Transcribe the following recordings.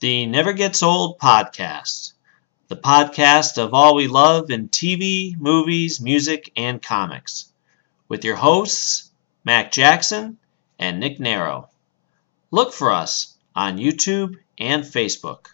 The Never Gets Old podcast, the podcast of all we love in TV, movies, music, and comics, with your hosts, Mac Jackson and Nick Narrow. Look for us on YouTube and Facebook.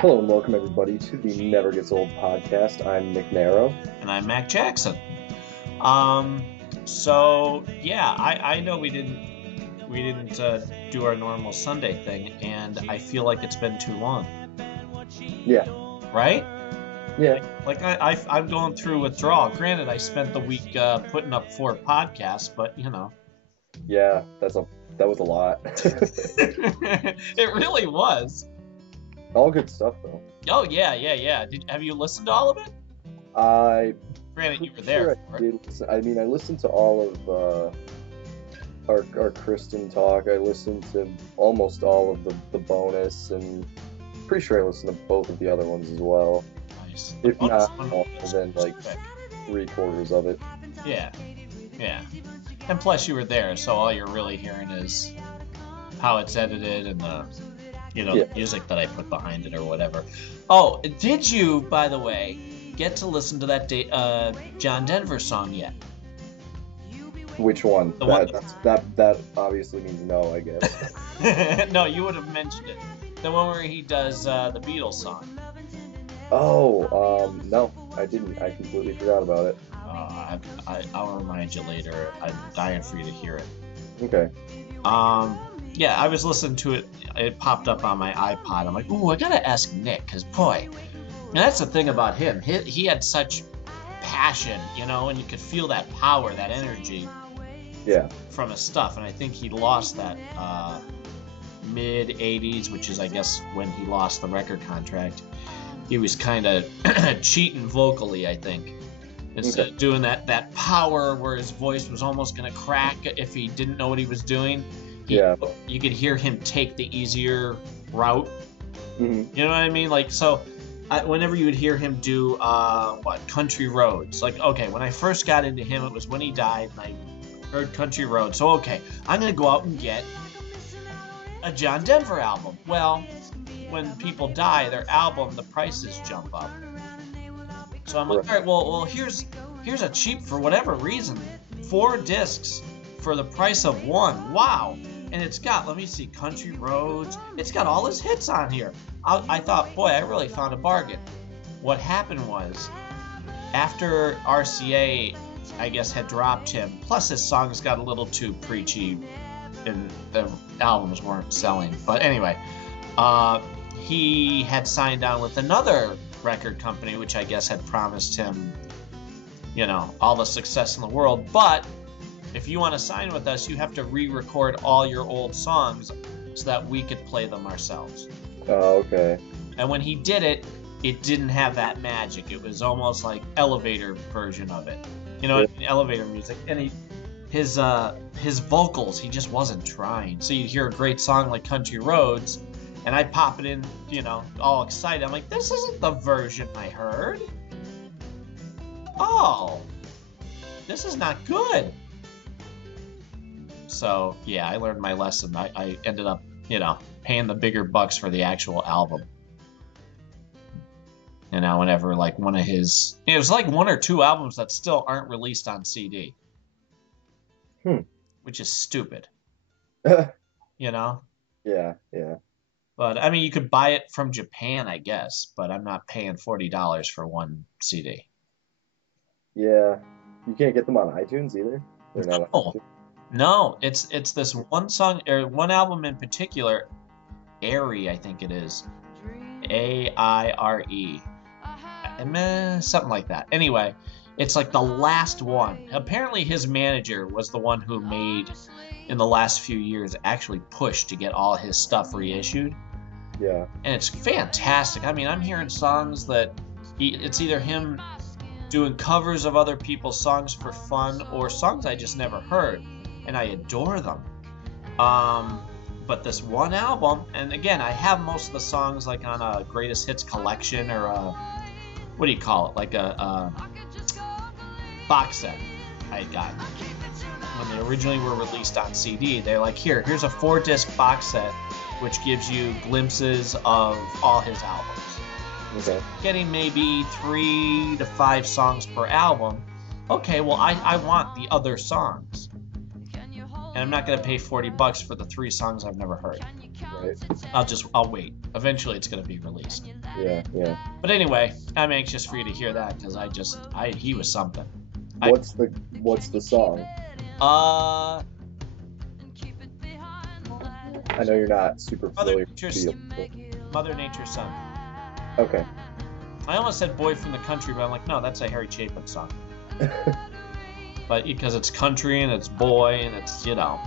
Hello and welcome everybody to the Never Gets Old podcast. I'm Nick Narrow. And I'm Mac Jackson. I know we didn't do our normal Sunday thing, and I feel like it's been too long. Yeah. Right? Yeah. Like I'm going through withdrawal. Granted, I spent the week putting up 4 podcasts, but you know. Yeah, that was a lot. It really was. All good stuff though. Oh yeah. Have you listened to all of it? Granted, you were there. Sure I did listen. I mean, I listened to all of our Kristen talk. I listened to almost all of the bonus, and pretty sure I listened to both of the other ones as well. Nice. If not all, then like 3/4 of it. Yeah. And plus, you were there, so all you're really hearing is how it's edited and the music that I put behind it or whatever. Oh, did you, by the way, get to listen to that John Denver song yet? Which one? That obviously means no, I guess. No, you would have mentioned it. The one where he does the Beatles song. Oh, no, I didn't. I completely forgot about it. I'll remind you later. I'm dying for you to hear it. Okay. Yeah, I was listening to it. It popped up on my iPod. I'm like, ooh, I gotta ask Nick, because boy, and that's the thing about him. He had such passion, and you could feel that power, that energy from his stuff. And I think he lost that mid-'80s, which is, I guess, when he lost the record contract. He was kind of cheating vocally, I think. Instead of doing that power where his voice was almost going to crack if he didn't know what he was doing. You could hear him take the easier route. Mm-hmm. You know what I mean? Like, so whenever you would hear him do, Country Roads. Like, okay, when I first got into him, it was when he died, and I heard Country Roads. So, okay, I'm going to go out and get a John Denver album. Well, when people die, their album, the prices jump up. So I'm like, all right, well, here's a cheap, for whatever reason, 4 discs for the price of 1. Wow. And it's got, let me see, Country Roads. It's got all his hits on here. I thought, boy, I really found a bargain. What happened was, after RCA, I guess, had dropped him, plus his songs got a little too preachy and the albums weren't selling. But anyway, he had signed on with another record company, which I guess had promised him, all the success in the world. But if you want to sign with us, you have to re-record all your old songs so that we could play them ourselves. Oh, okay. And when he did it, it didn't have that magic. It was almost like elevator version of it. Elevator music. And his vocals, he just wasn't trying. So you'd hear a great song like Country Roads, and I'd pop it in, all excited. I'm like, this isn't the version I heard. Oh, this is not good. So, yeah, I learned my lesson. I ended up, paying the bigger bucks for the actual album. Whenever, like, one of his... It was like 1 or 2 albums that still aren't released on CD. Which is stupid. Yeah. But, I mean, you could buy it from Japan, I guess. But I'm not paying $40 for 1 CD. Yeah. You can't get them on iTunes either? They're not on iTunes? No, it's this one song, or one album in particular, Aire, I think it is. Aire. Something like that. Anyway, It's like the last one. Apparently his manager was the one who made, in the last few years, actually pushed to get all his stuff reissued. Yeah. And it's fantastic. I mean, I'm hearing songs that it's either him doing covers of other people's songs for fun or songs I just never heard, and I adore them. But this one album, and again, I have most of the songs like on a greatest hits collection or a, what do you call it, like a box set I had gotten when they originally were released on CD. They're like, here's a 4-disc box set which gives you glimpses of all his albums. Okay. Getting maybe 3 to 5 songs per album. Okay, well, I want the other songs. And I'm not going to pay $40 for the 3 songs I've never heard. Right. I'll wait. Eventually it's going to be released. Yeah, yeah. But anyway, I'm anxious for you to hear that because he was something. What's the song? Uh, I know you're not super familiar Mother Nature's Son. Okay. I almost said Boy from the Country, but I'm like, no, that's a Harry Chapin song. But because it's country and it's boy and it's, Yeah.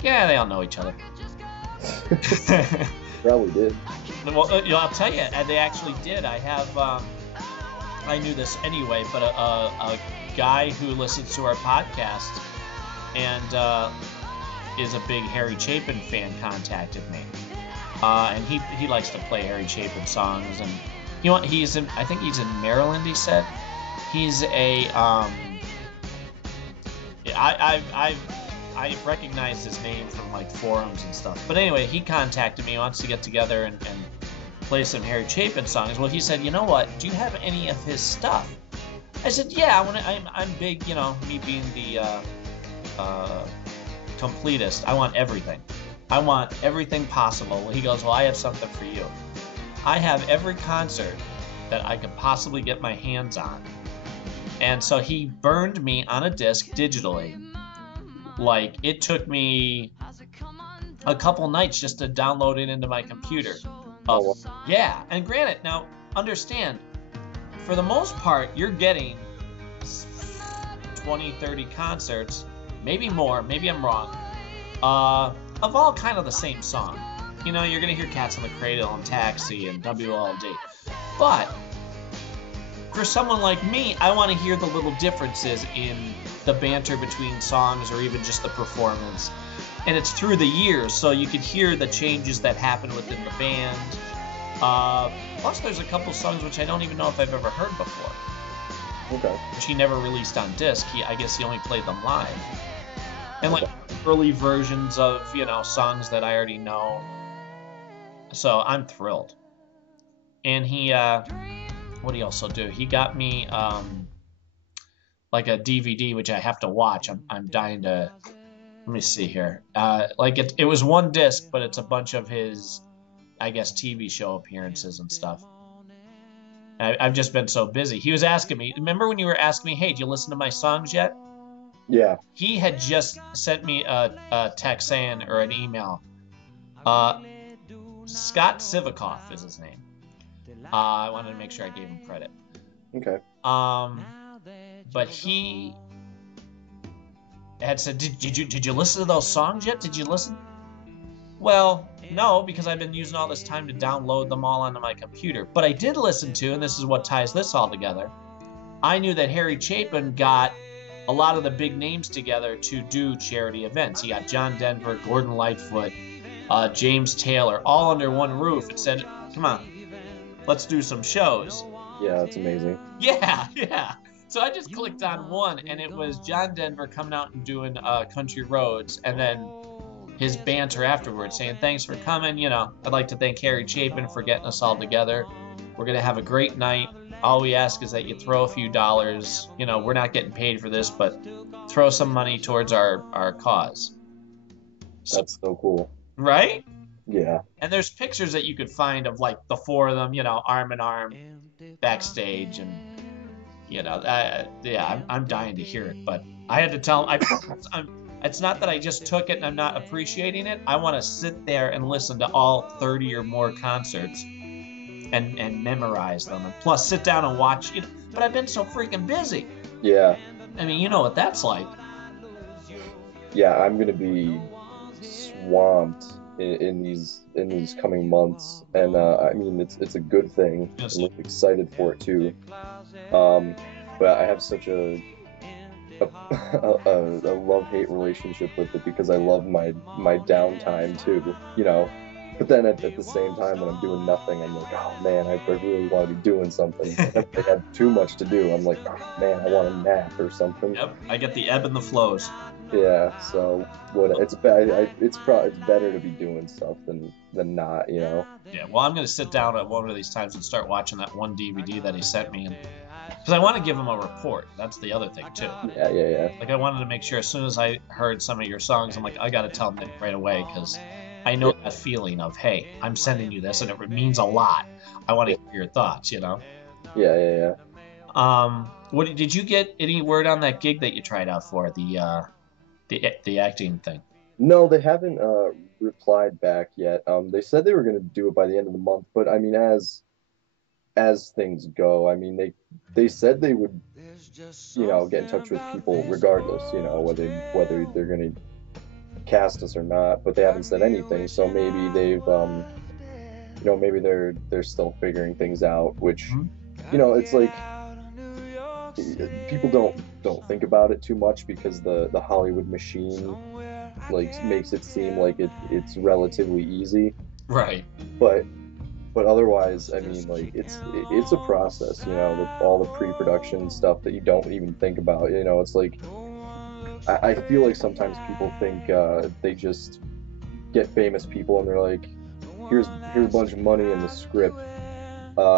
Yeah, they all know each other. Probably did. Well, I'll tell you, they actually did. I have, I knew this anyway, but a guy who listens to our podcast and is a big Harry Chapin fan contacted me. And he likes to play Harry Chapin songs, and he's in, I think he's in Maryland. He said he's a I recognize his name from like forums and stuff. But anyway, he contacted me. He wants to get together and play some Harry Chapin songs. Well, he said, you know what? Do you have any of his stuff? I said, yeah. I'm big. Me being the completist. I want everything. I want everything possible. Well, he goes, well, I have something for you. I have every concert that I could possibly get my hands on. And so he burned me on a disc digitally. Like, it took me a couple nights just to download it into my computer. Yeah, and granted, now, understand, for the most part, you're getting 20, 30 concerts, maybe more, maybe I'm wrong, of all kind of the same song. You're going to hear Cats in the Cradle and Taxi and WLD. But for someone like me, I want to hear the little differences in the banter between songs or even just the performance. And it's through the years, so you can hear the changes that happen within the band. Plus, there's a couple songs which I don't even know if I've ever heard before. Okay. Which he never released on disc. I guess he only played them live. And like early versions of, songs that I already know. So I'm thrilled. And he, what did he also do? He got me like a DVD, which I have to watch. I'm dying to. Let me see here. It was one disc, but it's a bunch of his, I guess, TV show appearances and stuff. I've just been so busy. He was asking me. Remember when you were asking me, "Hey, do you listen to my songs yet?" Yeah. He had just sent me a text saying, or an email. Scott Sivikoff is his name. I wanted to make sure I gave him credit. Okay. But he had said, did you listen to those songs yet? Did you listen? Well, no, because I've been using all this time to download them all onto my computer. But I did listen to, and this is what ties this all together, I knew that Harry Chapin got a lot of the big names together to do charity events. He got John Denver, Gordon Lightfoot, James Taylor, all under one roof, and said, come on, let's do some shows. Yeah, that's amazing. Yeah. So I just clicked on one, and it was John Denver coming out and doing Country Roads, and then his banter afterwards saying, thanks for coming. I'd like to thank Harry Chapin for getting us all together. We're going to have a great night. All we ask is that you throw a few dollars. We're not getting paid for this, but throw some money towards our cause. That's so cool. Right? Yeah. And there's pictures that you could find of like the four of them, arm in arm backstage, and I'm dying to hear it, but I had to tell him it's not that I just took it and I'm not appreciating it. I want to sit there and listen to all 30 or more concerts and memorize them, and plus sit down and watch. But I've been so freaking busy. Yeah. I mean, you know what that's like. Yeah, I'm gonna be swamped in these coming months, and I mean it's a good thing. Yes. I'm really excited for it too. Um, but I have such a love-hate relationship with it because I love my downtime too, you know. But then at the same time, when I'm doing nothing, I'm like, oh man, I really want to be doing something. If I have too much to do, I'm like, oh man, I want a nap or something. Yep, I get the ebb and the flows. Yeah, so it's better to be doing stuff than not, you know. Yeah, well, I'm gonna sit down at one of these times and start watching that one DVD that he sent me, and because I want to give him a report. That's the other thing too. Yeah. Like I wanted to make sure as soon as I heard some of your songs, I'm like, I got to tell him right away because I know that feeling of, hey, I'm sending you this and it means a lot. I want to hear your thoughts, you know. Yeah. What did you get any word on that gig that you tried out for the acting thing? No, they haven't replied back yet. They said they were going to do it by the end of the month, but I mean, as things go, I mean, they said they would, you know, get in touch with people regardless, you know, whether they're going to cast us or not. But they haven't said anything, so maybe they've, you know, maybe they're still figuring things out. Which, you know, it's like people don't think about it too much because the Hollywood machine like makes it seem like it's relatively easy. Right. But otherwise, I mean, like it's a process, you know, all the pre-production stuff that you don't even think about. You know, it's like I feel like sometimes people think they just get famous people and they're like, here's a bunch of money in the script,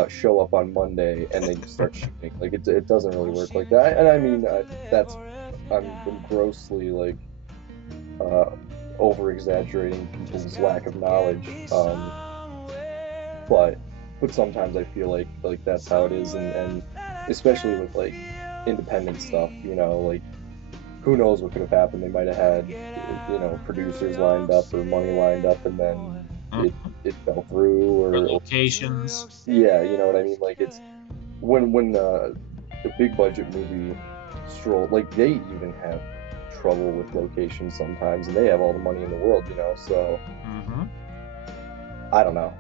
show up on Monday and they just start shooting. Like it doesn't really work like that. And I mean, I'm grossly like over exaggerating people's lack of knowledge. But sometimes I feel like that's how it is, and especially with like independent stuff, you know, like who knows what could have happened. They might have had, you know, producers lined up or money lined up, and then it fell through, or locations. Yeah, you know what I mean. Like it's when the big budget movie Stroll, like they even have trouble with locations sometimes, and they have all the money in the world, you know. So. I don't know.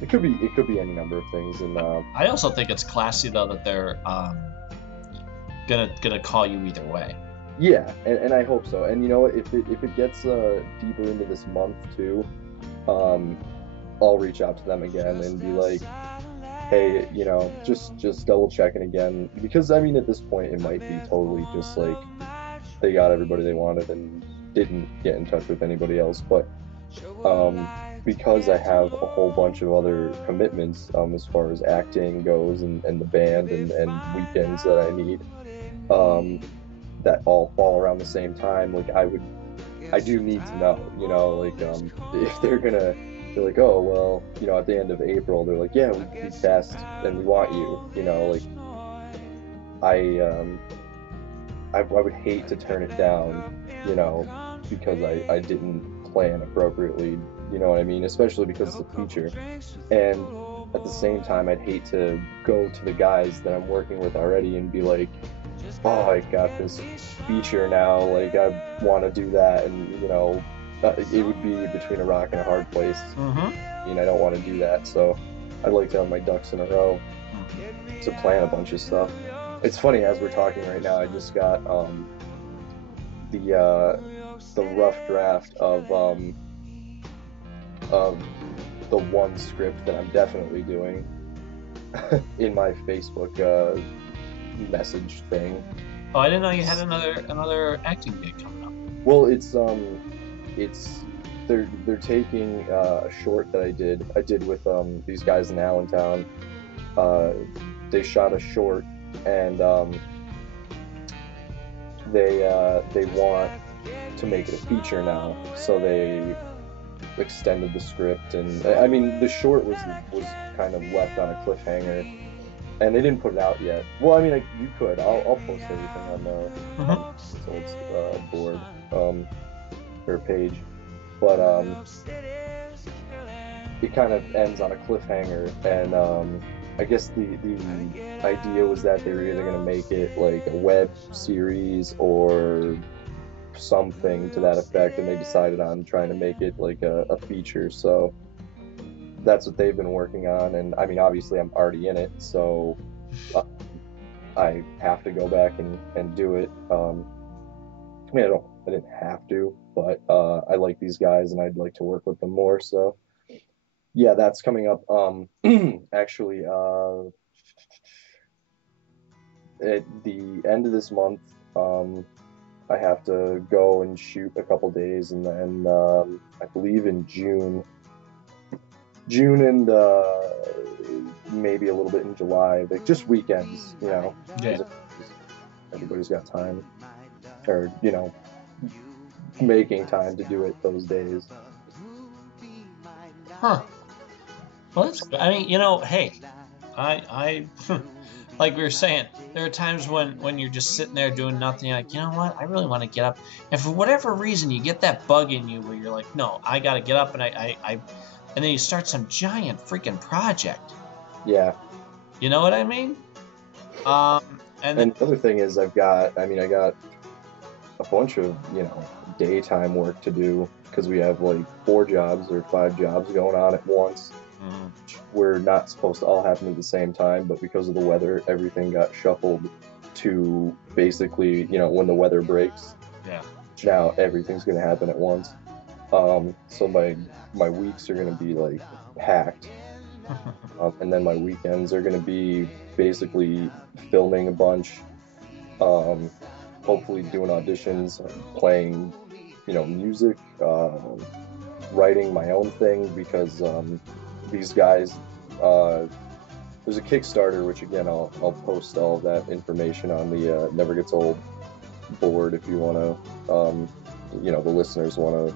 It could be any number of things, and I also think it's classy though that they're gonna call you either way. Yeah, and I hope so. And you know what? If it gets deeper into this month too, I'll reach out to them again and be like, hey, you know, just double checking again, because I mean at this point it might be totally just like they got everybody they wanted and didn't get in touch with anybody else, but because I have a whole bunch of other commitments as far as acting goes and the band and weekends that I need that all fall around the same time, like I do need to know, you know, like if they're like, oh well, you know, at the end of April they're like, yeah, we cast and we want you, you know, like I would hate to turn it down, you know, because I didn't plan appropriately, you know what I mean? Especially because it's a feature. And at the same time, I'd hate to go to the guys that I'm working with already and be like, oh, I got this feature now, like I want to do that, and you know, it would be between a rock and a hard place. I mean, I don't want to do that, so I'd like to have my ducks in a row to plan a bunch of stuff. It's funny, as we're talking right now, I just got the rough draft of the one script that I'm definitely doing in my Facebook message thing. Oh, I didn't know you had another acting gig coming up. Well, it's they're taking a short that I did with these guys in Allentown. They shot a short, and they want to make it a feature now, so they extended the script, and I mean the short was kind of left on a cliffhanger, and they didn't put it out yet. Well, I mean, you could. I'll post everything on the board or page, but it kind of ends on a cliffhanger, and I guess the idea was that they were either going to make it like a web series or something to that effect, and they decided on trying to make it like a feature. So that's what they've been working on, and I mean, obviously, I'm already in it, so uh, I have to go back and do it. I mean, I didn't have to, but I like these guys, and I'd like to work with them more. So yeah, that's coming up. Actually, at the end of this month, I have to go and shoot a couple days, and then I believe in June and maybe a little bit in July, like just weekends, you know, Yeah. because everybody's got time, or you know, making time to do it those days. Huh. Well, that's good. I mean, hey, I like we were saying, there are times when you're just sitting there doing nothing. You're like, you know what? I really want to get up. And for whatever reason, you get that bug in you where you're like, no, I got to get up, and and then you start some giant freaking project. Yeah. You know what I mean? And then, And the other thing is, I got a bunch of, daytime work to do because we have like 4 jobs or 5 jobs going on at once. Mhm. We're not supposed to all happen at the same time, but because of the weather, everything got shuffled to basically, when the weather breaks, Yeah. now everything's going to happen at once. So my weeks are going to be like packed, and then my weekends are going to be basically filming a bunch, um, hopefully doing auditions, playing, music, writing my own thing because these guys, uh, there's a Kickstarter, which again I'll post all of that information on the Never Gets Old board if you want to, the listeners want to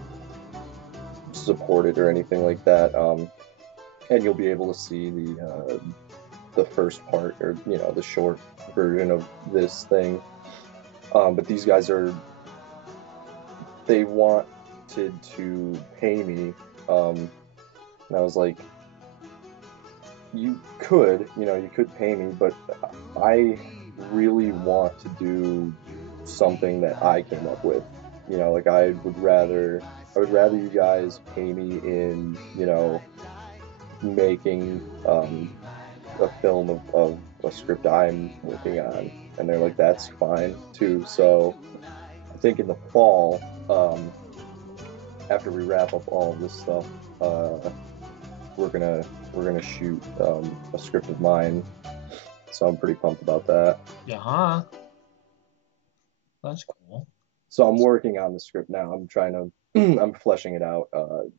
support it or anything like that, and you'll be able to see the first part, or the short version of this thing. But these guys they wanted to pay me, and I was like, you could pay me, but I really want to do something that I came up with. Like I would rather you guys pay me in, making a film of a script I'm working on. And they're like, that's fine too. So I think in the fall, after we wrap up all of this stuff, we're gonna we're gonna shoot a script of mine. So I'm pretty pumped about that. Yeah, huh? That's cool. So I'm working on the script now. I'm trying to I'm fleshing it out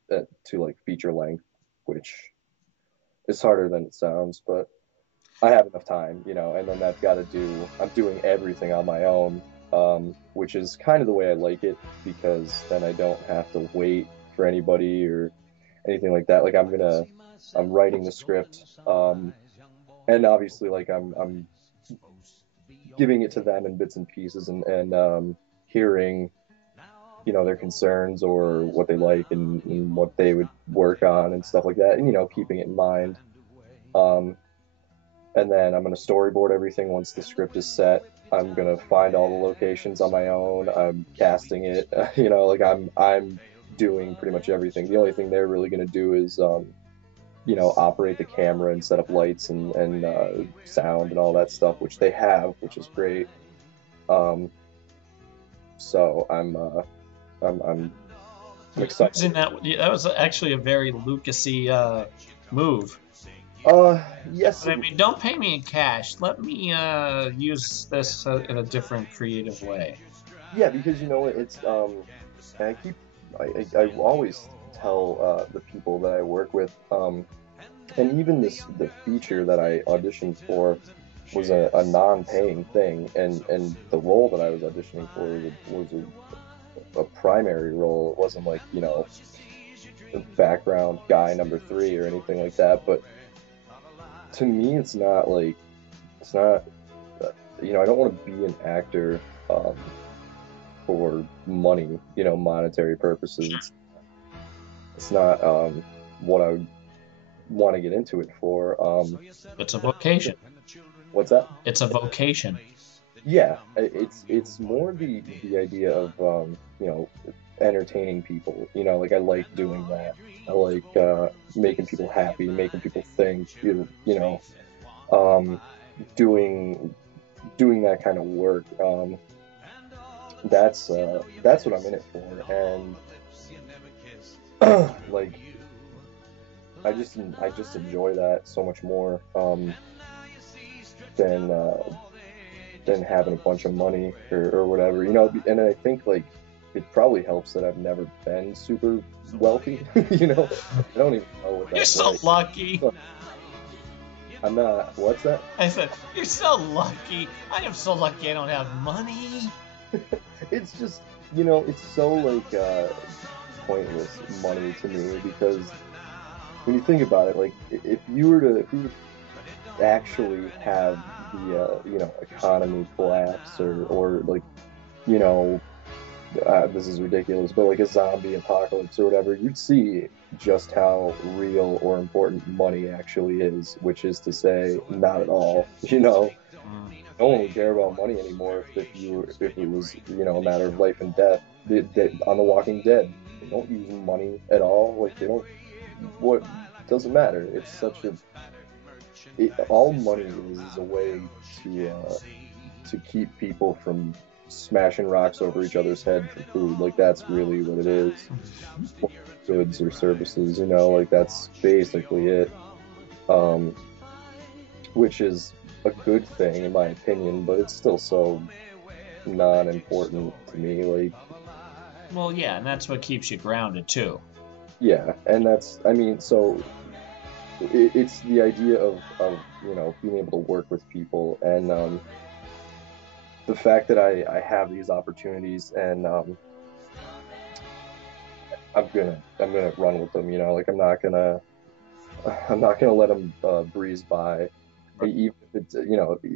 to like feature length, which is harder than it sounds, but I have enough time, and then I'm doing everything on my own, which is kind of the way I like it, because then I don't have to wait for anybody or anything like that. Like I'm writing the script, and obviously like I'm giving it to them in bits and pieces, and hearing, their concerns or what they like, and what they would work on and stuff like that, and keeping it in mind. Um, and then I'm going to storyboard everything once the script is set. I'm going to find all the locations on my own. I'm casting it. Like I'm doing pretty much everything. The only thing they're really going to do is operate the camera and set up lights and sound and all that stuff, which they have, which is great. Um, so I'm excited. Using that was actually a very Lucasy move. Yes. But I mean, don't pay me in cash. Let me use this in a different, creative way. Yeah, because it's and I always tell the people that I work with, and even the feature that I auditioned for was a non-paying thing, and the role that I was auditioning for was a primary role. It wasn't like, background guy number 3 or anything like that. But to me, it's not like, it's not, I don't want to be an actor for money, monetary purposes. It's not what I would want to get into it for. It's a vocation. What's that? It's a vocation. Yeah, it's more the idea of entertaining people. Like I like doing that. I like making people happy, making people think. Um, doing doing that kind of work. That's what I'm in it for, and like I just enjoy that so much more than having a bunch of money or whatever. And I think like it probably helps that I've never been super wealthy. I don't even know what You're that's so like. lucky. I'm not. What's that? I said, you're so lucky. I am so lucky I don't have money. It's just it's so like pointless money to me because when you think about it, like if you were to actually have the economy collapse or like you know this is ridiculous, but like a zombie apocalypse or whatever, you'd see just how real or important money actually is, which is to say, not at all. No one would care about money anymore if it was a matter of life and death. On The Walking Dead, they don't use money at all. Like they don't. What doesn't matter. It's such a all money is a way to keep people from smashing rocks over each other's head for food. Like that's really what it is. Goods or services, like that's basically it. Um, which is a good thing in my opinion, but it's still so non-important to me. Like, Well, yeah, and that's what keeps you grounded too. yeah, and that's, I mean, so it's the idea of being able to work with people and the fact that I have these opportunities and I'm gonna run with them. Like I'm not gonna let them breeze by. Even if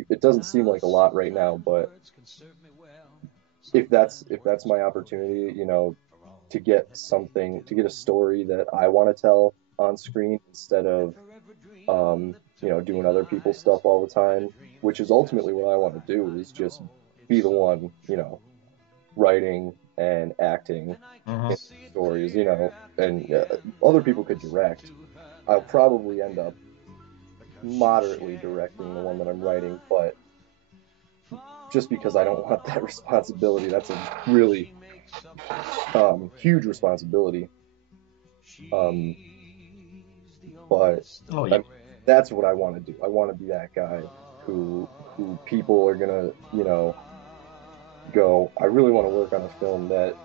it doesn't seem like a lot right now, but if that's my opportunity, to get a story that I want to tell on screen instead of doing other people's stuff all the time, which is ultimately what I want to do is just be the one, writing and acting in stories, and other people could direct. I'll probably end up moderately directing the one that I'm writing, but just because I don't want that responsibility, that's a really huge responsibility. Um, but Oh, I yeah. mean, that's what I want to do. I want to be that guy who people are gonna, go. I really want to work on a film that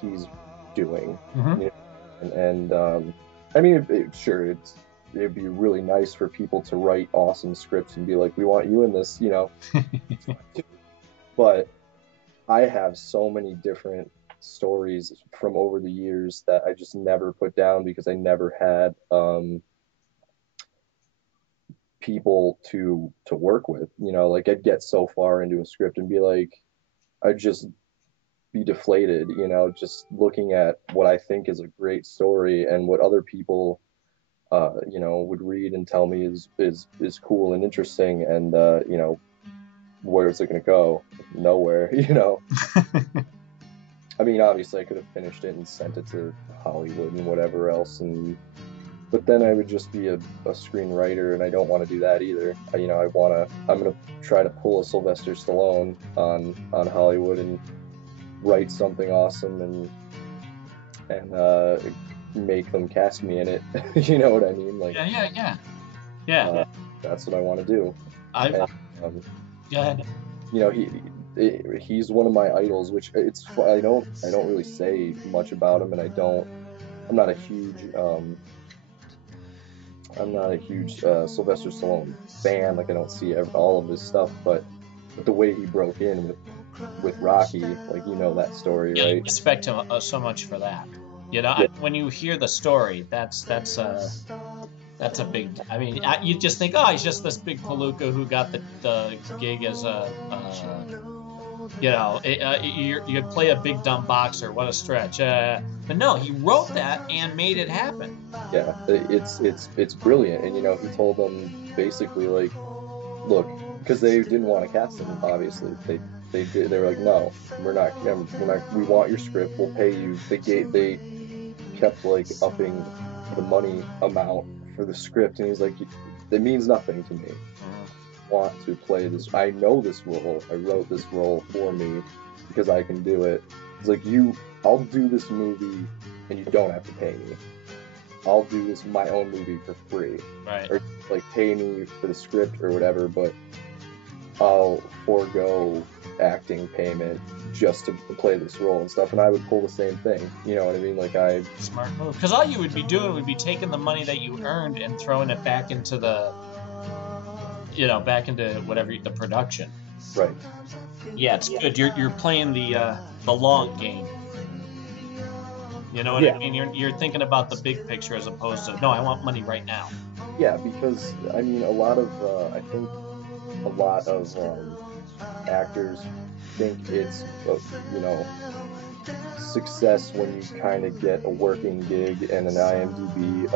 he's doing, Mm-hmm. you know, and I mean, sure, it'd be really nice for people to write awesome scripts and be like, we want you in this, but I have so many different stories from over the years that I just never put down because I never had people to work with. Like I'd get so far into a script and be like, I'd just be deflated, just looking at what I think is a great story and what other people would read and tell me is cool and interesting and where is it gonna go? Nowhere, I mean, obviously, I could have finished it and sent it to Hollywood and whatever else, but then I would just be a screenwriter, and I don't want to do that either. I'm gonna try to pull a Sylvester Stallone on Hollywood and write something awesome and make them cast me in it. You know what I mean? Like, Yeah. that's what I want to do. I And, Go ahead. he's one of my idols, which I don't really say much about him, and I'm not a huge Sylvester Stallone fan. Like I don't see all of his stuff, but the way he broke in with Rocky, like that story, Yeah, I right? respect him so much for that. Yeah, When you hear the story, that's a big. I mean, you just think, oh, he's just this big palooka who got the gig as a you play a big dumb boxer. What a stretch. But no, he wrote that and made it happen. Yeah, it's brilliant. And he told them basically like, look, because they didn't want to cast him. Obviously, they were like, no, we want your script. We'll pay you. They kept like upping the money amount for the script, and he's like, it means nothing to me. I want to play this. I know this role. I wrote this role for me because I can do it. It's like, I'll do this movie and you don't have to pay me. I'll do this my own movie for free. Right. Or like pay me for the script or whatever, but I'll forego acting payment just to play this role and stuff. And I would pull the same thing. You know what I mean? Like, smart move. Because all you would be doing would be taking the money that you earned and throwing it back into whatever the production. Right. Yeah, it's good. You're playing the long game. You know what I mean? You're thinking about the big picture as opposed to, no, I want money right now. Yeah, because I mean, I think a lot of actors think it's success when you kind of get a working gig and an IMDb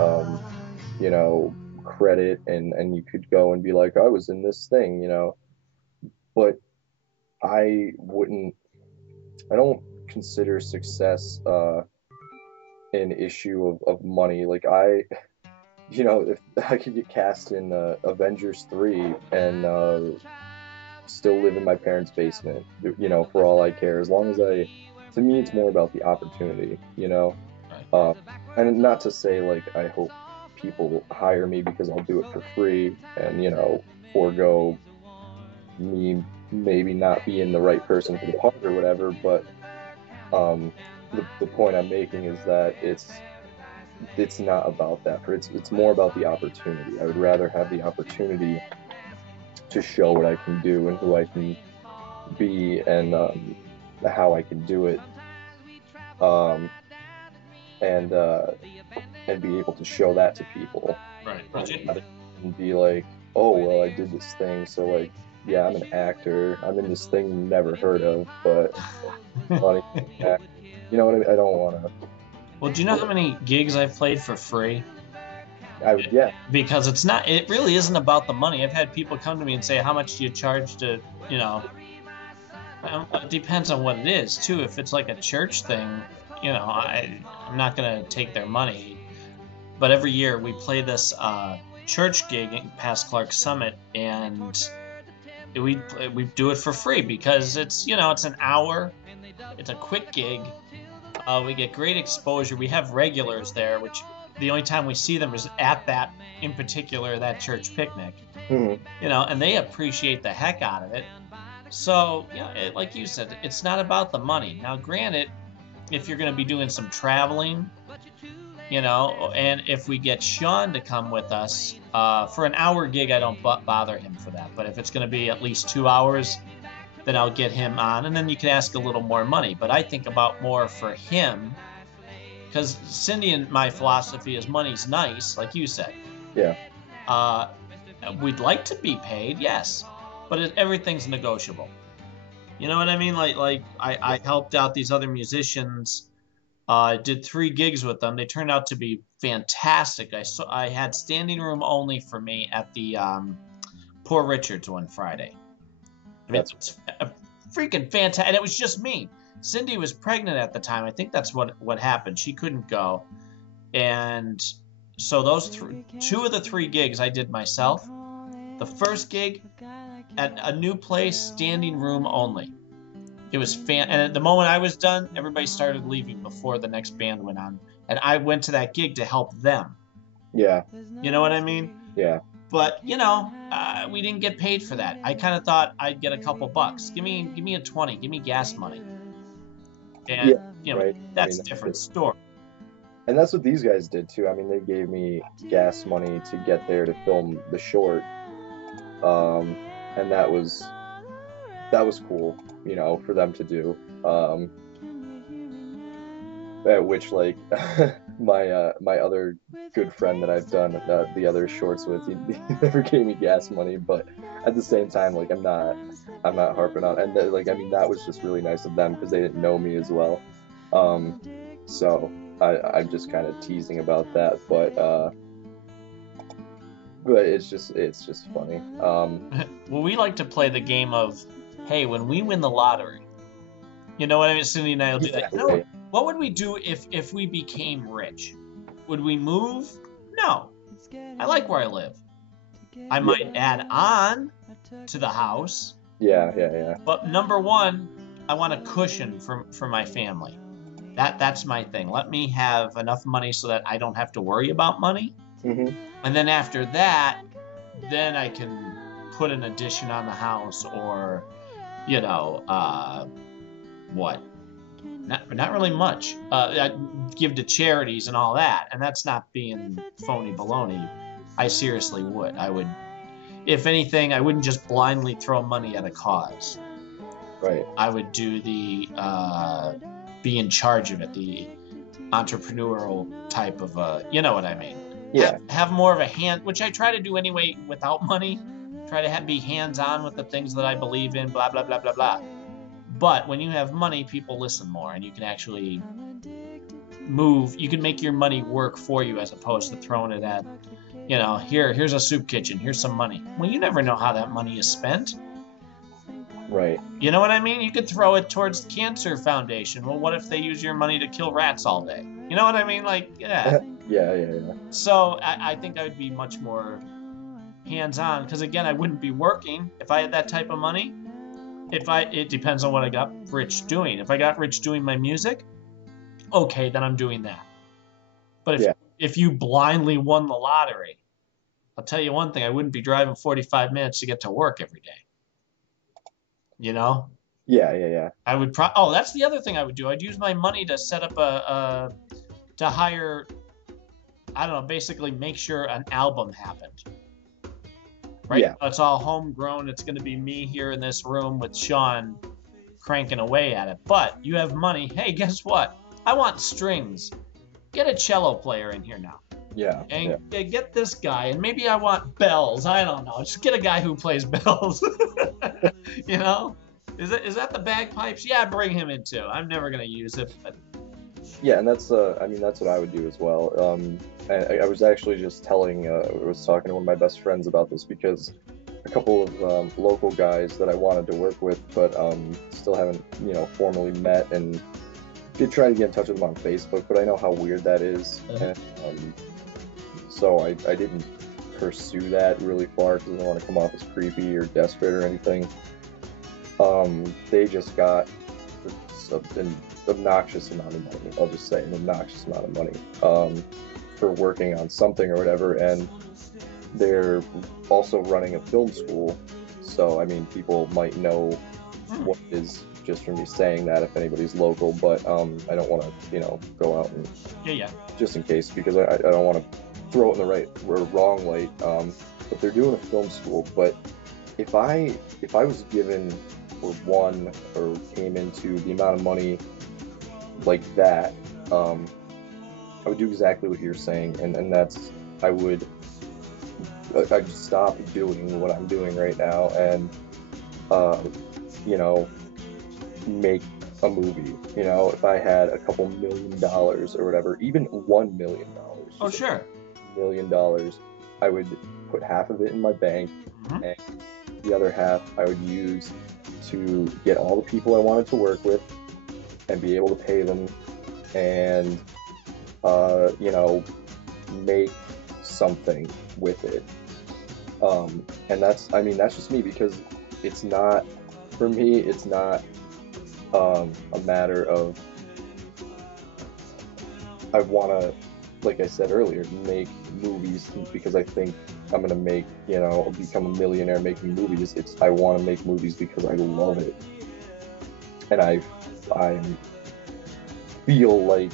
credit, and you could go and be like, I was in this thing, but I don't consider success an issue of money. Like, if I could get cast in Avengers 3 and still live in my parents' basement, for all I care, as long as to me, it's more about the opportunity, and not to say like I hope people hire me because I'll do it for free and forego me maybe not being the right person for the part or whatever, but the point I'm making is that it's not about that. It's more about the opportunity. I would rather have the opportunity to show what I can do and who I can be and how I can do it, and be able to show that to people. Right. And be like, oh well, I did this thing, so like, yeah, I'm an actor. I'm in this thing you never heard of, but money. You know what I mean? I don't want to. Well, do you know how many gigs I've played for free? Yeah. Because it really isn't about the money. I've had people come to me and say, how much do you charge to, it depends on what it is, too. If it's like a church thing, I'm not going to take their money. But every year we play this church gig past Clark Summit, and we do it for free because it's an hour. It's a quick gig. We get great exposure. We have regulars there, which the only time we see them is at that church picnic. Mm-hmm. And they appreciate the heck out of it. So, like you said, it's not about the money. Now, granted, if you're going to be doing some traveling, and if we get Sean to come with us for an hour gig, I don't bother him for that. But if it's going to be at least 2 hours, then I'll get him on, and then you can ask a little more money. But I think about more for him, because Cindy and my philosophy is money's nice, like you said. Yeah. We'd like to be paid, yes, but everything's negotiable. You know what I mean? Like I helped out these other musicians. I did 3 gigs with them. They turned out to be fantastic. I had standing room only for me at the Poor Richards one Friday. I mean, it's a freaking fantastic, and it was just me. Cindy was pregnant at the time. I think that's what happened. She couldn't go, and so those 2 of the 3 gigs I did myself. The first gig at a new place, standing room only. It was and at the moment I was done, everybody started leaving before the next band went on, and I went to that gig to help them. Yeah. You know what I mean? Yeah. But we didn't get paid for that. I kind of thought I'd get a couple bucks. Give me a 20. Give me gas money. And right. That's a different story. And that's what these guys did too. I mean, they gave me gas money to get there to film the short, and that was cool, for them to do. At which like my other good friend that I've done the other shorts with, he never gave me gas money, but at the same time, like I'm not harping on, and like I mean that was just really nice of them because they didn't know me as well. Um, so I'm just kind of teasing about that, but it's just funny. Well, we like to play the game of, hey, when we win the lottery, you know what I mean? Cindy and I will do Yeah, that. You know, what would we do if we became rich? Would we move? No. I like where I live. I might add on to the house. yeah. But number one, I want a cushion for my family. That's my thing. Let me have enough money so that I don't have to worry about money. Hmm. And then after that, then I can put an addition on the house, or, you know, what? Not really much. I'd give to charities and all that, and that's not being phony baloney. I seriously would. I would, if anything, I wouldn't just blindly throw money at a cause. Right. I would do the be in charge of it, the entrepreneurial type of you know what I mean. Yeah. Have more of a hand, which I try to do anyway without money. Try to be hands-on with the things that I believe in, blah blah blah blah blah. But when you have money, people listen more, and you can actually move. You can make your money work for you as opposed to throwing it at, you know, here's a soup kitchen, here's some money. Well, you never know how that money is spent. Right. You know what I mean? You could throw it towards the Cancer Foundation. Well, what if they use your money to kill rats all day? You know what I mean? Like, yeah. Yeah. So I think I would be much more hands-on, because again, I wouldn't be working if I had that type of money. It depends on what I got rich doing. If I got rich doing my music, okay, then I'm doing that. But if you blindly won the lottery, I'll tell you one thing, I wouldn't be driving 45 minutes to get to work every day. You know? Yeah. I would that's the other thing I would do. I'd use my money to set up to hire, I don't know, basically make sure an album happened. Right? Yeah. It's all homegrown. It's going to be me here in this room with Sean cranking away at it. But you have money. Hey, guess what? I want strings. Get a cello player in here now. Yeah. And get this guy. And maybe I want bells. I don't know. Just get a guy who plays bells. You know? Is that the bagpipes? Yeah, bring him in too. I'm never going to use it. But... Yeah, and that's that's what I would do as well. I was actually just I was talking to one of my best friends about this, because a couple of local guys that I wanted to work with, but still haven't, formally met, and did try to get in touch with them on Facebook, but I know how weird that is. And, so I didn't pursue that really far because I don't want to come off as creepy or desperate or anything. They just got an obnoxious amount of money. I'll just say an obnoxious amount of money for working on something or whatever, and they're also running a film school. So I mean, people might know what it is just from me saying that if anybody's local, but I don't want to go out and just in case, because I don't want to throw it in the right or wrong light. But they're doing a film school. But if I was given or won or came into the amount of money like that, I would do exactly what you're saying, and that's I'd stop doing what I'm doing right now and make a movie. If I had a couple $1 million or whatever, even $1 million. Oh, sure. $1 million, I would put half of it in my bank, and the other half I would use to get all the people I wanted to work with and be able to pay them, and make something with it. And that's just me, because it's not, for me, it's not a matter of I want to, like I said earlier, make movies because I think I'm gonna become a millionaire making movies. I want to make movies because I love it, and I feel like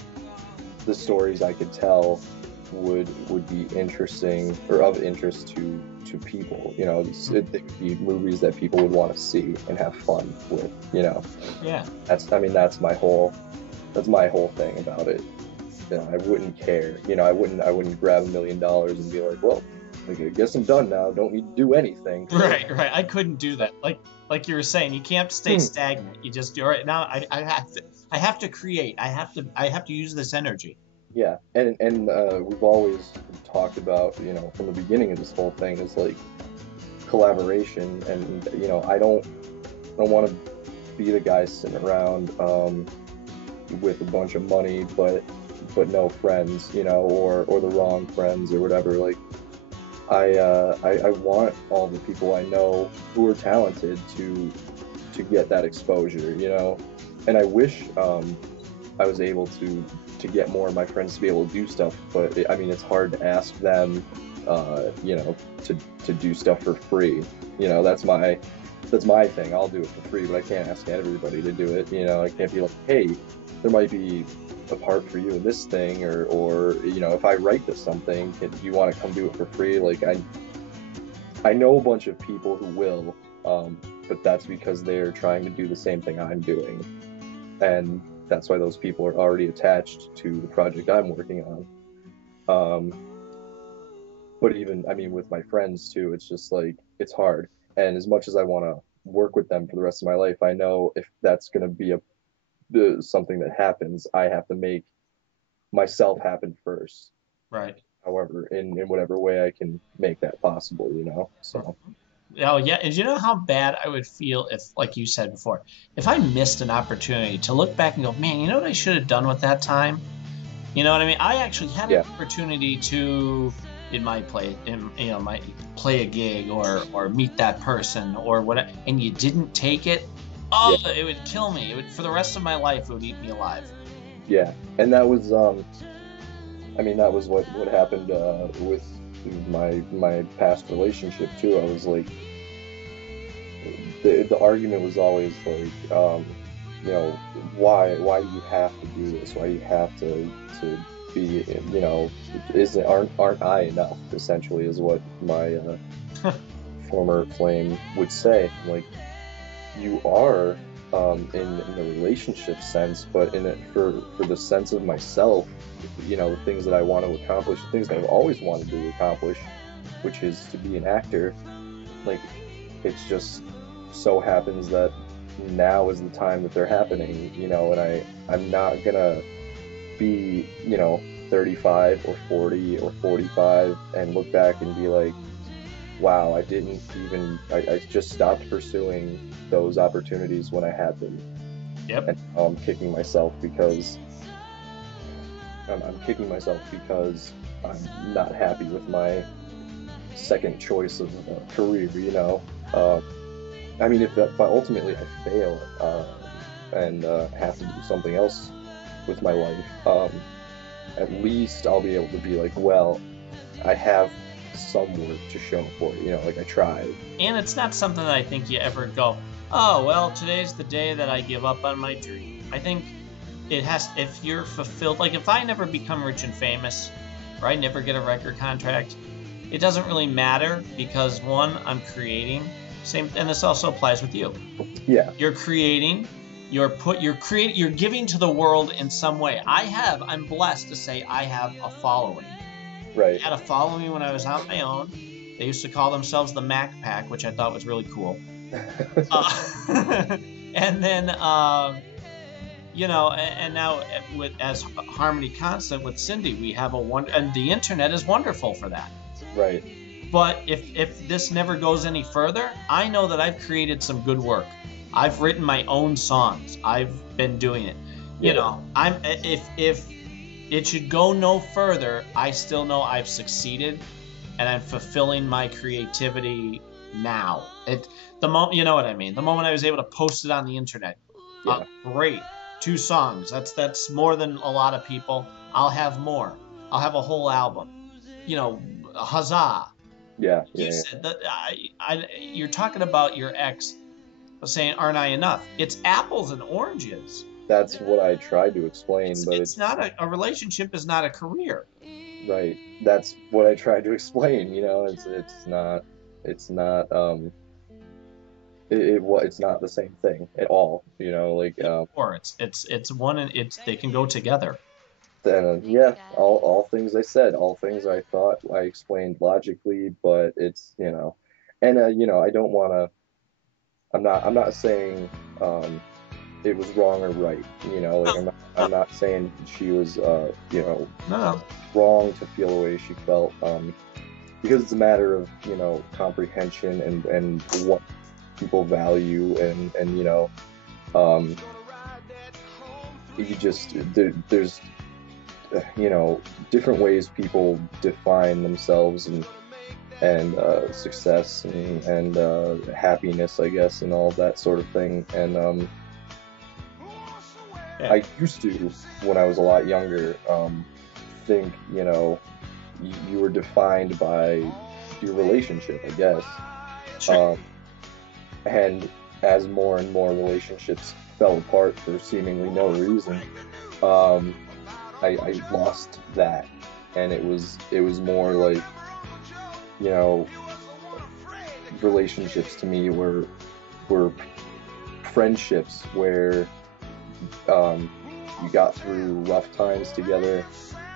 the stories I could tell would be interesting or of interest to people. They would be movies that people would want to see and have fun with. Yeah. That's my whole That's my whole thing about it. You know, I wouldn't care. You know, I wouldn't grab $1 million and be like, well, I guess I'm done now. Don't need to do anything. Right, right. I couldn't do that. Like you were saying, you can't stay stagnant. You just do all right now. I have to create. I have to use this energy. Yeah, and we've always talked about, you know, from the beginning of this whole thing is like collaboration, and you know, I don't want to be the guy sitting around with a bunch of money, but no friends, you know, or the wrong friends or whatever. Like I want all the people I know who are talented to get that exposure, you know, and I wish I was able to get more of my friends to be able to do stuff, but I mean, it's hard to ask them, you know, to do stuff for free. You know, that's my thing. I'll do it for free, but I can't ask everybody to do it. You know, I can't be like, hey, there might be a part for you in this thing, or you know, if I write this something, do you want to come do it for free? Like I know a bunch of people who will, but that's because they're trying to do the same thing I'm doing, and that's why those people are already attached to the project I'm working on. But even, I mean, with my friends too, it's just like it's hard. And as much as I want to work with them for the rest of my life, I know if that's going to be something that happens, I have to make myself happen first. Right. However, in whatever way I can make that possible, you know. So Oh yeah, and you know how bad I would feel if, like you said before, if I missed an opportunity to look back and go, man, you know what I should have done with that time? You know what I mean? I actually had an yeah, opportunity to, might play a gig or meet that person or whatever, and you didn't take it. Oh, yeah, it would kill me. It would, for the rest of my life, it would eat me alive. yeah. And that was, I mean, that was what happened with my past relationship too. I was like, the argument was always like, you know, why do you have to do this? Why do you have to be, you know, isn't aren't I enough? Essentially, is what my former flame would say. Like, you are, in a relationship sense, but in it for the sense of myself, you know, the things that I want to accomplish, the things that I've always wanted to accomplish, which is to be an actor. Like, it's just so happens that now is the time that they're happening, you know, and I'm not gonna be, you know, 35 or 40 or 45 and look back and be like, wow, I just stopped pursuing those opportunities when I had them. Yep. And I'm kicking myself because I'm kicking myself because I'm not happy with my second choice of career, you know. I mean, if ultimately I fail and have to do something else with my life, at least I'll be able to be like, well, I have some work to show for it, you know, like I tried. And it's not something that I think you ever go, oh, well, today's the day that I give up on my dream. I think it has, if you're fulfilled, like if I never become rich and famous, or I never get a record contract, it doesn't really matter because one, I'm creating. Same, and this also applies with you. Yeah, You're creating, you're giving to the world in some way. I'm blessed to say I have a following. I right. had a following when I was on my own. They used to call themselves the Mac Pack, which I thought was really cool. And then, you know, and now as Harmony Constant with Cindy, we have and the internet is wonderful for that. Right. But if this never goes any further, I know that I've created some good work. I've written my own songs. I've been doing it. You know, if it should go no further, I still know I've succeeded and I'm fulfilling my creativity now. You know what I mean? The moment I was able to post it on the internet, Yeah. great. 2 songs. That's more than a lot of people. I'll have more. I'll have a whole album. You know, huzzah. Yeah. You Yeah. said that you're talking about your ex saying, "Aren't I enough?" It's apples and oranges. That's what I tried to explain, but It's not a relationship is not a career. right. That's what I tried to explain, you know, it's not it's not the same thing at all, you know, like Or it's one and it's they can go together. then yeah, all things I said, all things I thought I explained logically, but it's, you know, and you know, I don't want to. I'm not saying it was wrong or right. You know, like I'm not saying she was you know, No, wrong to feel the way she felt. Because it's a matter of, you know, comprehension and what people value and you know, um, you just there's you know, different ways people define themselves and success and happiness, I guess, and all that sort of thing. And yeah, I used to, when I was a lot younger, think, you know, you were defined by your relationship, I guess. sure. And as more and more relationships fell apart for seemingly no reason, um, I lost that, and it was more like, you know, relationships to me were friendships where um, you got through rough times together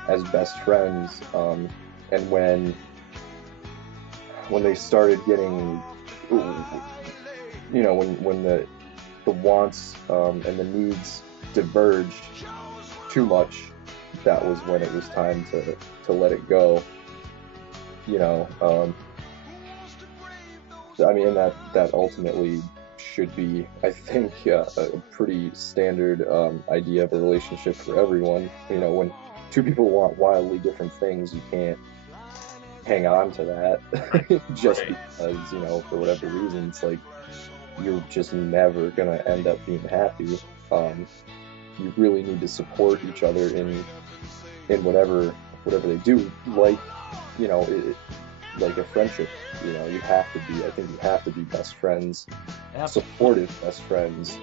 as best friends, and when they started getting, you know, when the wants and the needs diverged too much, that was when it was time to let it go. You know, I mean, that ultimately should be, I think, a pretty standard idea of a relationship for everyone. You know, when two people want wildly different things, you can't hang on to that just Right. because, you know, for whatever reason, it's like you're just never gonna end up being happy. Um, you really need to support each other in whatever they do, like, you know, like a friendship. You know, you have to be. I think you have to be best friends, Yep. supportive best friends,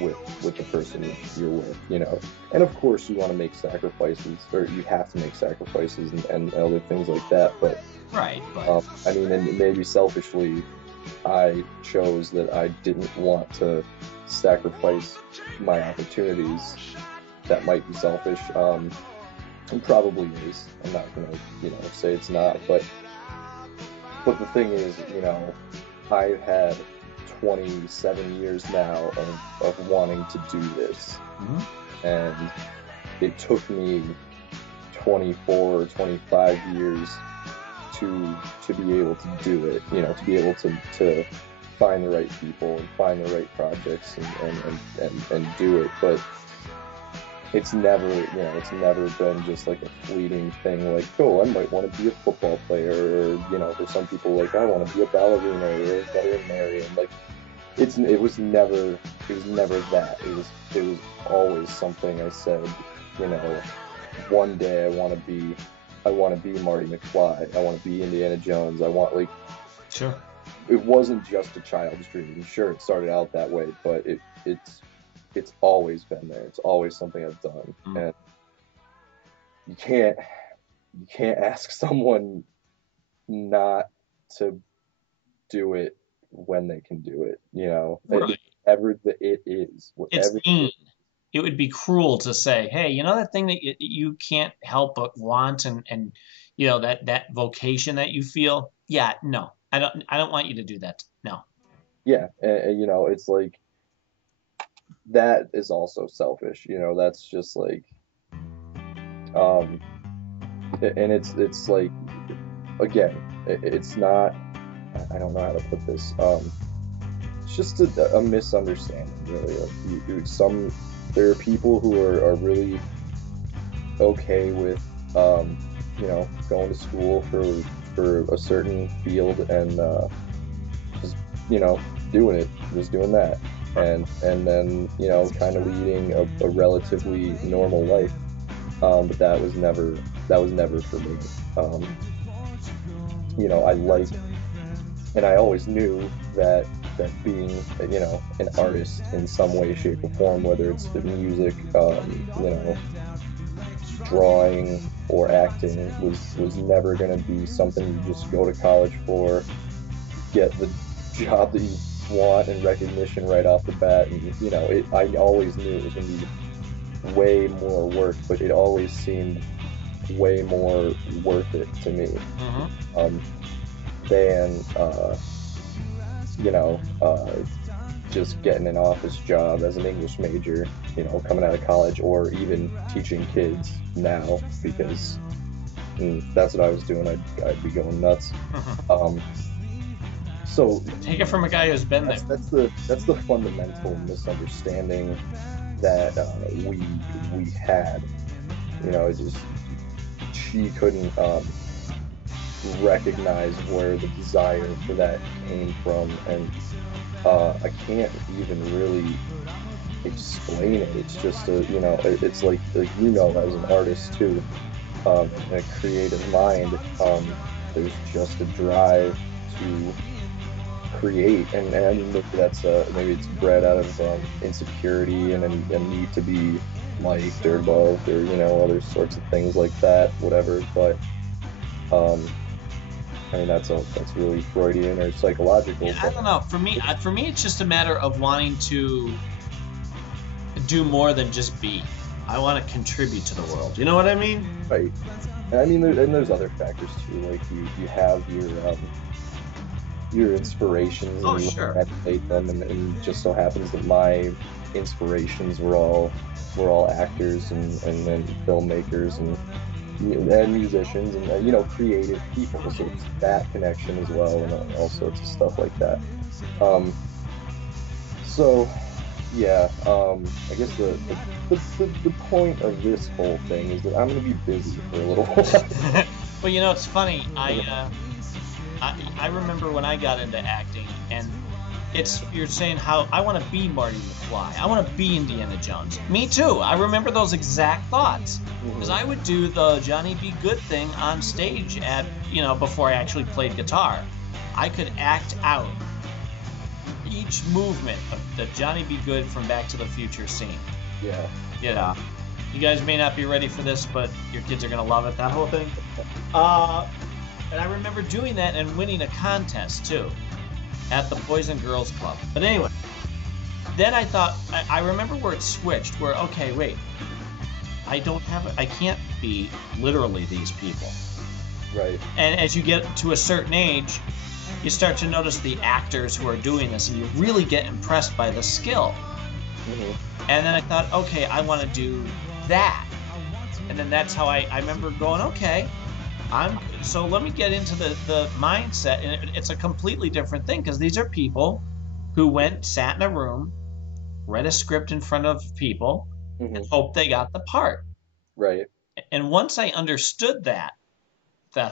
with the person you're with. You know, and of course you want to make sacrifices, or you have to make sacrifices and other things like that. But Right. But I mean, and maybe selfishly, I chose that I didn't want to sacrifice my opportunities. That might be selfish. It probably is. I'm not gonna, you know, say it's not, but the thing is, you know, I've had 27 years now of wanting to do this, mhm. and it took me 24 or 25 years to be able to do it, you know, to be able to find the right people and find the right projects and do it. But it's never, you know, it's never been just like a fleeting thing, like, oh, I might want to be a football player, or, you know, for some people, like, I want to be a ballerina or a veterinarian. Like, it was never that. It was always something I said, you know, one day I want to be Marty McFly. I want to be Indiana Jones. I want, like, Sure. it wasn't just a child's dream. Sure, it started out that way, but it's always been there. It's always something I've done, Mm. and you can't you can't ask someone not to do it when they can do it. You know, Right. whatever it is, It's whatever it mean. is. It would be cruel to say, "Hey, you know that thing that you can't help but want, and you know that vocation that you feel." Yeah, no, I don't want you to do that. No. Yeah, and, you know, it's like that is also selfish. You know, that's just like, um, and it's like, again, it's not. I don't know how to put this. It's just a misunderstanding, really. Like, there are people who are really okay with, you know, going to school for a certain field and just, you know, doing it, just doing that, and then, you know, kind of leading a relatively normal life. But that was never for me. Um, you know, I like, and I always knew that being, you know, an artist in some way, shape, or form, whether it's the music, you know, drawing or acting, was never going to be something you just go to college for, get the job that you want and recognition right off the bat, and I always knew it was going to be way more work, but it always seemed way more worth it to me, Mm-hmm. um, than you know, just getting an office job as an English major, coming out of college, or even teaching kids now, because that's what I was doing. I'd be going nuts. Mm-hmm. Um, so Take it from a guy who's been there. that's the fundamental misunderstanding that we had. It's just she couldn't recognize where the desire for that came from, and I can't even really explain it. It's just it's like as an artist too, in a creative mind, there's just a drive to create, and I mean, maybe it's bred out of insecurity and a need to be liked or loved, or other sorts of things like that, whatever. But um, I mean, that's really Freudian or psychological. Yeah, I But don't know. For me, it's just a matter of wanting to do more than just be. I want to contribute to the world. You know what I mean? right, and I mean, there's other factors too. Like you have your inspirations Oh, and you sure. emulate them, and just so happens that my inspirations were all actors and filmmakers and musicians, and creative people. So it's that connection as well, and all sorts of stuff like that. Um, so yeah, I guess the point of this whole thing is that I'm gonna be busy for a little while. Well, it's funny. I remember when I got into acting, and you're saying how I want to be Marty McFly. I want to be Indiana Jones. Me too. I remember those exact thoughts because Mhm. I would do the Johnny B. Good thing on stage before I actually played guitar. I could act out each movement of the Johnny B. Good from Back to the Future scene. Yeah. You know, you guys may not be ready for this, but your kids are gonna love it. That whole thing. Uh, and I remember doing that and winning a contest too at the Boys and Girls Club. But anyway, then I thought I remember where it switched. Where okay, wait, I can't be literally these people. Right. And as you get to a certain age, you start to notice the actors who are doing this, and you really get impressed by the skill. And then I thought, okay, I want to do that. And then that's how I remember going, okay, so let me get into the mindset. And it's a completely different thing because these are people who sat in a room, read a script in front of people, and Hmm. hoped they got the part. Right. And once I understood that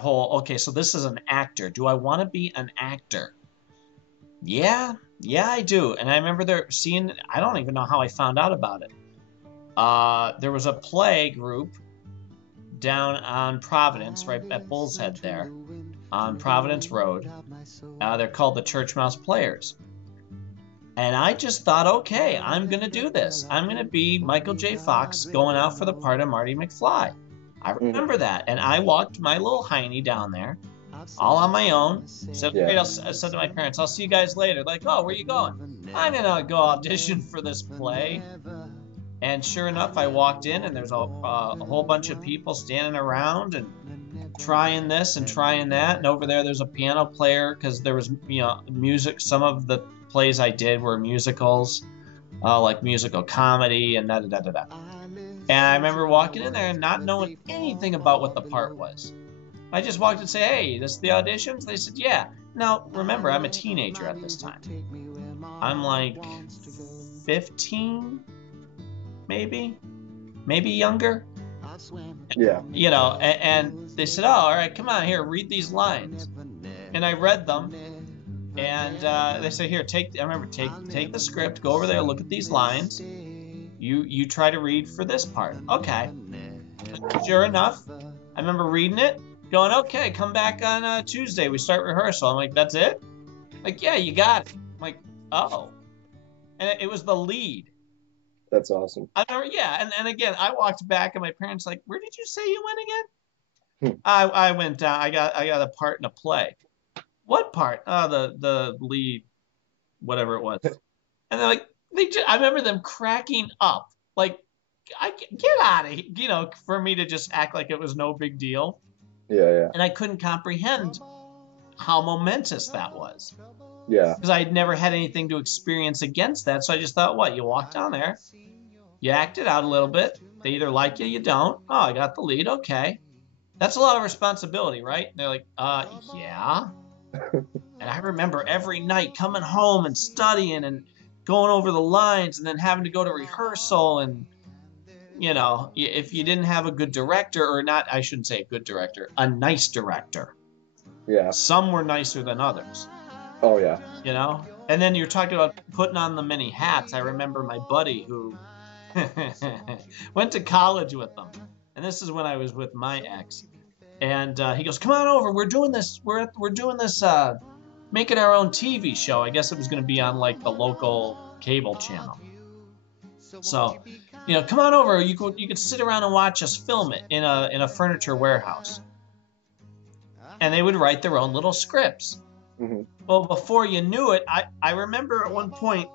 whole, okay, so this is an actor. Do I want to be an actor? Yeah, I do. And I remember I don't even know how I found out about it. There was a play group down on Providence, right at Bull's Head there, on Providence Road. They're called the Church Mouse Players. And I just thought, okay, I'm going to do this. I'm going to be Michael J. Fox going out for the part of Marty McFly. I Hmm. remember that. And I walked my little hiney down there all on my own. So Yeah. I said to my parents, I'll see you guys later. Like, oh, where you going? I'm going to go audition for this play. And sure enough, I walked in, and there's a whole bunch of people standing around and trying this and trying that. And over there's a piano player because there was music. Some of the plays I did were musicals, like musical comedy and da da da da da. And I remember walking in there and not knowing anything about what the part was. I just walked and say, "Hey, this is the auditions." They said, "Yeah." Now remember, I'm a teenager at this time. I'm like 15, maybe younger. Yeah. And they said, "Oh, all right, come on here, read these lines." And I read them, and they said, "Here, take the script, go over there, look at these lines. You try to read for this part." Okay. Sure enough, I remember reading it, going, "Okay, come back on Tuesday. We start rehearsal." I'm like, "That's it?" Like, "Yeah, you got it." I'm like, "Oh," and it was the lead. That's awesome. I remember, yeah, and again, I walked back, and my parents like, "Where did you say you went again?" Hmm. I went down. I got a part in a play. What part? Oh, the lead whatever it was. And they're like, I remember them cracking up. Like, get out of here, for me to just act like it was no big deal. Yeah, yeah. And I couldn't comprehend how momentous that was. Yeah. Because I had never had anything to experience against that. So I just thought, what? You walk down there, you act it out a little bit. They either like you, you don't. Oh, I got the lead. Okay. That's a lot of responsibility, right? And they're like, yeah. And I remember every night coming home and studying and going over the lines and then having to go to rehearsal. And, if you didn't have a good director, or not, I shouldn't say a good director, a nice director. Yeah. Some were nicer than others. Oh, yeah. And then you're talking about putting on the many hats. I remember my buddy who went to college with them. And this is when I was with my ex. And he goes, come on over. We're doing this. We're doing this, making our own TV show. I guess it was going to be on like the local cable channel. So, come on over. You could sit around and watch us film it in a furniture warehouse. And they would write their own little scripts. Mm-hmm. Well, before you knew it, I remember at one point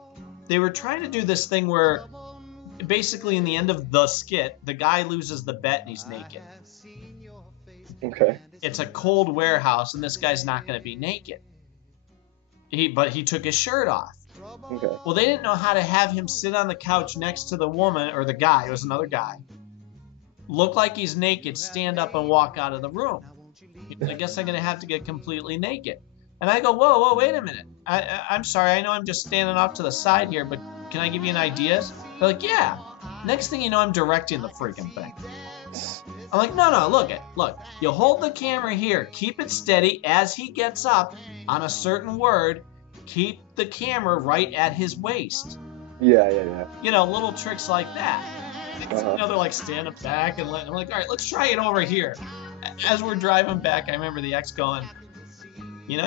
they were trying to do this thing where basically in the end of the skit, the guy loses the bet and he's naked. Okay. It's a cold warehouse and this guy's not going to be naked. But he took his shirt off. Okay. Well, they didn't know how to have him sit on the couch next to the woman or the guy. It was another guy. Look like he's naked, stand up and walk out of the room. I guess I'm going to have to get completely naked. And I go, whoa, wait a minute. I'm sorry. I know I'm just standing off to the side here, but can I give you an idea? They're like, yeah. Next thing you know, I'm directing the freaking thing. I'm like, no, look. You hold the camera here. Keep it steady as he gets up on a certain word. Keep the camera right at his waist. Yeah. Little tricks like that. They're like standing back and I'm like, all right, let's try it over here. As we're driving back, I remember the ex going, you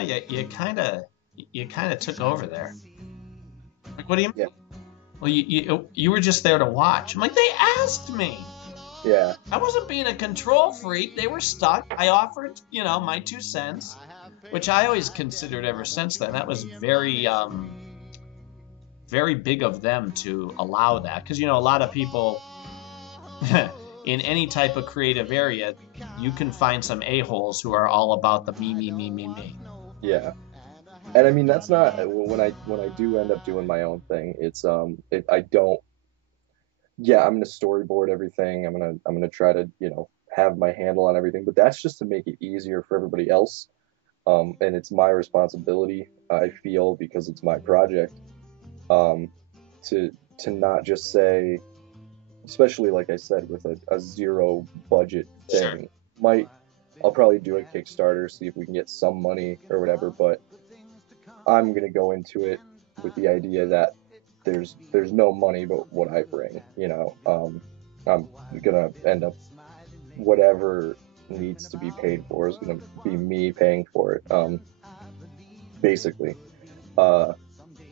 kind of took over there. Like, what do you mean? Yeah. Well, you were just there to watch. I'm like, they asked me. Yeah. I wasn't being a control freak. They were stuck. I offered, my 2 cents, which I always considered ever since then. That was very, very big of them to allow that. Because, a lot of people in any type of creative area, you can find some a-holes who are all about the me. Yeah. And I mean, that's not when I do end up doing my own thing. It's I don't. Yeah, I'm gonna storyboard everything. I'm gonna try to have my handle on everything. But that's just to make it easier for everybody else. And it's my responsibility. I feel, because it's my project. To not just say, especially like I said, with a zero budget thing. Sure. I'll probably do a Kickstarter, see if we can get some money or whatever, but I'm gonna go into it with the idea that there's no money but what I bring. I'm gonna end up, whatever needs to be paid for is gonna be me paying for it. Basically.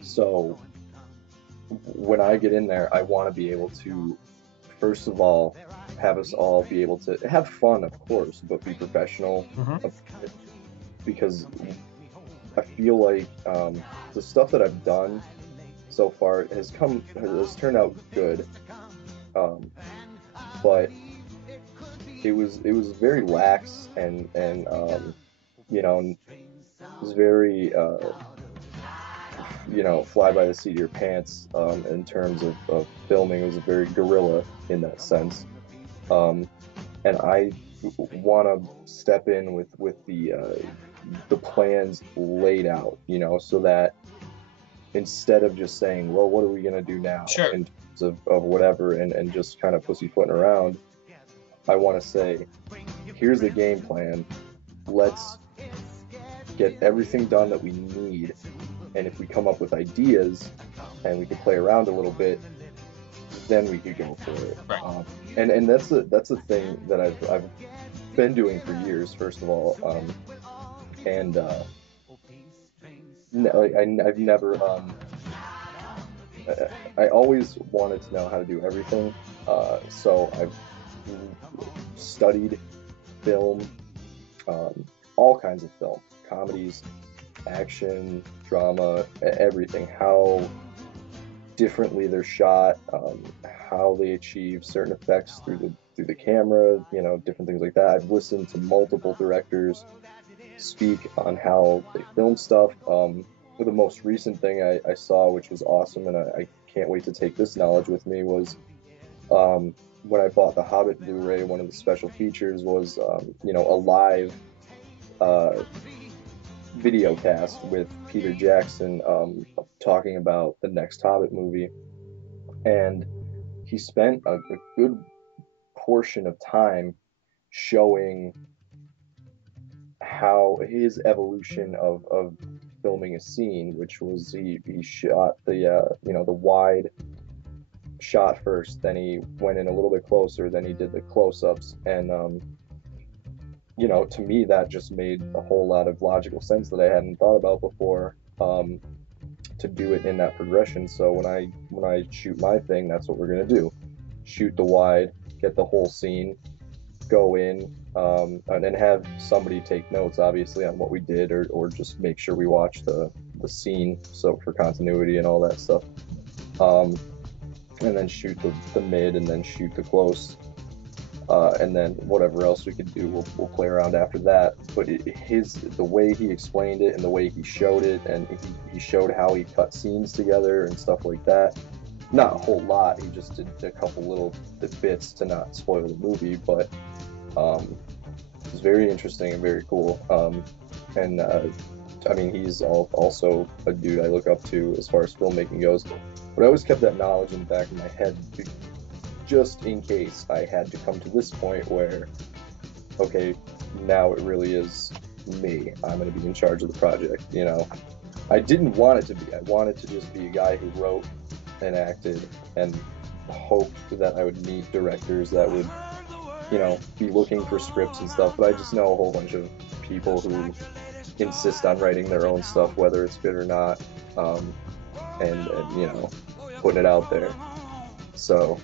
So when I get in there, I want to be able to, first of all, have us all be able to have fun, of course, but be professional. Mm-hmm. Because I feel like the stuff that I've done so far has turned out good, but it was very lax and it was very fly by the seat of your pants in terms of filming. It was very guerrilla in that sense. And I want to step in with the plans laid out, so that instead of just saying, well, what are we going to do now? Sure. In terms of whatever, and just kind of pussyfooting around, I want to say, here's the game plan. Let's get everything done that we need. And if we come up with ideas and we can play around a little bit, then we could go for it. Right. And that's the thing that I've been doing for years. First of all, I've never. I always wanted to know how to do everything. So I've studied film, all kinds of film, comedies, action, drama, everything. How differently they're shot, how they achieve certain effects through the camera, you know, different things like that. I've listened to multiple directors speak on how they film stuff. The most recent thing I saw, which was awesome, and I can't wait to take this knowledge with me, was when I bought the Hobbit Blu-ray. One of the special features was, you know, a live uh, video cast with Peter Jackson, talking about the next Hobbit movie, and he spent a good portion of time showing how his evolution of filming a scene, which was he shot the you know, the wide shot first, then he went in a little bit closer, then he did the close-ups, and you know, to me that just made a whole lot of logical sense that I hadn't thought about before, to do it in that progression. So when I shoot my thing, that's what we're gonna do: shoot the wide, get the whole scene, go in, and then have somebody take notes, obviously, on what we did, or just make sure we watch the scene, so for continuity and all that stuff. And then shoot the mid, and then shoot the close, and then whatever else we could do, we'll play around after that. But the way he explained it and the way he showed it, and he showed how he cut scenes together and stuff like that. Not a whole lot. He just did a couple little bits to not spoil the movie, but it was very interesting and very cool. And I mean, he's also a dude I look up to as far as filmmaking goes. But I always kept that knowledge in the back of my head, just in case I had to come to this point where, okay, now it really is me. I'm going to be in charge of the project, you know. I didn't want it to be. I wanted to just be a guy who wrote and acted, and hoped that I would meet directors that would, you know, be looking for scripts and stuff. But I just know a whole bunch of people who insist on writing their own stuff, whether it's good or not, and you know, putting it out there. So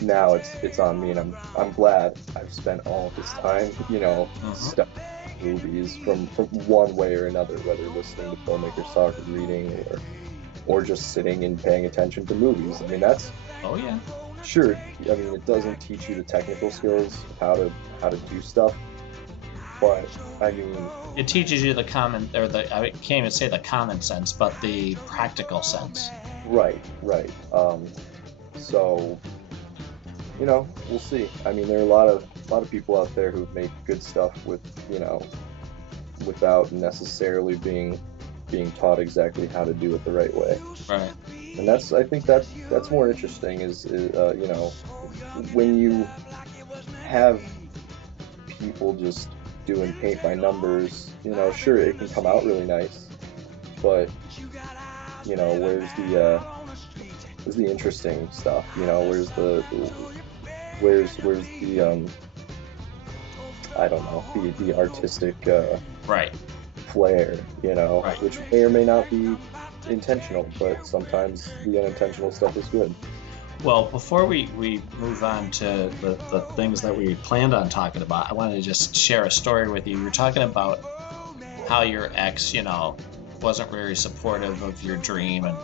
now it's on me, and I'm glad I've spent all of this time, you know, studying movies from one way or another, whether listening to filmmakers talk, reading, or just sitting and paying attention to movies. I mean, that's, oh yeah, sure. I mean, it doesn't teach you the technical skills, how to do stuff, but I mean, it teaches you the common, or I can't even say the common sense, but the practical sense. Right. So, you know, we'll see. I mean, there are a lot of people out there who've made good stuff with, you know, without necessarily being taught exactly how to do it the right way. Right. And I think that's more interesting, is you know, when you have people just doing paint by numbers, you know, sure, it can come out really nice, but, you know, where's the interesting stuff? You know, where's the I don't know, the artistic right. flair, you know, right. Which may or may not be intentional, but sometimes the unintentional stuff is good. Well, before we move on to the things that we planned on talking about, I wanted to just share a story with you. You're talking about how your ex, you know, wasn't very supportive of your dream and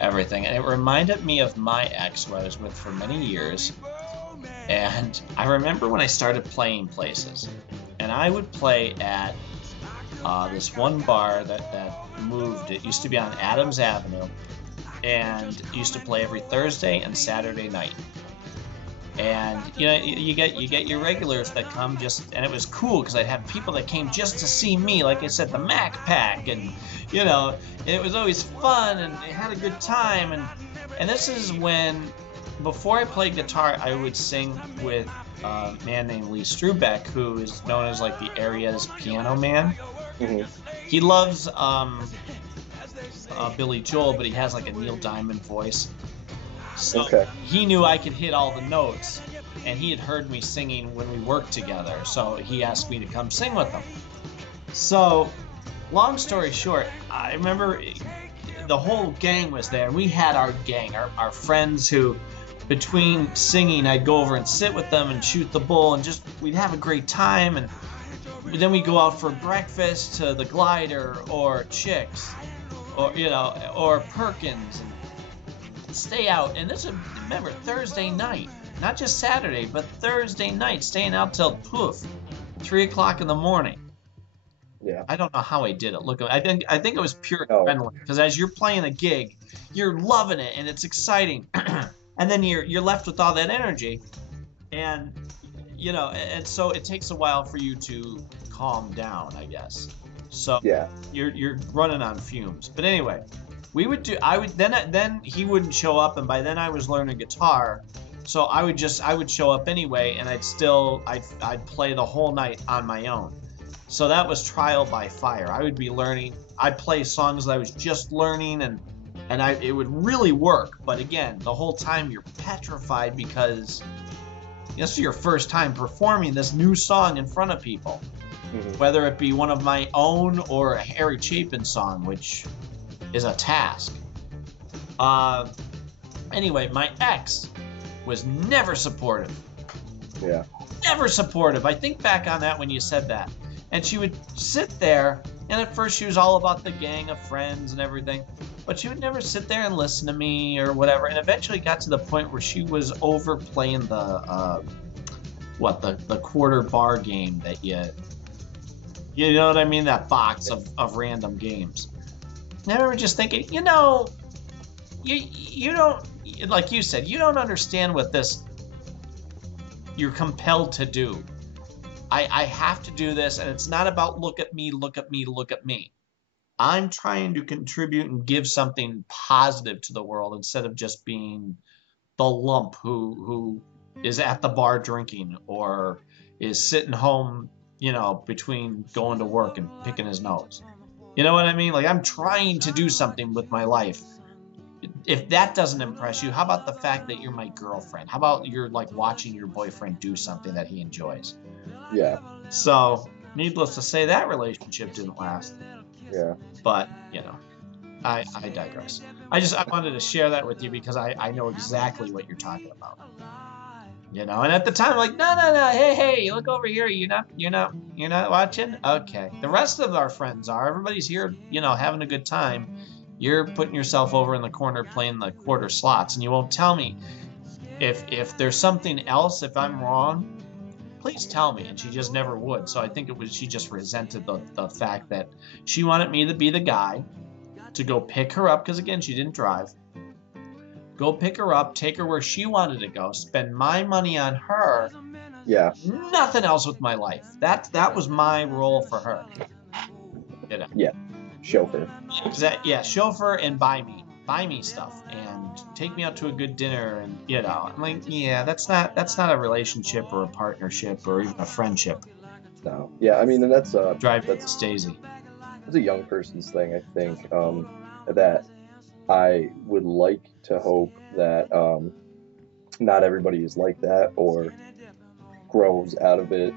everything. And it reminded me of my ex, who I was with for many years. And I remember when I started playing places. And I would play at this one bar that moved. It used to be on Adams Avenue, and used to play every Thursday and Saturday night. And you know, you get your regulars that come just, and it was cool because I'd have people that came just to see me, like I said, the Mac Pack, and you know, it was always fun, and it had a good time. And this is when, before I played guitar, I would sing with a man named Lee Strubeck, who is known as like the area's piano man. Mm-hmm. He loves Billy Joel, but he has like a Neil Diamond voice. So okay. He knew I could hit all the notes, and he had heard me singing when we worked together, so he asked me to come sing with him. So, long story short, I remember the whole gang was there, and we had our gang, our friends who, between singing, I'd go over and sit with them and shoot the bull, and just, we'd have a great time, and then we go out for breakfast to the Glider or Chicks, or or Perkins, and stay out. And this is, remember, Thursday night, not just Saturday, but Thursday night, staying out till 3 o'clock in the morning. Yeah. I don't know how I did it. Look, I think it was pure Oh. adrenaline, because as you're playing a gig, you're loving it and it's exciting, and then you're left with all that energy, and and so it takes a while for you to calm down, I guess. So Yeah. you're running on fumes. But anyway, then he wouldn't show up, and by then I was learning guitar, so I would show up anyway, and I'd play the whole night on my own. So that was trial by fire. I would be learning. I'd play songs that I was just learning, and it would really work. But again, the whole time you're petrified, because this is your first time performing this new song in front of people, whether it be one of my own or a Harry Chapin song, which is a task. Anyway, my ex was never supportive. Yeah. Never supportive. I think back on that when you said that. And she would sit there, and at first she was all about the gang of friends and everything, but she would never sit there and listen to me or whatever. And eventually got to the point where she was overplaying the quarter bar game that you know what I mean? That box of random games. And I remember just thinking, you don't, like you said, you don't understand what you're compelled to do. I have to do this, and it's not about look at me, look at me, look at me. I'm trying to contribute and give something positive to the world, instead of just being the lump who is at the bar drinking, or is sitting home, between going to work and picking his nose. You know what I mean? Like, I'm trying to do something with my life. If that doesn't impress you, how about the fact that you're my girlfriend? How about you're like watching your boyfriend do something that he enjoys? Yeah. So, needless to say, that relationship didn't last. Yeah. But, I digress. I wanted to share that with you, because I know exactly what you're talking about. And at the time, like, no, hey, look over here. You're not watching? Okay. The rest of our friends are. Everybody's here, having a good time. You're putting yourself over in the corner playing the quarter slots, and you won't tell me. If there's something else, if I'm wrong, please tell me. And she just never would. So I think she just resented the fact that she wanted me to be the guy to go pick her up, because again, she didn't drive. Go pick her up, take her where she wanted to go, spend my money on her. Yeah. Nothing else with my life. That was my role for her. Yeah. Chauffeur. Chauffeur, and buy me stuff, and take me out to a good dinner, and I'm like, yeah, that's not a relationship or a partnership or even a friendship. No. Yeah, I mean, and that's Stacey. It's a young person's thing, I think. That I would like to hope that not everybody is like that, or grows out of it,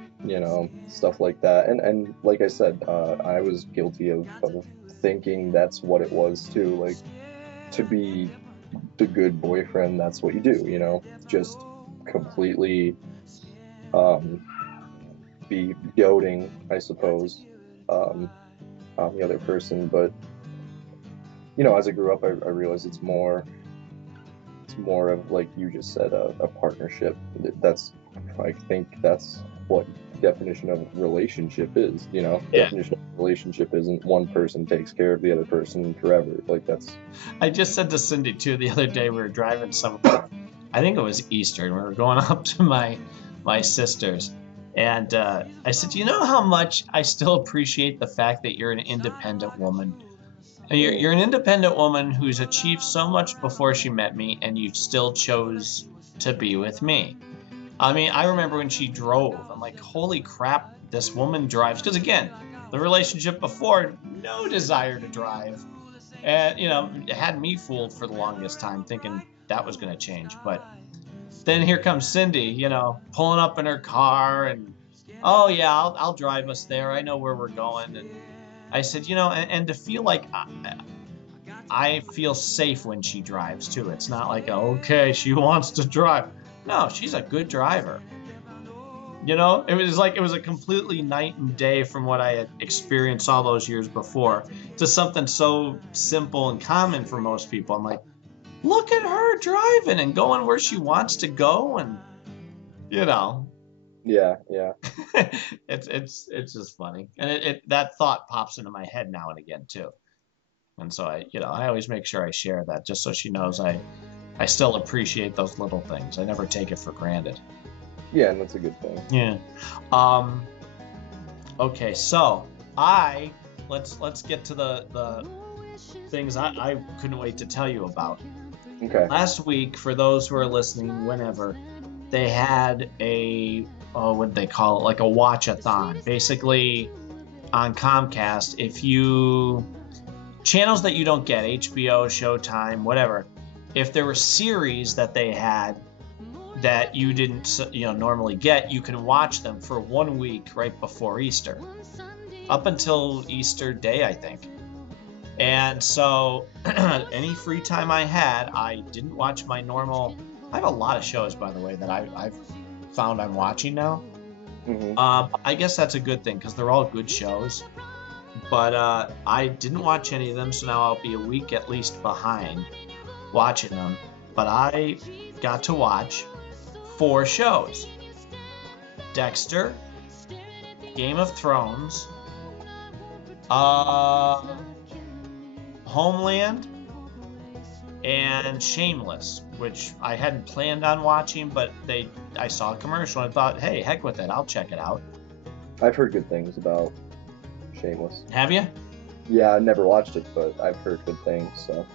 stuff like that. And like I said, I was guilty of thinking that's what it was too. Like, to be the good boyfriend, that's what you do, just completely be doting, I suppose, on the other person. But as I grew up, I realized it's more of, like you just said, a partnership. I think that's what definition of relationship is. Definition of relationship isn't one person takes care of the other person forever. Like, that's. I just said to Cindy too the other day, we were driving somewhere. I think it was Easter, and we were going up to my sister's, and I said, you know how much I still appreciate the fact that you're an independent woman. You're an independent woman who's achieved so much before she met me, and you still chose to be with me. I mean, I remember when she drove, I'm like, holy crap, this woman drives. Because again, the relationship before, no desire to drive. And, it had me fooled for the longest time, thinking that was going to change. But then here comes Cindy, pulling up in her car, and, oh yeah, I'll drive us there. I know where we're going. And I said, and to feel like I feel safe when she drives too. It's not like, okay, she wants to drive. No, she's a good driver. You know, it was a completely night and day from what I had experienced all those years before to something so simple and common for most people. I'm like, look at her driving and going where she wants to go, and you know, Yeah. it's just funny, and it that thought pops into my head now and again too. And so I always make sure I share that just so she knows I still appreciate those little things. I never take it for granted. Yeah, and that's a good thing. Yeah. Okay, so let's get to the things I couldn't wait to tell you about. Okay. Last week, for those who are listening, whenever, they had what did they call it? Like a watch-a-thon. Basically, on Comcast, if you channels that you don't get, HBO, Showtime, whatever, if there were series that they had that you didn't normally get, you can watch them for 1 week right before Easter, up until Easter Day, I think. And so any free time I had, I didn't watch my normal. I have a lot of shows, by the way, that I've found I'm watching now. Mm-hmm. I guess that's a good thing because they're all good shows. But I didn't watch any of them, so now I'll be a week at least behind watching them. But I got to watch 4 shows: Dexter, Game of Thrones, Homeland, and Shameless, which I hadn't planned on watching, but I saw a commercial and thought, hey, heck with it, I'll check it out. I've heard good things about Shameless. Have you? Yeah, I never watched it, but I've heard good things. So.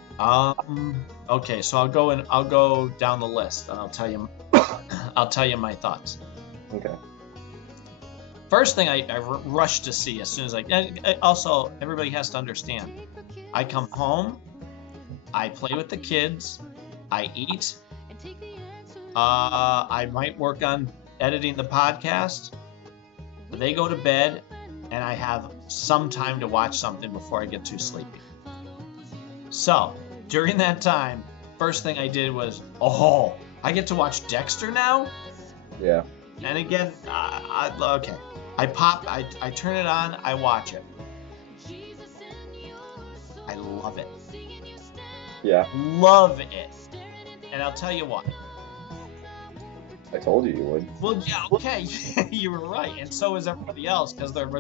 Okay, so I'll go down the list and I'll tell you my thoughts. Okay. First thing I rushed to see as soon as also, everybody has to understand, I come home, I play with the kids, I eat, I might work on editing the podcast, they go to bed, and I have some time to watch something before I get too sleepy. So, during that time, first thing I did was, I get to watch Dexter now? Yeah. And again, okay. I turn it on, I watch it. I love it. Yeah. Love it. And I'll tell you why. I told you would. Well, yeah, okay. You were right. And so is everybody else, because they're,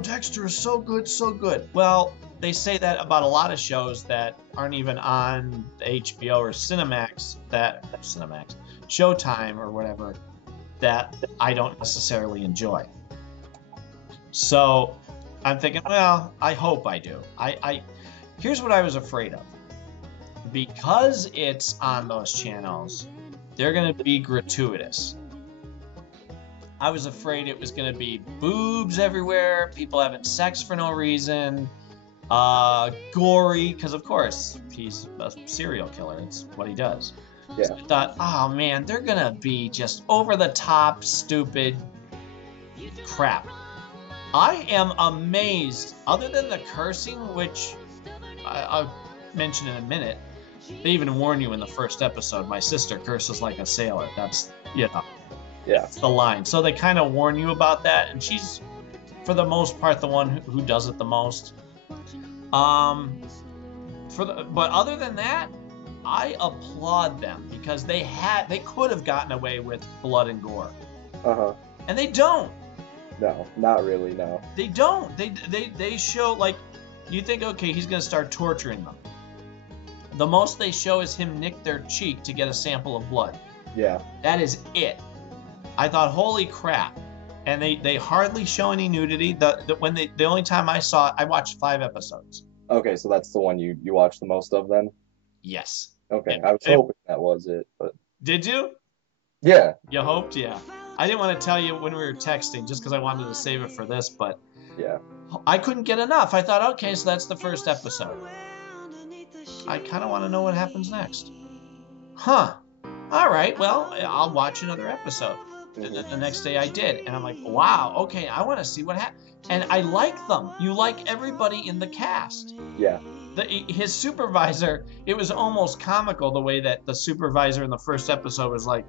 Dexter is so good, so good. Well, they say that about a lot of shows that aren't even on HBO or Showtime or whatever, that I don't necessarily enjoy. So I'm thinking, well, I hope I do. Here's what I was afraid of. Because it's on those channels, they're going to be gratuitous. I was afraid it was going to be boobs everywhere, people having sex for no reason, gory, because of course he's a serial killer. It's what he does. Yeah. So I thought, oh man, they're going to be just over the top, stupid crap. I am amazed, other than the cursing, which I'll mention in a minute. They even warn you in the first episode, my sister curses like a sailor. That's, Yeah. that's the line. So they kind of warn you about that, and she's, for the most part, the one who does it the most. But other than that, I applaud them, because they could have gotten away with blood and gore. Uh-huh. And they don't. No, not really, no. They don't. They show, like, you think, okay, he's going to start torturing them. The most they show is him nick their cheek to get a sample of blood. Yeah. That is it. I thought, holy crap. And they hardly show any nudity. The only time I saw it, I watched 5 episodes. Okay, so that's the one you watched the most of then? Yes. Okay, I was hoping that was it, but... Did you? Yeah. You hoped? Yeah. I didn't want to tell you when we were texting, just because I wanted to save it for this, but... Yeah. I couldn't get enough. I thought, okay, so that's the first episode. I kind of want to know what happens next. Huh. All right, well, I'll watch another episode. The next day I did, and I'm like, wow, okay, I want to see what happens. And I like them. You like everybody in the cast. Yeah. His supervisor, it was almost comical the way that the supervisor in the first episode was like,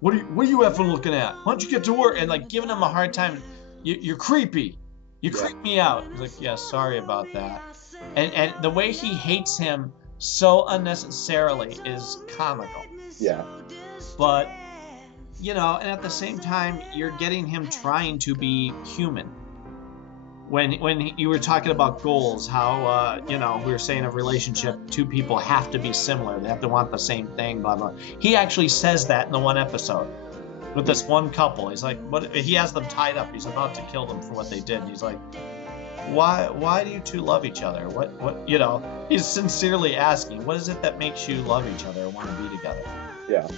what are you effing looking at? Why don't you get to work? And like giving him a hard time. You're creepy. You Yeah. creep me out. He's like, yeah, sorry about that. And the way he hates him so unnecessarily is comical. Yeah. But and at the same time, you're getting him trying to be human. When you were talking about goals, how we were saying a relationship, two people have to be similar, they have to want the same thing, blah blah. He actually says that in the one episode with this one couple. He's like, what? He has them tied up. He's about to kill them for what they did. And he's like, why do you two love each other? What He's sincerely asking, what is it that makes you love each other and want to be together? Yeah.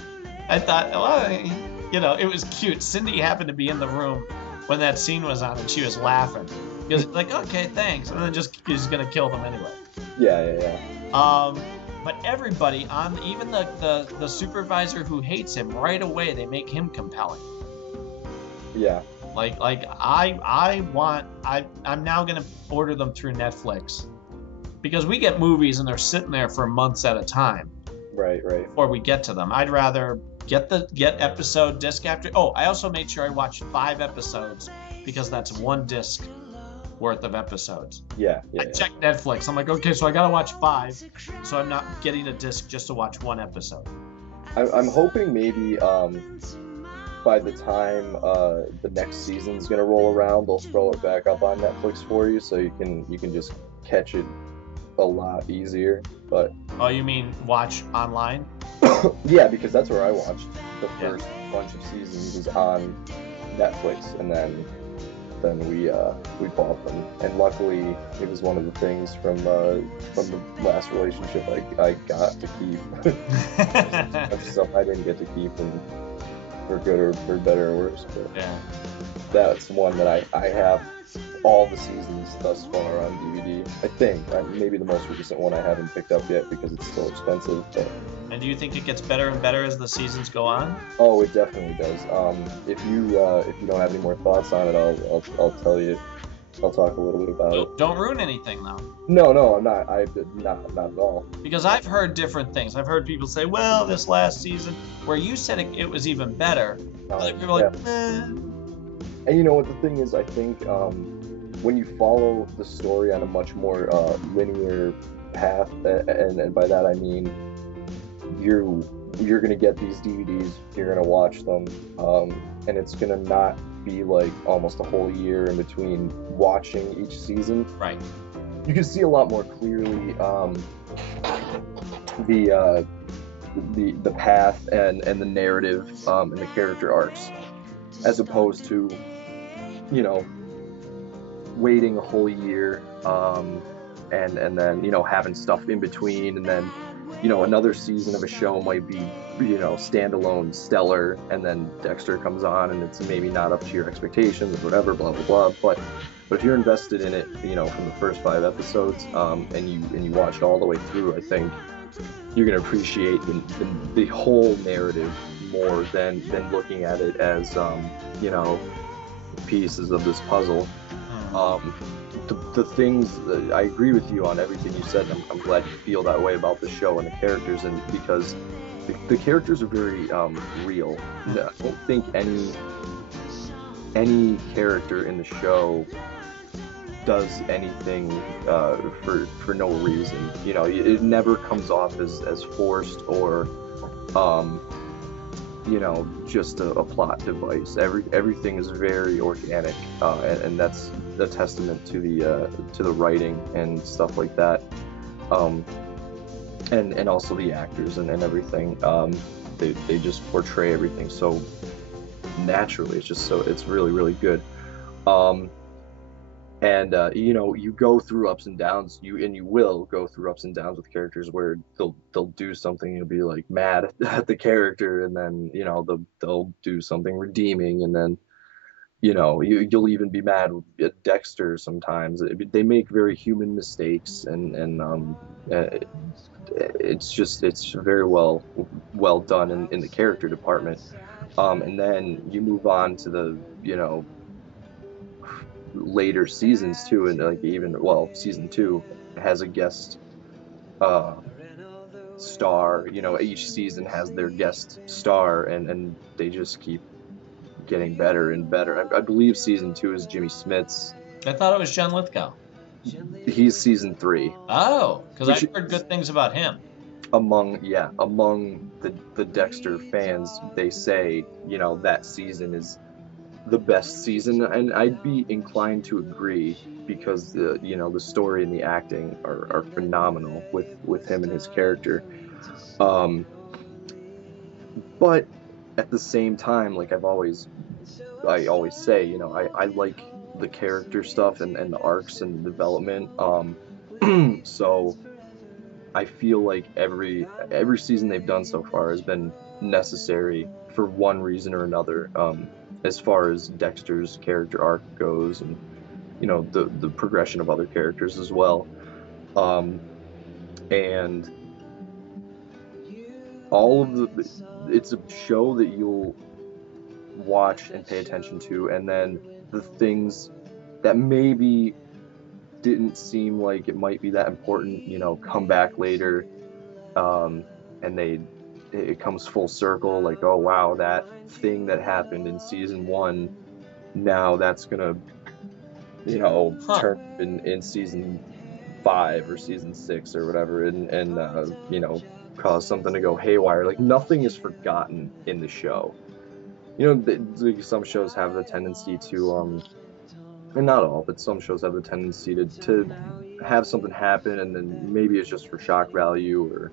I thought, well, it was cute. Cindy happened to be in the room when that scene was on, and she was laughing. He was like, okay, thanks, and then he's gonna kill them anyway. Yeah. But everybody even the supervisor who hates him, right away they make him compelling. Yeah. Like I'm now gonna order them through Netflix, because we get movies and they're sitting there for months at a time. Right. Before we get to them. I'd rather get episode disc after. Oh, I also made sure I watched 5 episodes, because that's one disc worth of episodes. Yeah. I checked Netflix. I'm like, okay, so I gotta watch 5, so I'm not getting a disc just to watch one episode. I'm hoping maybe by the time the next season's gonna roll around, they'll throw it back up on Netflix for you, so you can just catch it a lot easier. But you mean watch online? yeah, because that's where I watched the first bunch of seasons, was on Netflix, and then we bought them, and luckily it was one of the things from the last relationship I got to keep. Stuff I didn't get to keep, and for good or for better or worse. But yeah, that's one that I have all the seasons thus far on DVD. I think maybe the most recent one I haven't picked up yet because it's still expensive. But and do you think it gets better and better as the seasons go on? Oh, it definitely does. If you don't have any more thoughts on it, I'll tell you. I'll talk a little bit about it. Don't ruin anything, though. No, I'm not. Not at all. Because I've heard different things. I've heard people say, well, this last season, where you said it was even better. Other people are like, eh. And you know what the thing is? I think when you follow the story on a much more linear path, and by that I mean you're gonna get these DVDs, you're gonna watch them, and it's gonna not be like almost a whole year in between watching each season. Right. You can see a lot more clearly the path and the narrative and the character arcs, as opposed to waiting a whole year and then having stuff in between, and then another season of a show might be standalone stellar, and then Dexter comes on and it's maybe not up to your expectations or whatever, blah blah blah. But if you're invested in it from the first 5 episodes and you watch it all the way through, I think you're going to appreciate the whole narrative more than looking at it as pieces of this puzzle. The things that I agree with you on everything you said. I'm glad you feel that way about the show and the characters, and because the characters are very real. I don't think any character in the show does anything for no reason. It never comes off as forced or just a plot device. Everything is very organic, and that's a testament to the writing and stuff like that, and also the actors and everything. They just portray everything so naturally. It's really, really good. And you go through ups and downs. You will go through ups and downs with characters where they'll do something, you'll be like mad at the character, and then they'll do something redeeming, and then you'll even be mad at Dexter sometimes. They make very human mistakes, and it's very well done in the character department. And then you move on to the later seasons too, and season 2 has a guest star. You know, each season has their guest star, and they just keep getting better and better. I believe season 2 is Jimmy Smits. I thought it was John Lithgow. He's season 3, Oh, because which I've heard good things about him. among the Dexter fans, they say, you know, that season is the best season, and I'd be inclined to agree because the story and the acting are phenomenal with him and his character. Um, but at the same time, like I always say, you know, I like the character stuff and the arcs and the development. So I feel like every season they've done so far has been necessary for one reason or another. As far as Dexter's character arc goes, and you know the progression of other characters as well. Um, and all of it's a show that you'll watch and pay attention to, and then the things that maybe didn't seem like it might be that important, you know, come back later, and it comes full circle, like, oh wow, that thing that happened in season 1, now that's gonna, you know, turn in season 5 or season 6 or whatever, and you know, cause something to go haywire. Like nothing is forgotten in the show. You know, some shows have the tendency to and not all, but some shows have the tendency to have something happen, and then maybe it's just for shock value, or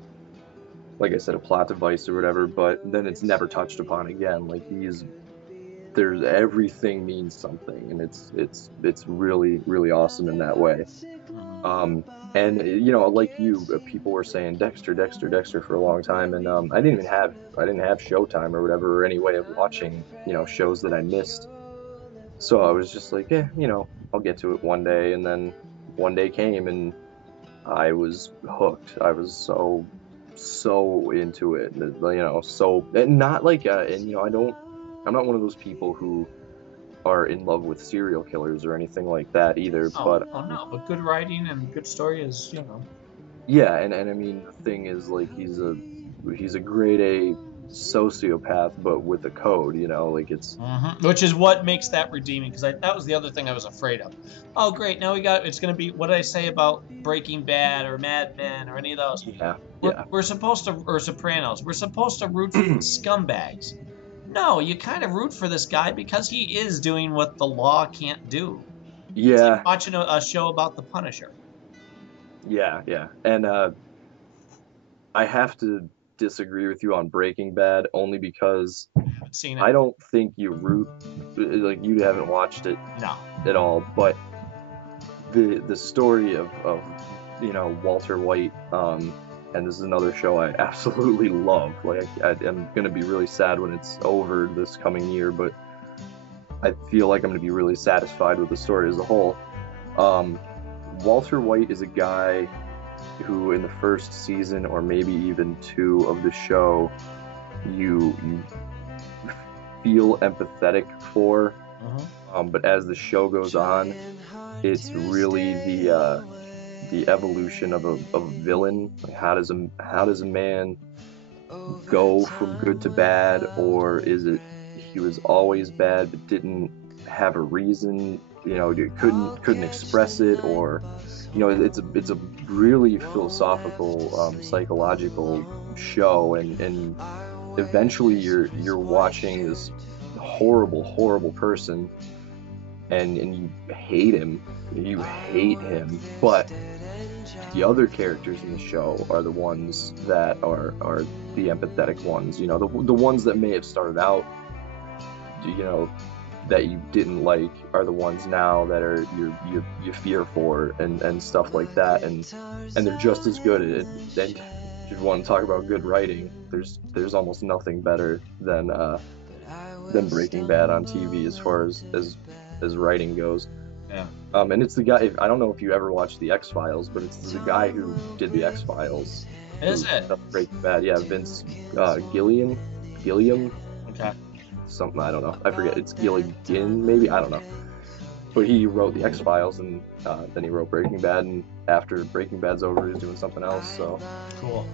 like I said, a plot device or whatever, but then it's never touched upon again. Like there's everything means something, and it's really really awesome in that way. And you know, like you, people were saying Dexter, Dexter, Dexter for a long time, and I didn't have Showtime or whatever, or any way of watching, you know, shows that I missed. So I was just like, yeah, you know, I'll get to it one day, and then one day came, and I was hooked. I was so into it, you know, so, and not like and you know, I'm not one of those people who are in love with serial killers or anything like that either. Oh, But oh no, but good writing and good story is, you know. yeah, and I mean, the thing is, like, he's a grade A sociopath, but with a code, you know, like it's Which is what makes that redeeming, because that was the other thing I was afraid of. Oh, great! Now it's going to be what did I say about Breaking Bad or Mad Men or any of those? yeah, We're, yeah, we're supposed to, or Sopranos. We're supposed to root for the scumbags. No, you kind of root for this guy because he is doing what the law can't do. It's like yeah, watching a show about the Punisher. yeah, and I have to disagree with you on Breaking Bad only because I haven't seen I it. don't think you root, like, you haven't watched it No. at all, but the story of you know, Walter White, and this is another show I absolutely love. Like I'm gonna be really sad when it's over this coming year, but I feel like I'm gonna be really satisfied with the story as a whole. Walter White is a guy who, in the first season or maybe even 2 of the show, you feel empathetic for, but as the show goes on, it's really the evolution of a villain. Like how does a man go from good to bad, or is it he was always bad but didn't have a reason, you know, couldn't express it, or you know, it's a really philosophical, psychological show, and eventually you're watching this horrible person, and you hate him, but the other characters in the show are the ones that are the empathetic ones, you know, the ones that may have started out, you know, that you didn't like, are the ones now that are you fear for, and stuff like that, and they're just as good at it. And if you want to talk about good writing, there's almost nothing better than Breaking Bad on TV as far as writing goes. Yeah. And it's the guy. I don't know if you ever watched the X-Files, but it's the guy who did the X-Files. Is it? Breaking Bad, yeah, Vince Gilliam. Okay. Something, I don't know. I forget. It's Gilligan, maybe. I don't know. but he wrote the X-Files, and then he wrote Breaking Bad, and after Breaking Bad's over, he's doing something else. So Cool.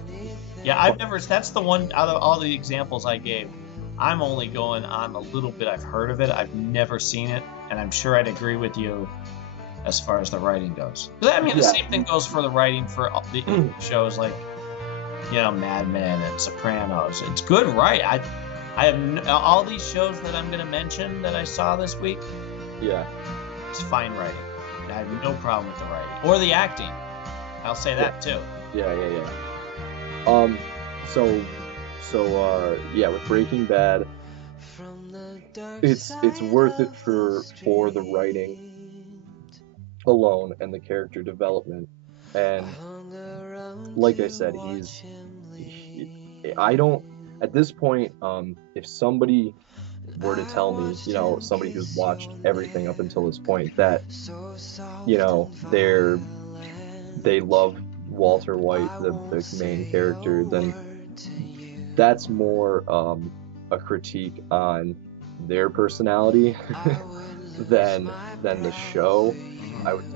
Yeah, I've never. That's the one out of all the examples I gave. I'm only going on a little bit. I've heard of it. I've never seen it, and I'm sure I'd agree with you as far as the writing goes. I mean, the same thing goes for the writing for the shows like, Mad Men and Sopranos. It's good, right? I have all these shows that I'm going to mention that I saw this week. Yeah. It's fine writing. I have no problem with the writing or the acting. I'll say that too. Yeah. With Breaking Bad, it's worth it for the writing alone and the character development. And like I said, I don't, at this point, if somebody were to tell me, somebody who's watched everything up until this point, that, they love Walter White, the main character, then that's more a critique on their personality than the show.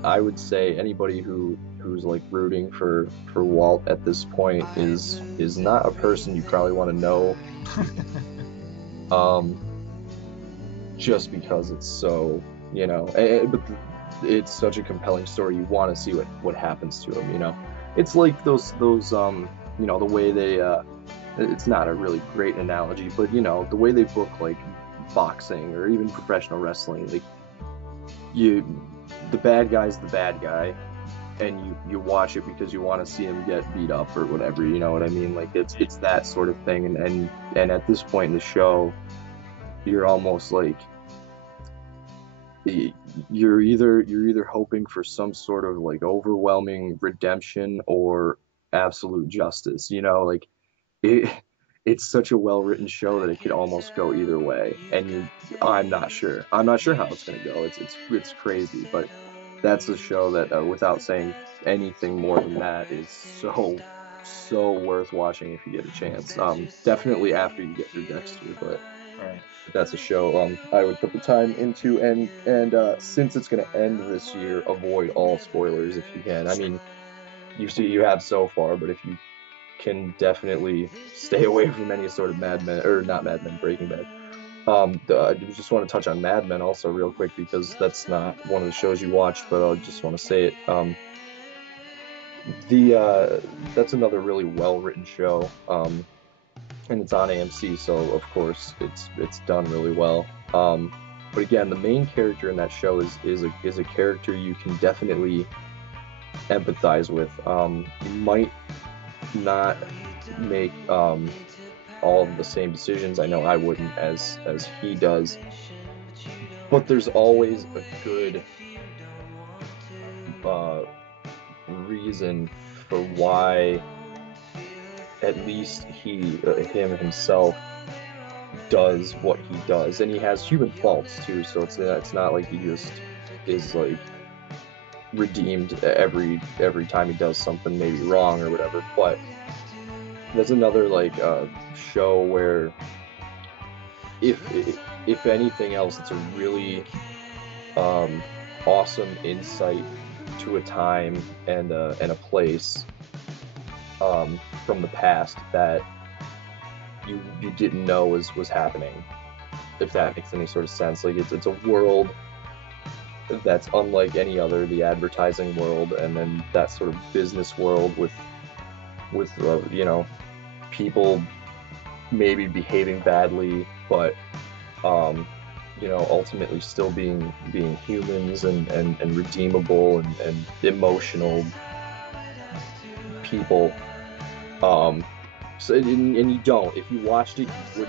I would say anybody who's like rooting for Walt at this point is not a person you probably want to know. Just because it's so, but it's such a compelling story. You want to see what happens to him. It's like those the way they it's not a really great analogy, but the way they book like boxing or even professional wrestling, like the bad guy's the bad guy, and you watch it because you want to see him get beat up or whatever, you know what I mean? Like it's that sort of thing, and at this point in the show, you're almost like you're either hoping for some sort of like overwhelming redemption or absolute justice, like it's such a well-written show that it could almost go either way, and I'm not sure how it's going to go. It's crazy, but that's a show that without saying anything more than that is so worth watching if you get a chance. Definitely after you get through Dexter, but right. That's a show I would put the time into, and since it's going to end this year, avoid all spoilers if you can. I mean, you have so far, but if you can, definitely stay away from any sort of Mad Men, or not Mad Men, Breaking Bad. I just want to touch on Mad Men also real quick, because that's not one of the shows you watched, but I just want to say it. That's another really well-written show, and it's on AMC, so of course it's done really well. But again, the main character in that show is a character you can definitely empathize with. You might not make all of the same decisions. I know I wouldn't as he does, but there's always a good reason for why at least him himself does what he does, and he has human faults too, so it's not like he just is like redeemed every time he does something maybe wrong or whatever. But there's another like show where if anything else, it's a really awesome insight to a time and a place from the past that you didn't know was happening, if that makes any sort of sense. Like it's a world that's unlike any other, the advertising world, and then that sort of business world with people maybe behaving badly, but ultimately still being humans and redeemable and emotional people. So and you don't. If you watched it, you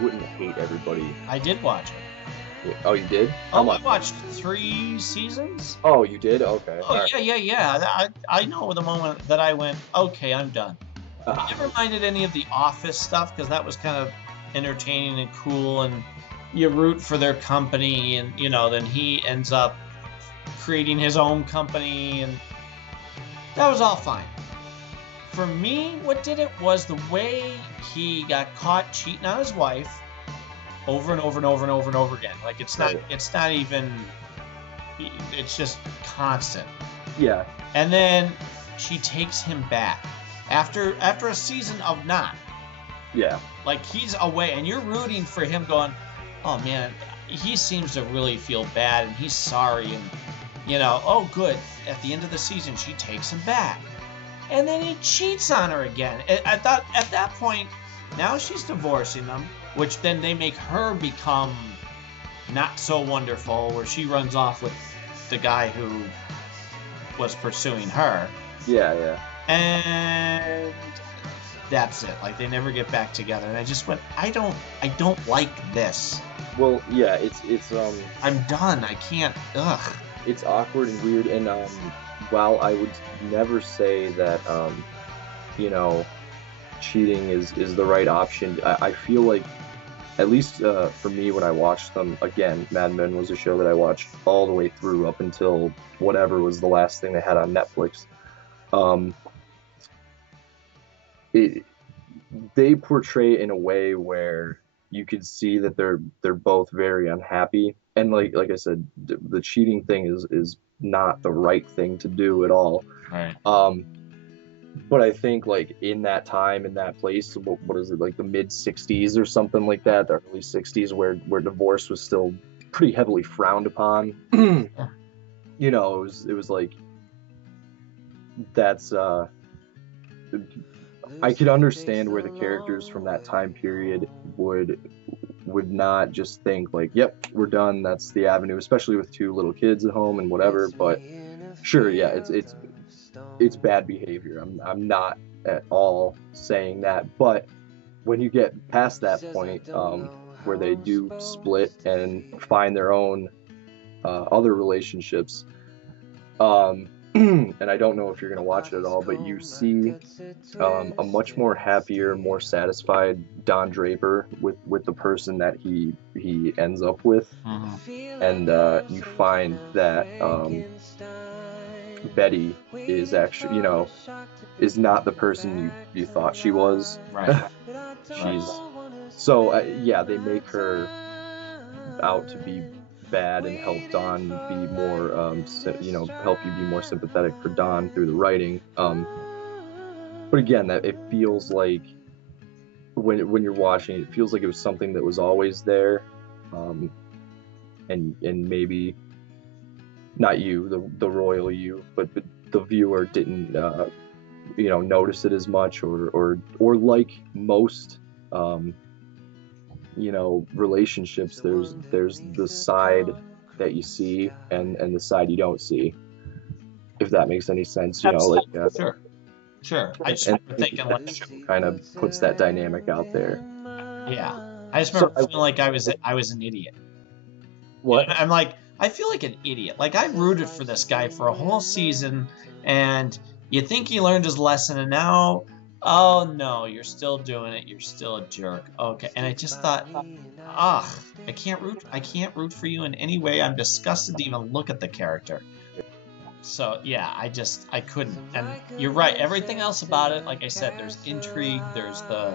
wouldn't hate everybody. I did watch it. Oh, you did? I watched 3 seasons. Oh, you did? Okay. Oh, right. Yeah. I know the moment that I went, okay, I'm done. It never minded any of the Office stuff, because that was kind of entertaining and cool, and you root for their company, and then he ends up creating his own company, and that was all fine. For me, what did it was the way he got caught cheating on his wife over and over and over and over and over again. Like it's not even It's just constant. Yeah. And then she takes him back after a season of not. Yeah. Like, he's away, and you're rooting for him, going, oh man, he seems to really feel bad, and he's sorry, and oh good. At the end of the season, she takes him back, and then he cheats on her again. I thought at that point, now she's divorcing him, which then they make her become not so wonderful, where she runs off with the guy who was pursuing her. Yeah. And that's it. Like, they never get back together, and I just went, I don't like this. Well, yeah, it's I'm done. I can't. Ugh. It's awkward and weird, and while I would never say that cheating is the right option, I feel like, at least for me, when I watched them, again, Mad Men was a show that I watched all the way through up until whatever was the last thing they had on Netflix. They portray it in a way where you could see that they're both very unhappy, and like I said, the cheating thing is not the right thing to do at all. Right. But I think, like, in that time, in that place, what is it, like the mid 60s or something like that, the early 60s, where divorce was still pretty heavily frowned upon. It was like, that's I could understand where the characters from that time period would not just think like, yep, we're done, that's the avenue, especially with two little kids at home and whatever. But sure, yeah, it's bad behavior. I'm not at all saying that, but when you get past that point, where they do split and find their own other relationships, and I don't know if you're going to watch it at all, but you see a much more happier, more satisfied Don Draper with the person that he ends up with. And you find that Betty is actually, is not the person you thought she was. Right. So yeah, they make her out to be bad and help Don be more, help you be more sympathetic for Don through the writing. But again, that it feels like when you're watching, it feels like it was something that was always there, and maybe not you, the royal you, but the viewer didn't, notice it as much, or like most, relationships, there's the side that you see and the side you don't see, if that makes any sense. Sure. I just remember thinking, like, kind of puts that dynamic out there. Yeah, I just remember feeling like I was an idiot. What? I'm like, I feel like an idiot. Like, I rooted for this guy for a whole season, and you think he learned his lesson, and now, oh no, you're still doing it. You're still a jerk. Okay, and I just thought, I can't root for you in any way. I'm disgusted to even look at the character. So yeah, I couldn't. And you're right. Everything else about it, like I said, there's intrigue. There's the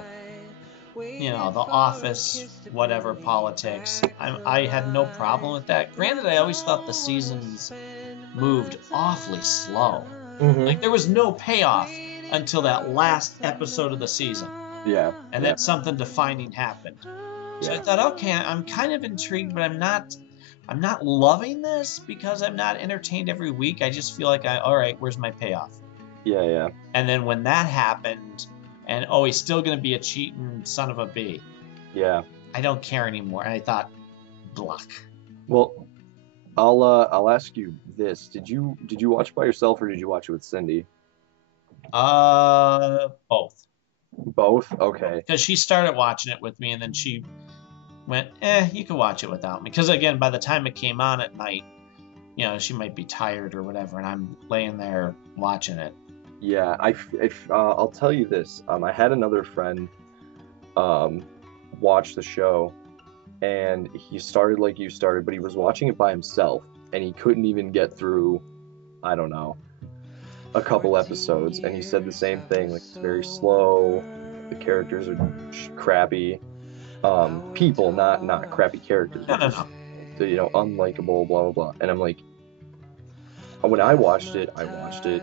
office, whatever, politics. I had no problem with that. Granted, I always thought the seasons moved awfully slow. Like, there was no payoff until that last episode of the season. Yeah. And then something defining happened. So I thought, okay, I'm kind of intrigued, but I'm not loving this because I'm not entertained every week. I just feel like all right, where's my payoff? Yeah. And then when that happened, and he's still going to be a cheating son of a b. Yeah. I don't care anymore. And I thought, block. Well, I'll ask you this: Did you watch by yourself, or did you watch it with Cindy? Both. Both? Okay. Because she started watching it with me, and then she went, you can watch it without me. Because again, by the time it came on at night, she might be tired or whatever, and I'm laying there watching it. Yeah, I'll tell you this. I had another friend watch the show, and he started like you started, but he was watching it by himself, and he couldn't even get through, I don't know, a couple episodes, and he said the same thing. Like, it's very slow, the characters are crappy, people, not crappy characters, No. so, unlikable, blah blah blah. And I'm like, when I watched it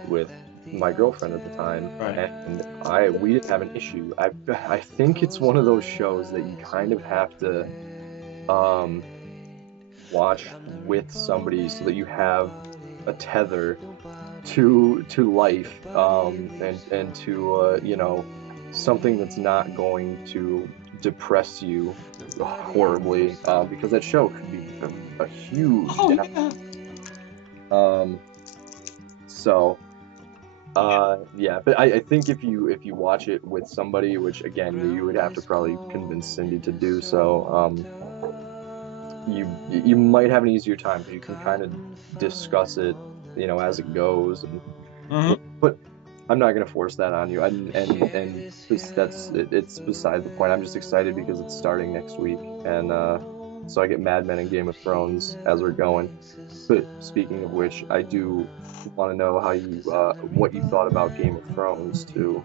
with my girlfriend at the time, Right. and we didn't have an issue. I think it's one of those shows that you kind of have to um watch with somebody so that you have a tether to life, and to something that's not going to depress you horribly, because that show could be a huge Oh yeah. um so yeah, but I think if you watch it with somebody, which again you would have to probably convince Cindy to do so, you might have an easier time because you can kind of discuss it, as it goes, and Mm-hmm. but I'm not gonna force that on you. It's beside the point. I'm just excited because it's starting next week, and so I get Mad Men and Game of Thrones as we're going. But speaking of which, I do want to know what you thought about Game of Thrones too.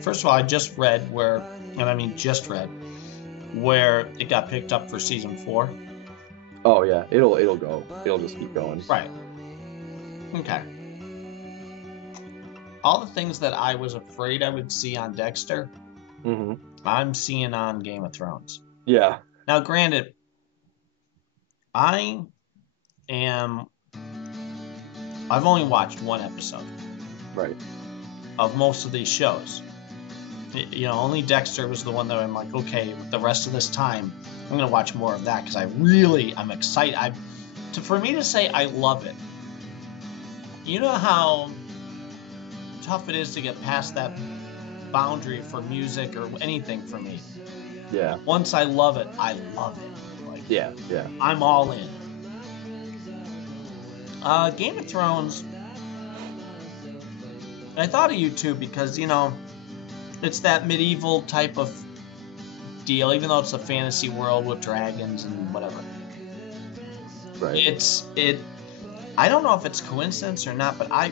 First of all, I just read where, and I mean just read where it got picked up for season 4. Oh yeah, it'll just keep going. Right. Okay. All the things that I was afraid I would see on Dexter, Hmm. I'm seeing on Game of Thrones. Yeah. Now, granted, I am. I've only watched one episode Right. of most of these shows. Only Dexter was the one that I'm like, okay, the rest of this time, I'm gonna watch more of that because I'm excited. For me to say I love it. You know how tough it is to get past that boundary for music or anything for me. Yeah. Once I love it, I love it. Like, Yeah. Yeah. I'm all in. Game of Thrones. I thought of you too because it's that medieval type of deal, even though it's a fantasy world with dragons and whatever. Right. I don't know if it's coincidence or not, but I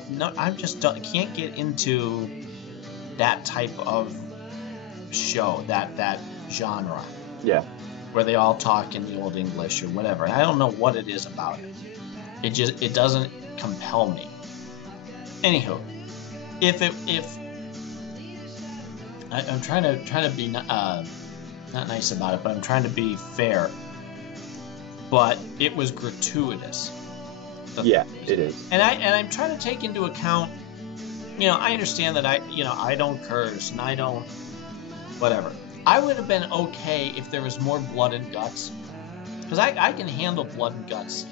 just can't get into that type of show, that genre. Yeah. Where they all talk in the Old English or whatever. And I don't know what it is about it. It doesn't compel me. Anywho, I'm trying to be not nice about it, but I'm trying to be fair. But it was gratuitous. Yeah, it is. And I'm trying to take into account. I understand that I don't curse and I don't whatever. I would have been okay if there was more blood and guts, because I can handle blood and guts,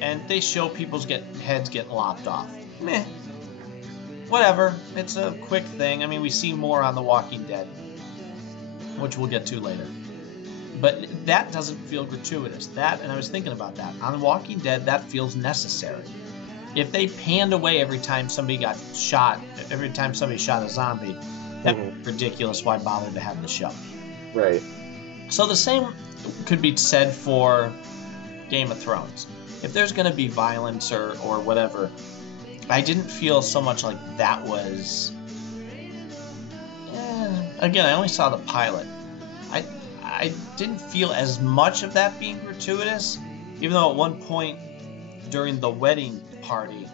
and they show people's heads getting lopped off. Meh. Whatever. It's a quick thing. I mean, we see more on The Walking Dead, which we'll get to later. But that doesn't feel gratuitous. And I was thinking about that. On The Walking Dead, that feels necessary. If they panned away every time somebody got shot, every time somebody shot a zombie, that's ridiculous. Why bother to have the show? Right. So the same could be said for Game of Thrones. If there's going to be violence or whatever, I didn't feel so much like that was... Again, I only saw the pilot. I didn't feel as much of that being gratuitous, even though at one point during the wedding party...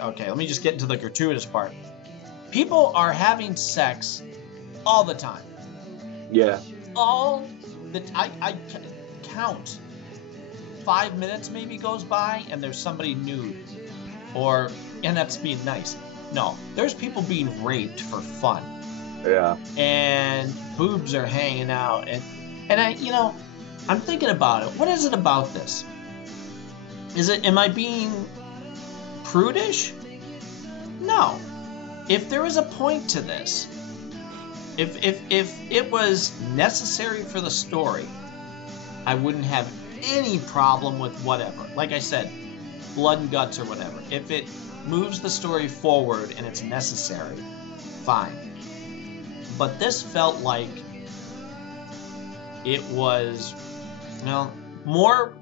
Okay, let me just get into the gratuitous part. People are having sex all the time. Yeah. I count 5 minutes maybe goes by and there's somebody nude, and that's being nice. No, there's people being raped for fun. Yeah. And boobs are hanging out, and I'm thinking about it. What is it about this? Am I being prudish? No. If there is a point to this, if it was necessary for the story, I wouldn't have any problem with whatever. Like I said, blood and guts or whatever. If it moves the story forward and it's necessary, fine. But this felt like it was, more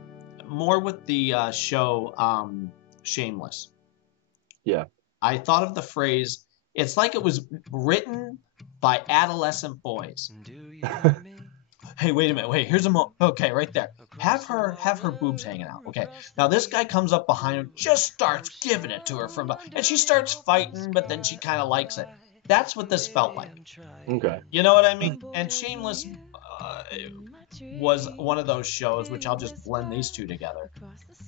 with the show Shameless. Yeah. I thought of the phrase, it's like it was written by adolescent boys. Hey, wait a minute. Wait, here's a okay, right there. Have her boobs hanging out. Okay. Now this guy comes up behind her, just starts giving it to her and she starts fighting, but then she kind of likes it. That's what this felt like. Okay. You know what I mean? And Shameless was one of those shows, which I'll just blend these two together,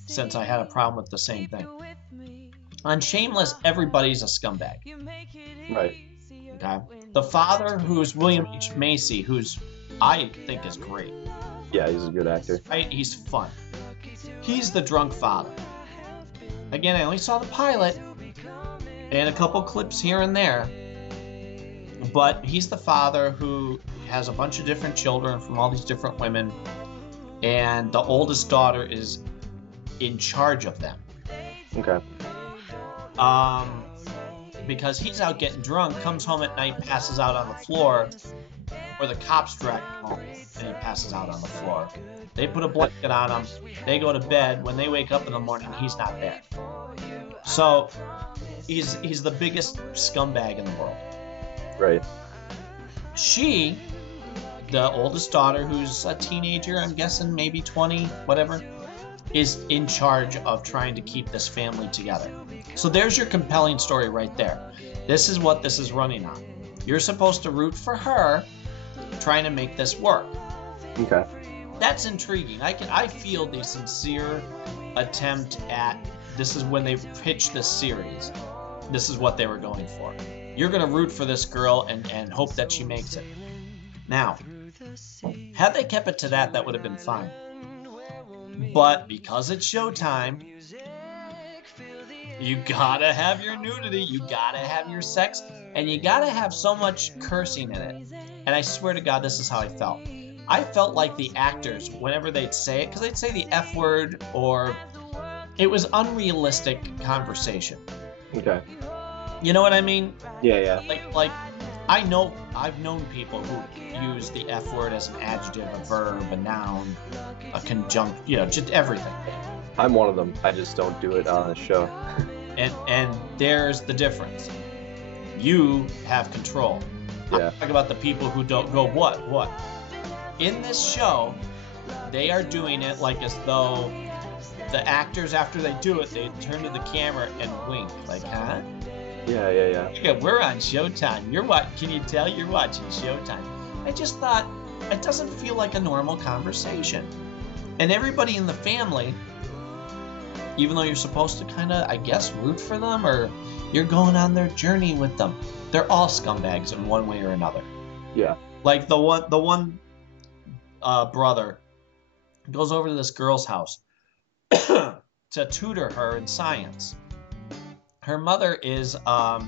since I had a problem with the same thing. On Shameless, everybody's a scumbag. Right. Okay. The father, who's William H. Macy, who's I think is great. Yeah, he's a good actor. Right? He's fun. He's the drunk father. Again, I only saw the pilot and a couple clips here and there, but he's the father who has a bunch of different children from all these different women, and the oldest daughter is in charge of them. Okay. Because he's out getting drunk, comes home at night, passes out on the floor, or the cops drag him home, and he passes out on the floor. They put a blanket on him, they go to bed. When they wake up in the morning, he's not there. So he's the biggest scumbag in the world. Right. She, the oldest daughter, who's a teenager, I'm guessing maybe 20, whatever, is in charge of trying to keep this family together. So there's your compelling story right there. This is what this is running on. You're supposed to root for her trying to make this work. Okay. That's intriguing. I feel the sincere attempt at, this is when they pitched this series. This is what they were going for. You're going to root for this girl and hope that she makes it. Now, had they kept it to that, that would have been fine. But because it's Showtime, you gotta have your nudity, you gotta have your sex, and you gotta have so much cursing in it. And I swear to God, this is how I felt. I felt like the actors, whenever they'd say it, because they'd say the F word, or it was unrealistic conversation. Okay. You know what I mean? Yeah. Like I've known people who use the F word as an adjective, a verb, a noun, a conjunct, just everything. I'm one of them. I just don't do it on the show. And there's the difference. You have control. Yeah. I'm talking about the people who don't go, what? In this show, they are doing it like as though the actors, after they do it, they turn to the camera and wink. Like, huh? Yeah. We're on Showtime. Can you tell you're watching Showtime? I just thought, it doesn't feel like a normal conversation. And everybody in the family, even though you're supposed to kind of, I guess, root for them, or you're going on their journey with them, they're all scumbags in one way or another. Yeah. Like the one brother goes over to this girl's house to tutor her in science. Her mother is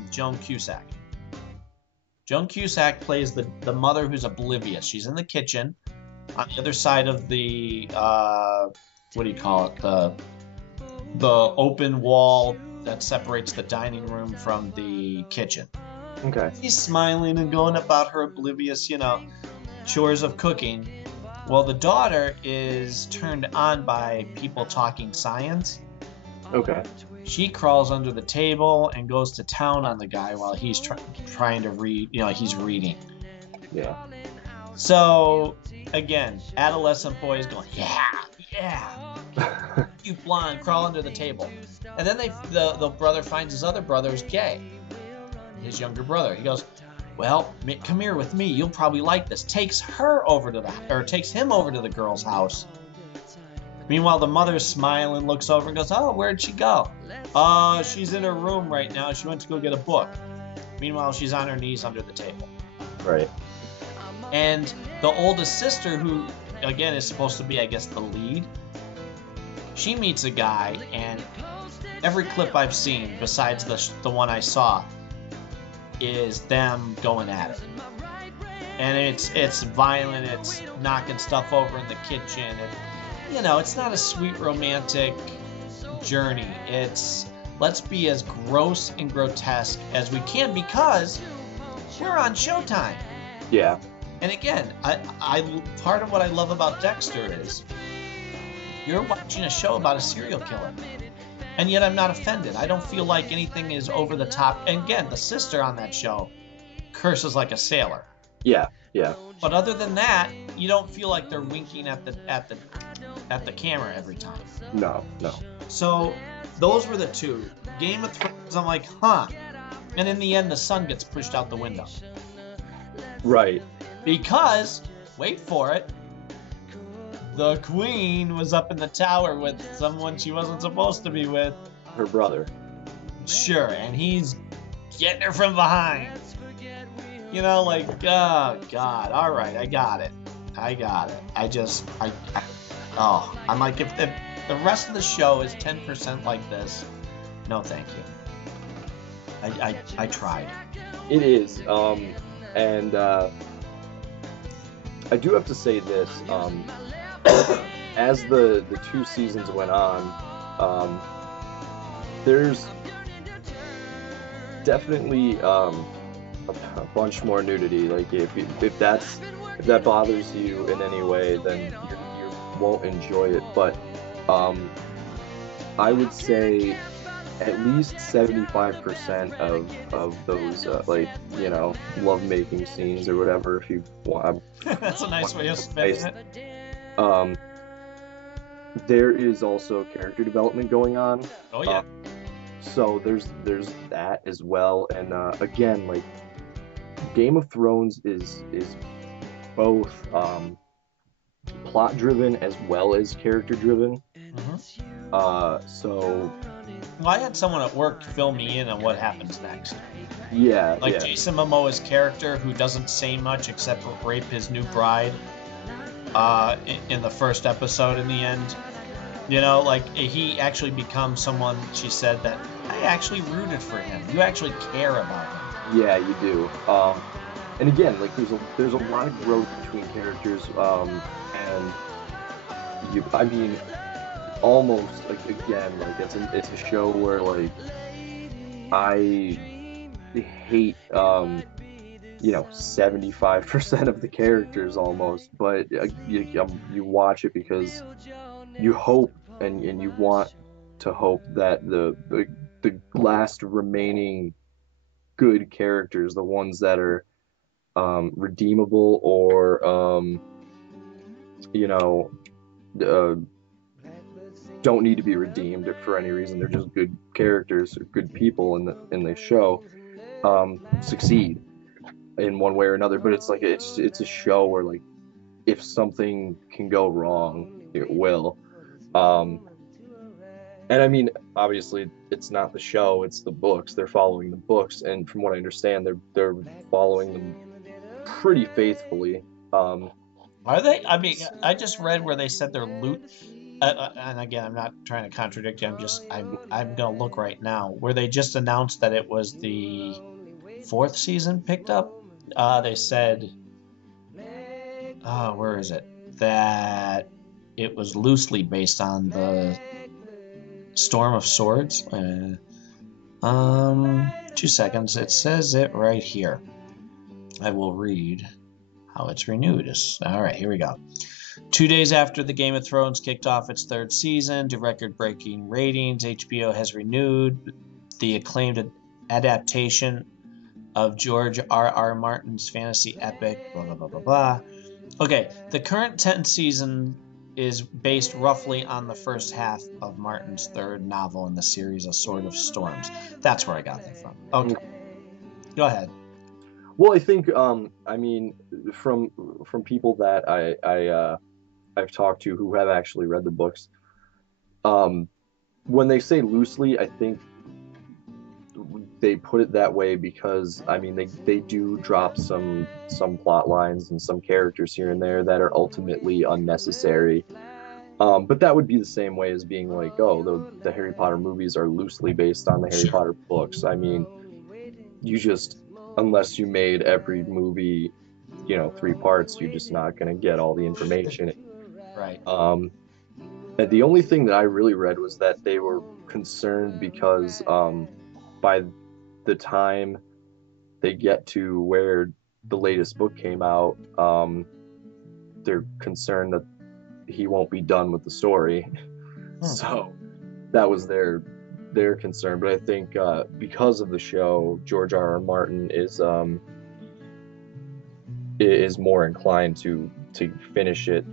Joan Cusack. Joan Cusack plays the mother who's oblivious. She's in the kitchen on the other side of the what do you call it? The open wall that separates the dining room from the kitchen. Okay. She's smiling and going about her oblivious, chores of cooking. Well, the daughter is turned on by people talking science. Okay. She crawls under the table and goes to town on the guy while he's trying to read, he's reading. Yeah. So, again, adolescent boys going, yeah. You blonde, crawl under the table. And then the brother finds his other brother is gay. His younger brother. He goes, well, come here with me. You'll probably like this. Takes him over to the girl's house. Meanwhile, the mother's smiling, looks over and goes, oh, where'd she go? She's in her room right now. She went to go get a book. Meanwhile, she's on her knees under the table. Right. And the oldest sister, who, again, is supposed to be, I guess, the lead, she meets a guy, and every clip I've seen, besides the one I saw, is them going at it. And it's violent, it's knocking stuff over in the kitchen. It's not a sweet romantic journey. It's, let's be as gross and grotesque as we can because we're on Showtime. Yeah. And again, I part of what I love about Dexter is you're watching a show about a serial killer. And yet I'm not offended. I don't feel like anything is over the top. And again, the sister on that show curses like a sailor. Yeah. But other than that, you don't feel like they're winking at the camera every time. No. So those were the two. Game of Thrones, I'm like, huh. And in the end, the sun gets pushed out the window. Right. Because, wait for it, the queen was up in the tower with someone she wasn't supposed to be with. Her brother. Sure, and he's getting her from behind. You know, like, oh, God. All right, I got it. I'm like, if the rest of the show is 10% like this, no thank you. I tried. It is. And I do have to say this. As the 2 seasons went on, there's definitely a bunch more nudity. Like if that bothers you in any way, then you won't enjoy it. But I would say at least 75% of those lovemaking scenes or whatever, if you want. That's a nice way of spending it. There is also character development going on. Oh yeah. So there's that as well, and again, like Game of Thrones is both plot driven as well as character driven. Mm-hmm. So. Well, I had someone at work fill me in on what happens next. Yeah. Like Jason Momoa's character, who doesn't say much except rape his new bride in the first episode in the end. You know, like, he actually becomes someone, she said, that I actually rooted for him. You actually care about him. Yeah, you do. And again, like, there's a lot of growth between characters, and I mean, almost, like, again, like, it's a show where, like, I hate 75% of the characters almost, but you watch it because you hope and you want to hope that the last remaining good characters, the ones that are redeemable or don't need to be redeemed for any reason, they're just good characters or good people in the show, succeed in one way or another. But it's like it's a show where, like, if something can go wrong, it will. And I mean, obviously, it's not the show; it's the books. They're following the books, and from what I understand, they're following them pretty faithfully. Are they? I mean, I just read where they said they're and again, I'm not trying to contradict you. I'm gonna look right now where they just announced that it was the 4th season picked up. They said, where is it? That it was loosely based on the Storm of Swords. 2 seconds. It says it right here. I will read how it's renewed. All right, here we go. 2 days after the Game of Thrones kicked off its 3rd season to record-breaking ratings, HBO has renewed the acclaimed adaptation of George R.R. Martin's fantasy epic, blah, blah, blah, blah, blah. Okay, the current 10th season is based roughly on the first half of Martin's 3rd novel in the series, A Sword of Storms. That's where I got that from. Okay, go ahead. Well, I think, I mean, from people that I've talked to who have actually read the books, when they say loosely, I think they put it that way because, I mean, they do drop some plot lines and some characters here and there that are ultimately unnecessary. But that would be the same way as being like, oh, the Harry Potter movies are loosely based on the Harry Potter books. I mean, unless you made every movie, 3 parts, you're just not going to get all the information. Right. And the only thing that I really read was that they were concerned because by the time they get to where the latest book came out, they're concerned that he won't be done with the story. So that was their concern. But I think is more inclined to finish it,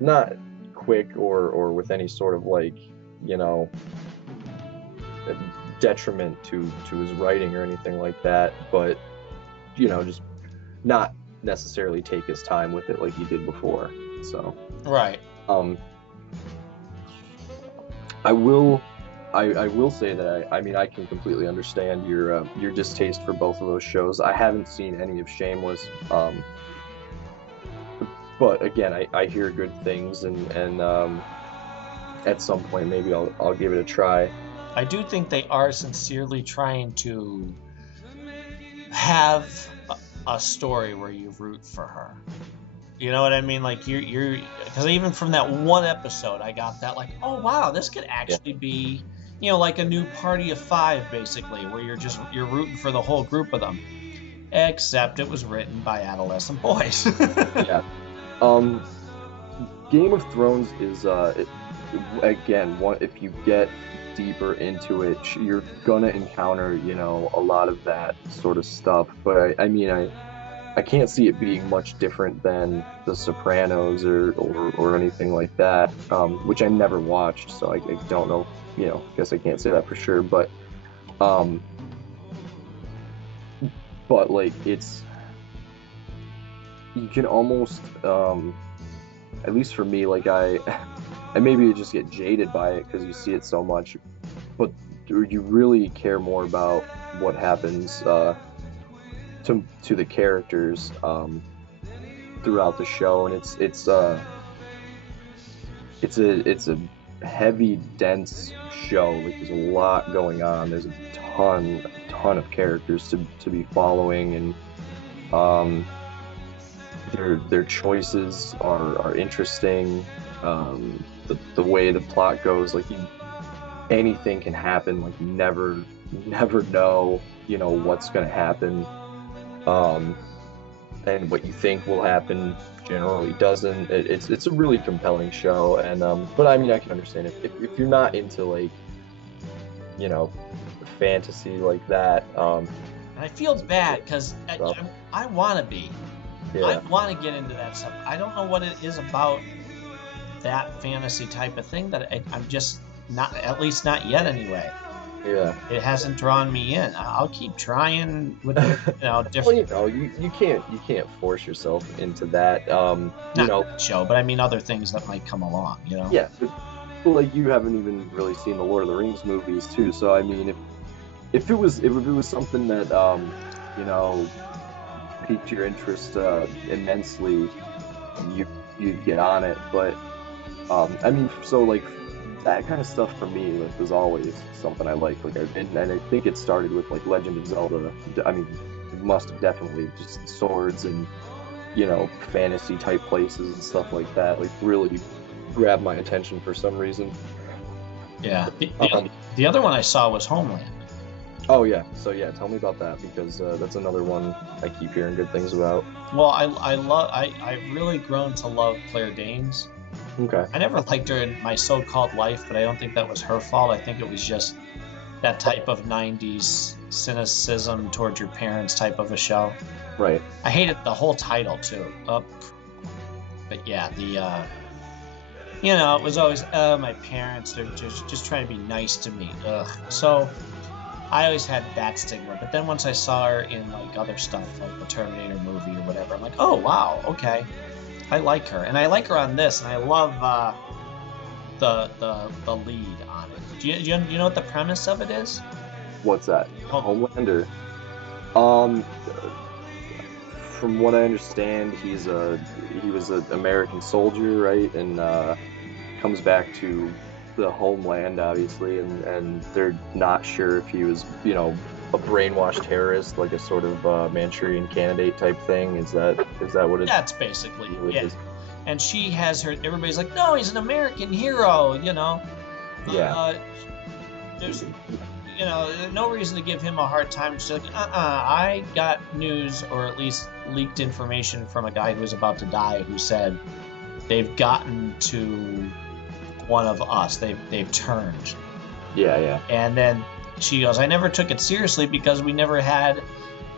not quick or with any sort of like, you know, detriment to his writing or anything like that, but you know, just not necessarily take his time with it like he did before. So Right. I will say that I mean I can completely understand your distaste for both of those shows. I haven't seen any of Shameless, but again I hear good things, and at some point maybe I'll give it a try. I do think they are sincerely trying to have a story where you root for her. You know what I mean? Like you're because even from that one episode, I got that like, oh wow, this could actually be, you know, like a new Party of Five, basically, where you're rooting for the whole group of them. Except it was written by adolescent boys. Yeah. Game of Thrones is again, if you get deeper into it, you're gonna encounter, you know, a lot of that sort of stuff. But I mean, I can't see it being much different than The Sopranos or anything like that, which I never watched, so I don't know, you know, I guess I can't say that for sure, but like it's, you can almost, at least for me, like I maybe just get jaded by it because you see it so much, but you really care more about what happens to the characters throughout the show, and it's a heavy, dense show. Like there's a lot going on. There's a ton of characters to be following, and their choices are interesting. The way the plot goes, like anything can happen. Like you never know, you know, what's gonna happen. And what you think will happen generally doesn't. It's a really compelling show, and but I mean I can understand if you're not into like, you know, fantasy like that. And I feel bad because I want to be. Yeah. I want to get into that stuff. I don't know what it is about that fantasy type of thing that I'm just not, at least not yet anyway. Yeah. It hasn't drawn me in. I'll keep trying with, you know, different. Well, you know, you can't force yourself into that. You Not know, that show, but I mean other things that might come along. You know. yeah. But like you haven't even really seen the Lord of the Rings movies too, so I mean, if it was something that you know, piqued your interest immensely, you'd get on it. But I mean, so like that kind of stuff for me like was always something I liked. Like and I think it started with like Legend of Zelda. I mean, it must have definitely just swords and, you know, fantasy type places and stuff like that. Like really grabbed my attention for some reason. Yeah. The other one I saw was Homeland. Oh yeah, so yeah, tell me about that, because that's another one I keep hearing good things about. Well, I've really grown to love Claire Danes. Okay. I never liked her in My So-Called Life, but I don't think that was her fault. I think it was just that type of 90s cynicism towards your parents type of a show. Right. I hated the whole title too. But yeah, you know, it was always, my parents, they're just trying to be nice to me. Ugh. So I always had that stigma. But then once I saw her in like other stuff, like the Terminator movie or whatever, I'm like, oh wow, okay, I like her, and I like her on this, and I love the lead on it. Do you know what the premise of it is? What's that? Homelander. From what I understand, he was an American soldier, right? And comes back to the homeland, obviously, and they're not sure if he was, you know, a brainwashed terrorist, like a sort of Manchurian Candidate type thing. Is that what it? That's basically it. And she has her. Everybody's like, no, he's an American hero, you know. Yeah. There's, you know, no reason to give him a hard time. She's like, I got news, or at least leaked information from a guy who was about to die, who said they've gotten to one of us. They've turned. Yeah. And then she goes, I never took it seriously because we never had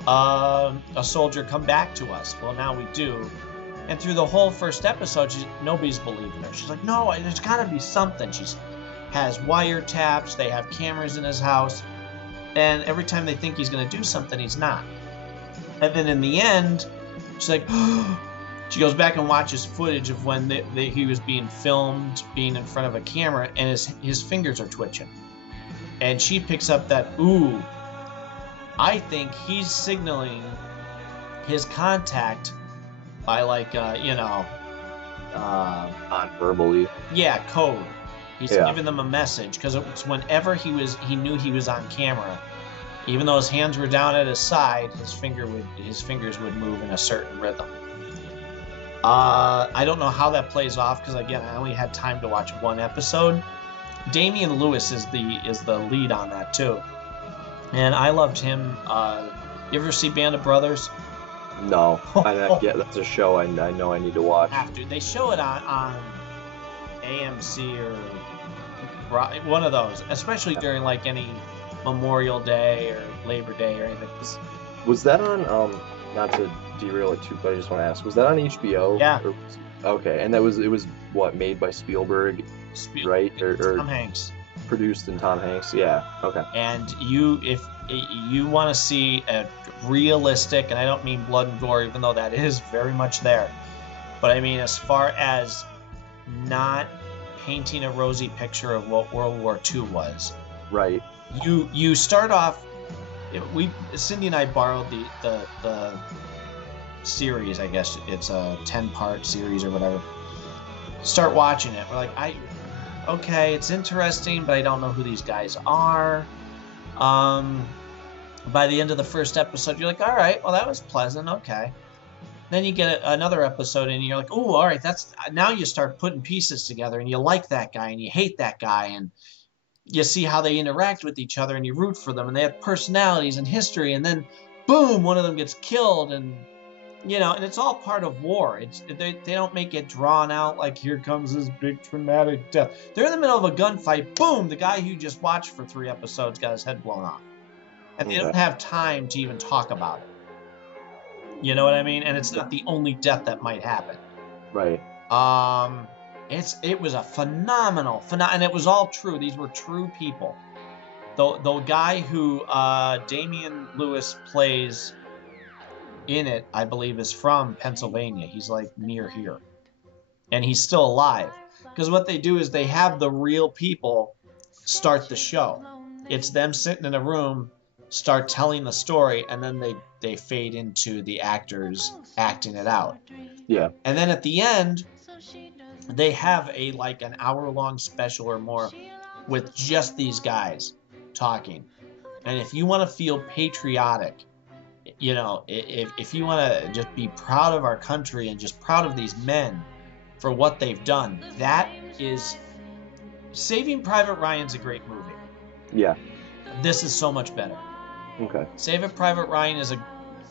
a soldier come back to us. Well, now we do. And through the whole first episode, nobody's believing her. She's like, no, there's got to be something. She has wiretaps. They have cameras in his house. And every time they think he's going to do something, he's not. And then in the end, she's like, she goes back and watches footage of when he was being filmed, being in front of a camera, and his fingers are twitching. And she picks up that, ooh, I think he's signaling his contact by, like, non-verbally. Yeah, code. He's giving them a message, because it's whenever he knew he was on camera, even though his hands were down at his side, his fingers would move in a certain rhythm. I don't know how that plays off, because again, I only had time to watch one episode. Damian Lewis is the lead on that too, and I loved him. You ever see Band of Brothers? No, yeah, that's a show I know I need to watch. They show it on AMC or one of those, especially during like any Memorial Day or Labor Day or anything. Was that on? Not to derail it too, but I just want to ask: was that on HBO? Yeah. Okay, and it was what, made by Spielberg, right? Or Tom Hanks. Produced in Tom Hanks. Yeah. Okay. And if you want to see a realistic, and I don't mean blood and gore, even though that is very much there, but I mean as far as not painting a rosy picture of what World War II was. Right. You start off. Cindy and I borrowed the series. I guess it's a 10-part series or whatever. Start watching it. We're like, okay, it's interesting, but I don't know who these guys are. By the end of the first episode, you're like, all right, well, that was pleasant. Okay. Then you get another episode and you're like, oh, all right, now you start putting pieces together, and you like that guy and you hate that guy, and you see how they interact with each other, and you root for them, and they have personalities and history, and then boom, one of them gets killed, and and it's all part of war. They don't make it drawn out like here comes this big traumatic death. They're in the middle of a gunfight, boom, the guy who just watched for 3 episodes got his head blown off, and they don't have time to even talk about it. You know what I mean? And it's not the only death that might happen. Right. It was a phenomenal, and it was all true. These were true people. The guy who Damian Lewis plays in it, I believe, is from Pennsylvania. He's like near here, and he's still alive. Because what they do is they have the real people start the show. It's them sitting in a room, start telling the story, and then they fade into the actors acting it out. Yeah. And then at the end, they have an hour-long special or more with just these guys talking. And if you want to feel patriotic, if you want to just be proud of our country and just proud of these men for what they've done, that is... Saving Private Ryan's a great movie. Yeah. This is so much better. Okay. Saving Private Ryan is a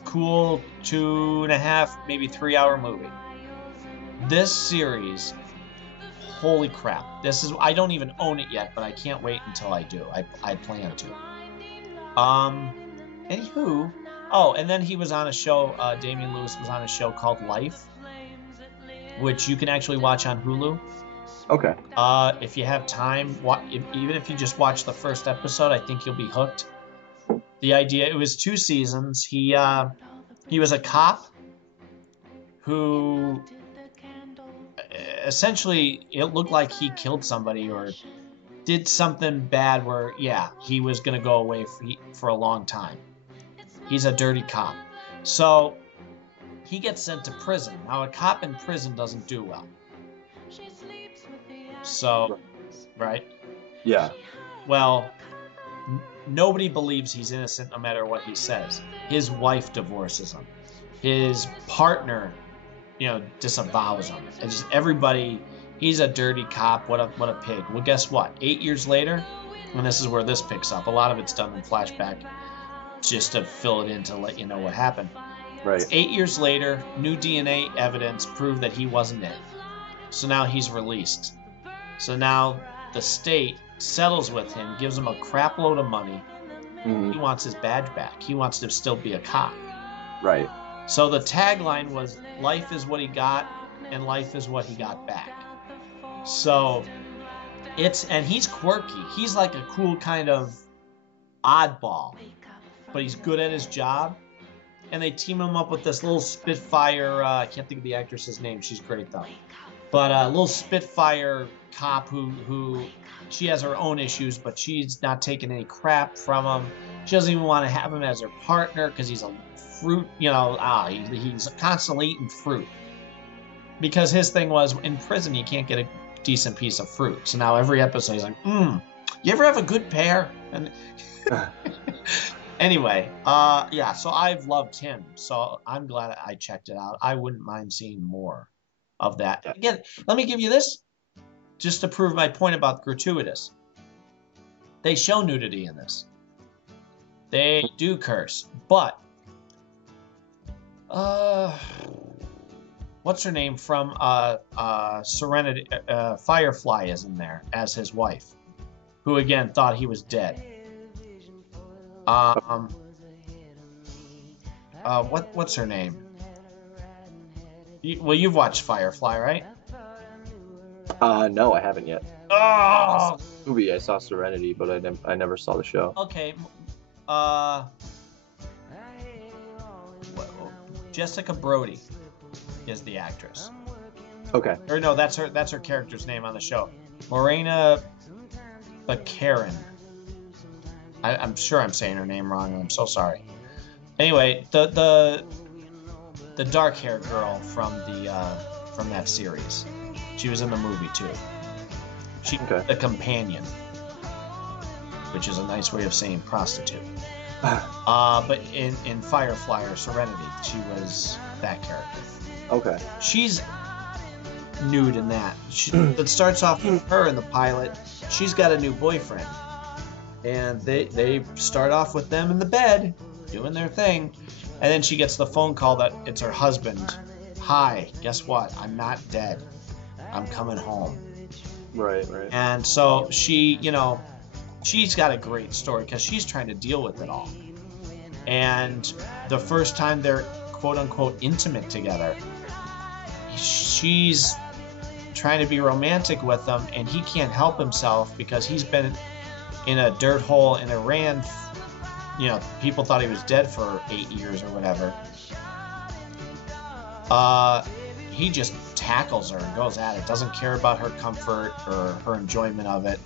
cool 2.5, maybe 3-hour movie. This series, holy crap. I don't even own it yet, but I can't wait until I do. I plan to. Anywho, and then he was on a show, Damian Lewis was on a show called Life, which you can actually watch on Hulu. Okay. If you have time, even if you just watch the first episode, I think you'll be hooked. The idea, it was 2 seasons. He was a cop who essentially, it looked like he killed somebody or did something bad where, he was going to go away for a long time. He's a dirty cop. So he gets sent to prison. Now, a cop in prison doesn't do well. So, right? Yeah. Well, nobody believes he's innocent no matter what he says. His wife divorces him. His partner, disavows him. And just everybody, he's a dirty cop. What a pig. Well, guess what? 8 years later, and this is where this picks up. A lot of it's done in flashback just to fill it in to let you know what happened. Right. 8 years later, new DNA evidence proved that he wasn't it. So now he's released. So now the state settles with him, gives him a crap load of money. Mm-hmm. He wants his badge back. He wants to still be a cop. Right. So the tagline was "Life is what he got, and life is what he got back." So and he's quirky. He's like a cool kind of oddball, but he's good at his job. And they team him up with this little Spitfire. I can't think of the actress's name. She's great though. But a little Spitfire cop who she has her own issues, but she's not taking any crap from him. She doesn't even want to have him as her partner because he's a fruit. He's constantly eating fruit. Because his thing was, in prison you can't get a decent piece of fruit. So now every episode he's like, you ever have a good pear? And anyway, so I've loved him. So I'm glad I checked it out. I wouldn't mind seeing more of that. Again, let me give you this just to prove my point about gratuitous. They show nudity in this. They do curse, but what's her name from Serenity? Firefly is in there as his wife, who again thought he was dead. What's her name? You've watched Firefly, right? No, I haven't yet. Oh! Movie, I saw Serenity, but I never saw the show. Okay. Jessica Brody is the actress. Okay. Or no, that's her character's name on the show. Morena Baccarin. I'm sure I'm saying her name wrong. I'm so sorry. Anyway, the dark-haired girl from that series. She was in the movie too. She the companion, which is a nice way of saying prostitute. But in Firefly or Serenity, she was that character. Okay. She's nude in that. It starts off with her in the pilot. She's got a new boyfriend, and they start off with them in the bed doing their thing, and then she gets the phone call that it's her husband. Hi, guess what? I'm not dead. I'm coming home. Right. And so she's got a great story because she's trying to deal with it all. And the first time they're quote unquote intimate together, she's trying to be romantic with him, and he can't help himself because he's been in a dirt hole in Iran. People thought he was dead for 8 years or whatever. He just tackles her and goes at it. Doesn't care about her comfort or her enjoyment of it.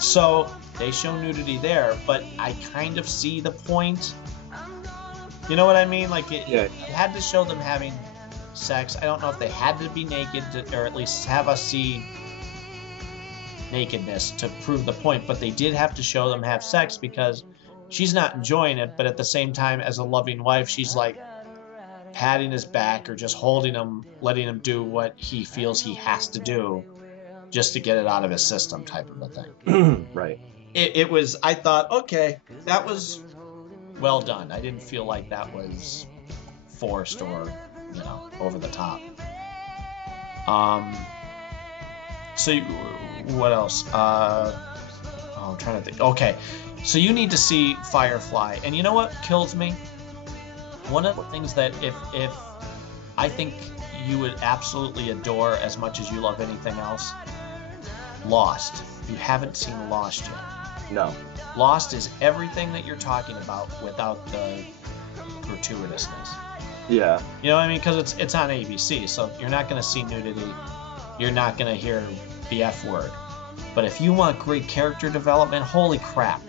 So they show nudity there, but I kind of see the point. You know what I mean? Like it had to show them having sex. I don't know if they had to be naked or at least have us see nakedness to prove the point, but they did have to show them have sex because she's not enjoying it, but at the same time, as a loving wife, she's like patting his back or just holding him, letting him do what he feels he has to do just to get it out of his system, type of a thing. Right. It was, I thought, okay, that was well done. I didn't feel like that was forced or, over the top. So what else? I'm trying to think. Okay, so you need to see Firefly. And you know what kills me? One of the things that if I think you would absolutely adore as much as you love anything else, Lost. You haven't seen Lost yet. No. Lost is everything that you're talking about without the gratuitousness. Yeah. You know what I mean? Because it's on ABC, so you're not going to see nudity. You're not going to hear the F word. But if you want great character development, holy crap.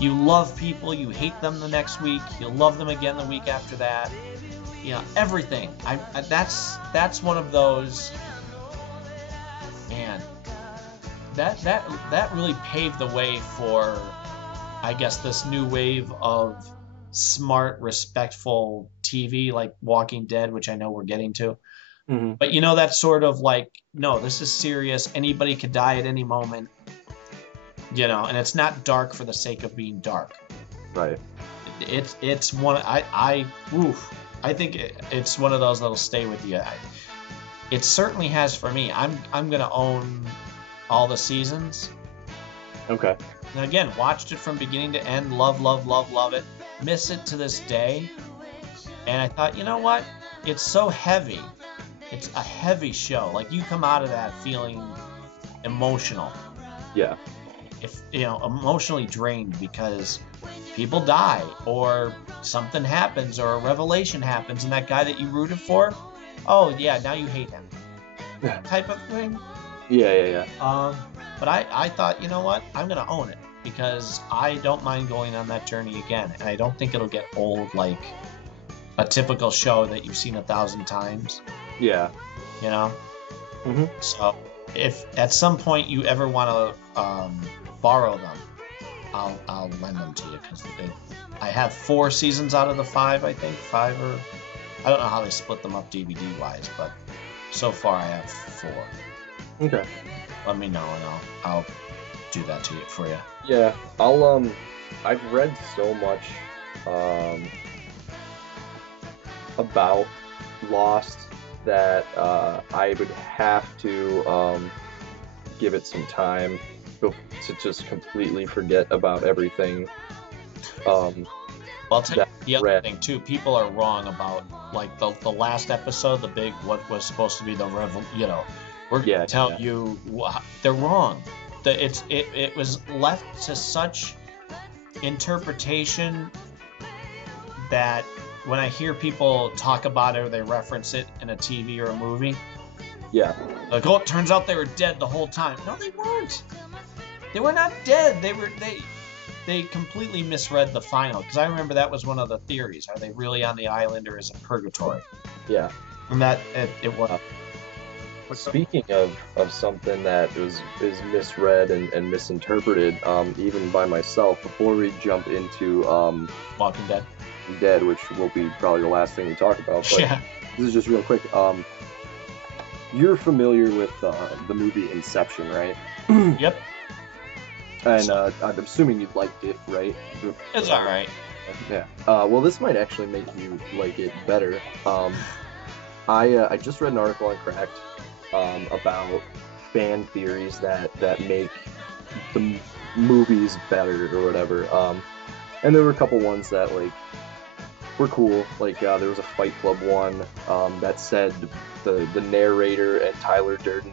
You love people, you hate them the next week, you love them again the week after that. Everything. That's one of those. Man, that really paved the way for, I guess, this new wave of smart, respectful TV like Walking Dead, which I know we're getting to. Mm-hmm. But that's sort of like, no, this is serious. Anybody could die at any moment. And it's not dark for the sake of being dark. Right. It's one I think it's one of those that'll stay with you. It certainly has for me. I'm gonna own all the seasons. Okay. And again, watched it from beginning to end. Love it. miss it to this day. And I thought, you know what? It's so heavy. It's a heavy show. Like, you come out of that feeling emotional. Yeah. If emotionally drained because people die or something happens or a revelation happens and that guy that you rooted for, oh yeah, now you hate him. Type of thing. Yeah. But I thought, you know what? I'm gonna own it because I don't mind going on that journey again, and I don't think it'll get old like a typical show that you've seen 1,000 times. Yeah. You know. Mm-hmm. So if at some point you ever want to borrow them, I'll lend them to you because I have 4 seasons out of the 5, I think 5 or I don't know how they split them up DVD wise, but so far I have 4. Okay. Let me know and I'll do that to you for you. Yeah, I've read so much about Lost that I would have to give it some time to just completely forget about everything. Well, I'll tell you the other thing too. People are wrong about like the last episode, the big what was supposed to be the we're gonna tell you they're wrong. It was left to such interpretation that when I hear people talk about it or they reference it in a TV or a movie, like, oh, it turns out they were dead the whole time. No, they weren't. They were not dead. They completely misread the final, because I remember that was one of the theories. Are they really on the island or is it purgatory? Yeah. And that it was. Speaking of something that is misread and misinterpreted, even by myself, before we jump into Walking Dead, which will be probably the last thing we talk about, but this is just real quick. You're familiar with the movie Inception, right? Yep. And I'm assuming you liked it, right? It's all right. Yeah. Well, this might actually make you like it better. I just read an article on Cracked about fan theories that make the movies better or whatever. And there were a couple ones that like were cool. Like there was a Fight Club one that said the narrator and Tyler Durden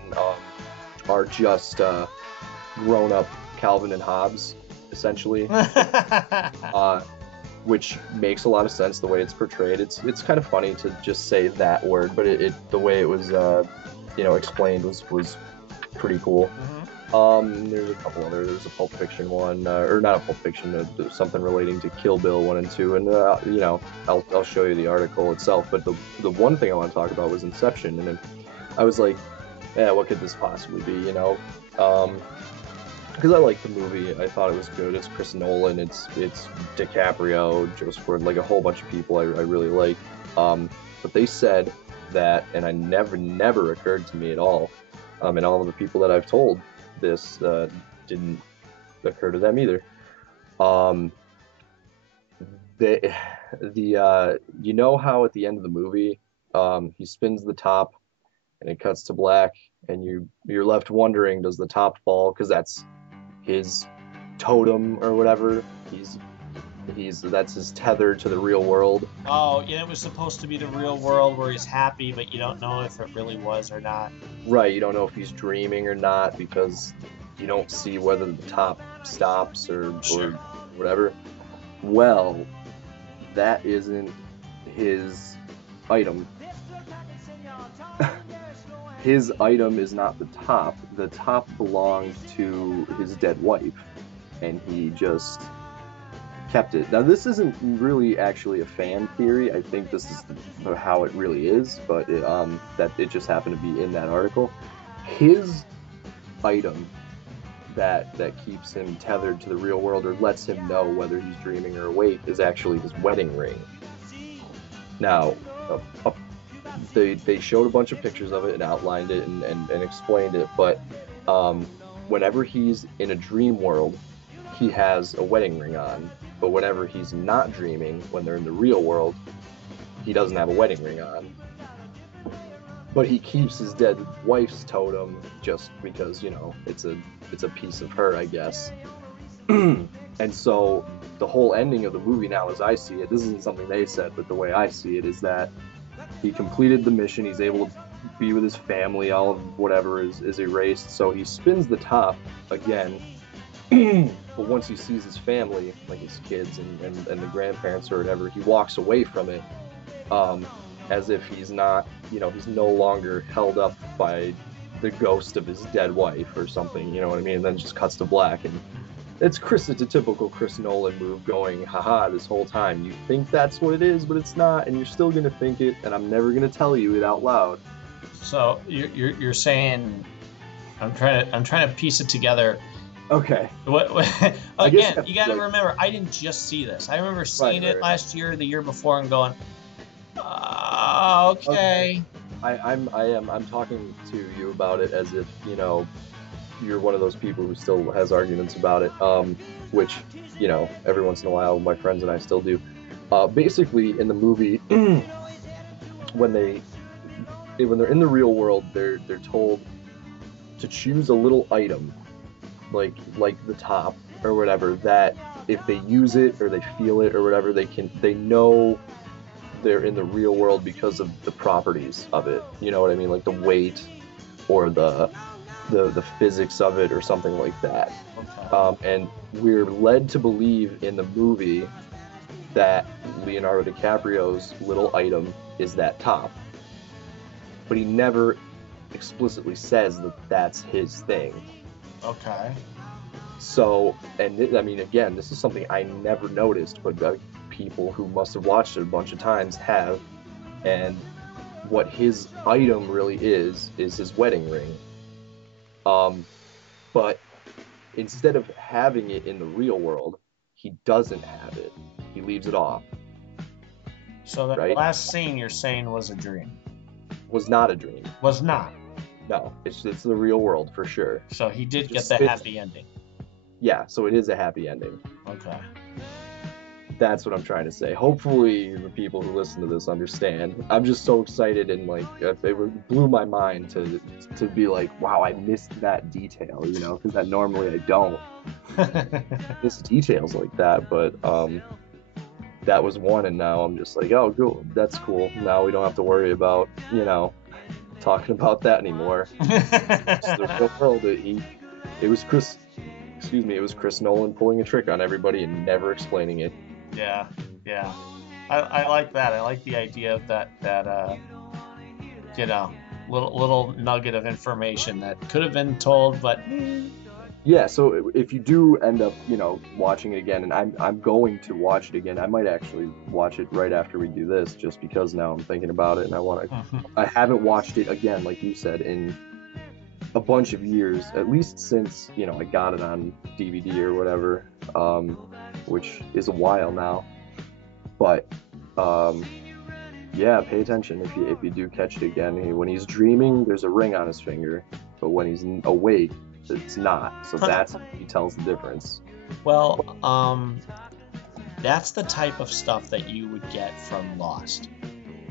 are just grown up Calvin and Hobbes, essentially. Which makes a lot of sense the way it's portrayed. It's kind of funny to just say that word, but the way it was explained was pretty cool. Mm-hmm. There's a couple other. There's a Pulp Fiction one, or not a Pulp Fiction, something relating to Kill Bill 1 and 2, and I'll show you the article itself. But the one thing I want to talk about was Inception, and then I was like, yeah, what could this possibly be? Because I liked the movie, I thought it was good. It's Chris Nolan, it's DiCaprio, Joseph Gordon, like a whole bunch of people I really like. But they said that, and I never occurred to me at all, and all of the people that I've told this didn't occur to them either. You know how at the end of the movie, he spins the top, and it cuts to black, and you're left wondering, does the top fall? Because that's his totem or whatever. That's his tether to the real world. Oh, yeah, it was supposed to be the real world where he's happy, but you don't know if it really was or not. Right, you don't know if he's dreaming or not because you don't see whether the top stops or whatever. Well, that isn't his item. His item is not the top. The top belonged to his dead wife, and he just kept it. Now, this isn't really actually a fan theory. I think this is how it really is, but it just happened to be in that article. His item that keeps him tethered to the real world or lets him know whether he's dreaming or awake is actually his wedding ring. Now, they showed a bunch of pictures of it and outlined it and explained it, but whenever he's in a dream world, he has a wedding ring on, but whenever he's not dreaming, when they're in the real world, he doesn't have a wedding ring on. But he keeps his dead wife's totem just because, it's a piece of her, I guess. And so the whole ending of the movie now, as I see it, this isn't something they said, but the way I see it is that he completed the mission. He's able to be with his family. All of whatever is erased. So he spins the top again. But once he sees his family, like his kids and the grandparents or whatever, he walks away from it, as if he's not, he's no longer held up by the ghost of his dead wife or something, you know what I mean? And then it just cuts to black, and it's a typical Chris Nolan move, going, haha, this whole time you think that's what it is, but it's not, and you're still gonna think it, and I'm never gonna tell you it out loud. So you're saying, I'm trying to piece it together. Okay. Again, you got to remember, I didn't just see this. I remember seeing it last year, the year before, and going, okay. I'm talking to you about it as if, you're one of those people who still has arguments about it, which, every once in a while my friends and I still do. Basically, in the movie, when they're in the real world, they're told to choose a little item, like the top or whatever, that if they use it or they feel it or whatever, they know they're in the real world because of the properties of it. You know what I mean? Like the weight or the physics of it or something like that. Okay. And we're led to believe in the movie that Leonardo DiCaprio's little item is that top, but he never explicitly says that that's his thing. Okay. So, and I mean, again, this is something I never noticed, but people who must have watched it a bunch of times have. And what his item really is his wedding ring. But instead of having it in the real world, he doesn't have it. He leaves it off. So that last scene you're saying was a dream? Was not a dream. Was not? No, it's the real world for sure. So he did get the happy ending. Yeah, so it is a happy ending. Okay. That's what I'm trying to say. Hopefully the people who listen to this understand. I'm just so excited, and like it blew my mind to be like, wow, I missed that detail, because that normally I don't miss details like that, but that was one, and now I'm just like, oh, cool, that's cool. Now we don't have to worry about, talking about that anymore. The real world, it was Chris Nolan pulling a trick on everybody and never explaining it. Yeah. I like that. I like the idea of that little nugget of information that could have been told, but yeah. So if you do end up, watching it again, and I'm going to watch it again. I might actually watch it right after we do this, just because now I'm thinking about it, and I want to. I haven't watched it again, like you said, in a bunch of years, at least since I got it on DVD or whatever, which is a while now. But yeah, pay attention if you do catch it again. When he's dreaming, there's a ring on his finger, but when he's awake, it's not. So that's he tells the difference. Well, that's the type of stuff that you would get from Lost.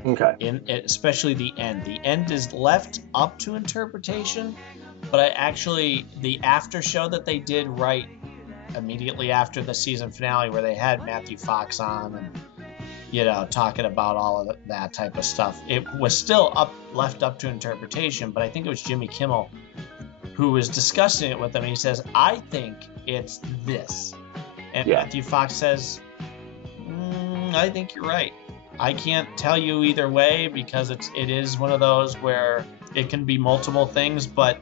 Okay. Especially the end. The end is left up to interpretation, but the after show that they did right immediately after the season finale, where they had Matthew Fox on and talking about all of that type of stuff, it was still left up to interpretation. But I think it was Jimmy Kimmel who was discussing it with them, and he says, I think it's this, and Matthew Fox says, I think you're right. I can't tell you either way, because it is one of those where it can be multiple things, but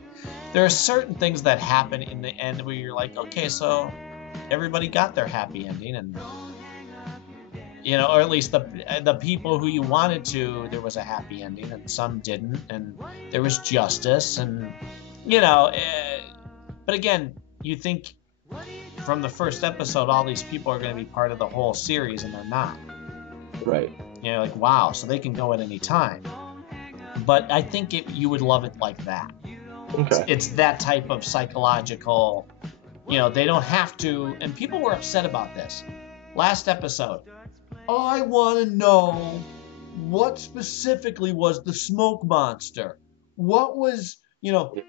there are certain things that happen in the end where you're like, okay, so everybody got their happy ending, and or at least the people who you wanted to, there was a happy ending, and some didn't, and there was justice, and but again, you think from the first episode all these people are going to be part of the whole series, and they're not. Right. Like, wow, so they can go at any time. But I think you would love it like that. Okay. It's that type of psychological, they don't have to, and people were upset about this. Last episode, I want to know what specifically was the smoke monster. What was,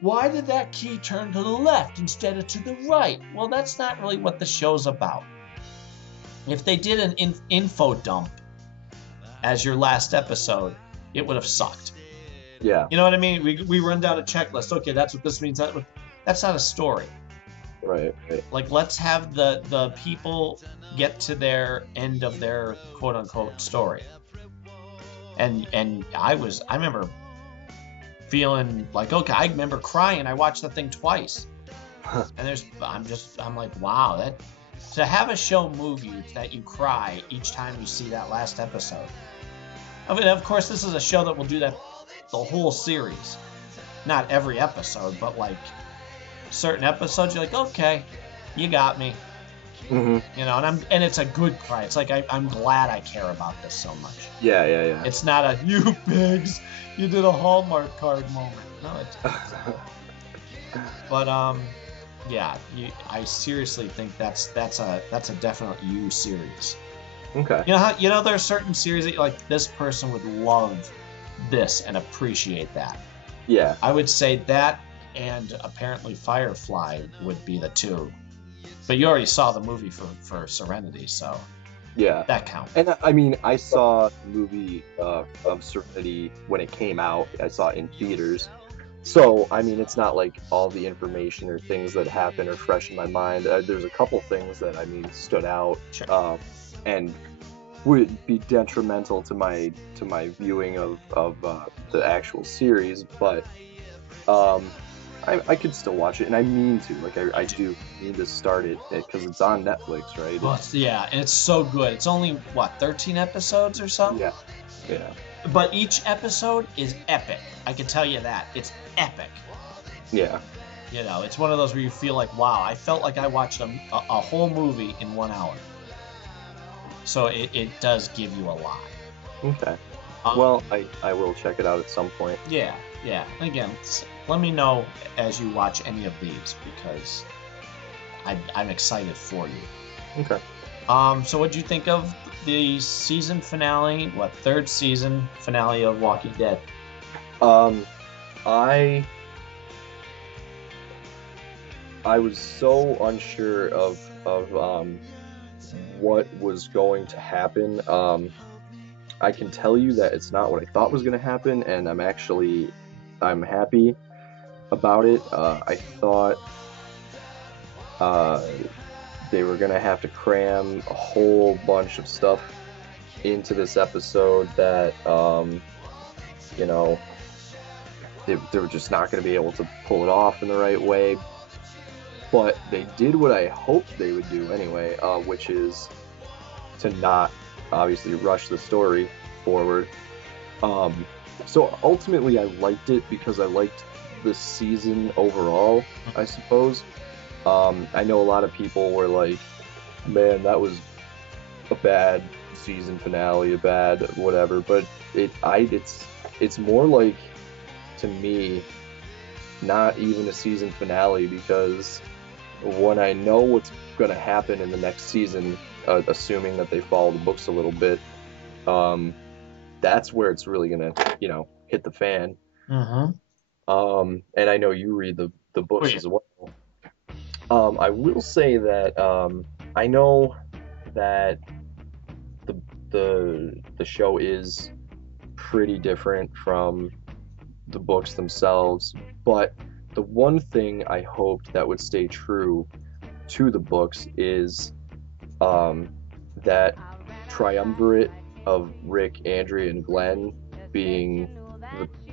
why did that key turn to the left instead of to the right? Well, that's not really what the show's about. if they did an info dump as your last episode, it would have sucked. Yeah. You know what I mean? We run down a checklist. Okay, that's what this means. That's not a story. Right. Like, let's have the people get to their end of their quote unquote story. And I remember feeling like, okay, I remember crying. I watched the thing twice. And I'm like, wow, that to have a show move you that you cry each time you see that last episode. I mean, of course, this is a show that will do that the whole series. Not every episode, but like certain episodes, you're like, okay, you got me. Mm-hmm. You know, and it's a good cry. It's like I'm glad I care about this so much. Yeah. It's not a you pigs, you did a Hallmark card moment. No, it's. But yeah, I seriously think that's a definite you series. Okay. You know there are certain series that like this person would love this and appreciate that. Yeah. I would say that and apparently Firefly would be the two. But you already saw the movie for Serenity, so yeah, that counts. And I mean, I saw the movie of Serenity when it came out. I saw it in theaters. So, I mean, it's not like all the information or things that happen are fresh in my mind. There's a couple things that, I mean, stood out. Sure. And would be detrimental to my viewing of the actual series, but I could still watch it, and I mean to. Like, I do need to start it because it's on Netflix, right? Well, yeah, and it's so good. It's only, 13 episodes or something? Yeah. But each episode is epic. I can tell you that. It's epic. Yeah. You know, it's one of those where you feel like, wow, I felt like I watched a whole movie in 1 hour. So it does give you a lot. Okay. Well, I will check it out at some point. Yeah. Again, let me know as you watch any of these because I'm excited for you. Okay. So what'd you think of the season finale? Third season finale of Walking Dead? I was so unsure of what was going to happen. I can tell you that it's not what I thought was going to happen, and I'm happy about it. I thought they were going to have to cram a whole bunch of stuff into this episode that, you know, they were just not going to be able to pull it off in the right way. But they did what I hoped they would do anyway, which is to not obviously rush the story forward. So ultimately I liked it because I liked the season overall, I suppose. I know a lot of people were like, man, that was a bad season finale, a bad whatever, but it's more like, to me, not even a season finale, because when I know what's going to happen in the next season, assuming that they follow the books a little bit, that's where it's really going to, hit the fan. Mm-hmm. And I know you read the books as well. I will say that I know that the show is pretty different from the books themselves, but the one thing I hoped that would stay true to the books is that triumvirate of Rick, Andrea, and Glenn being,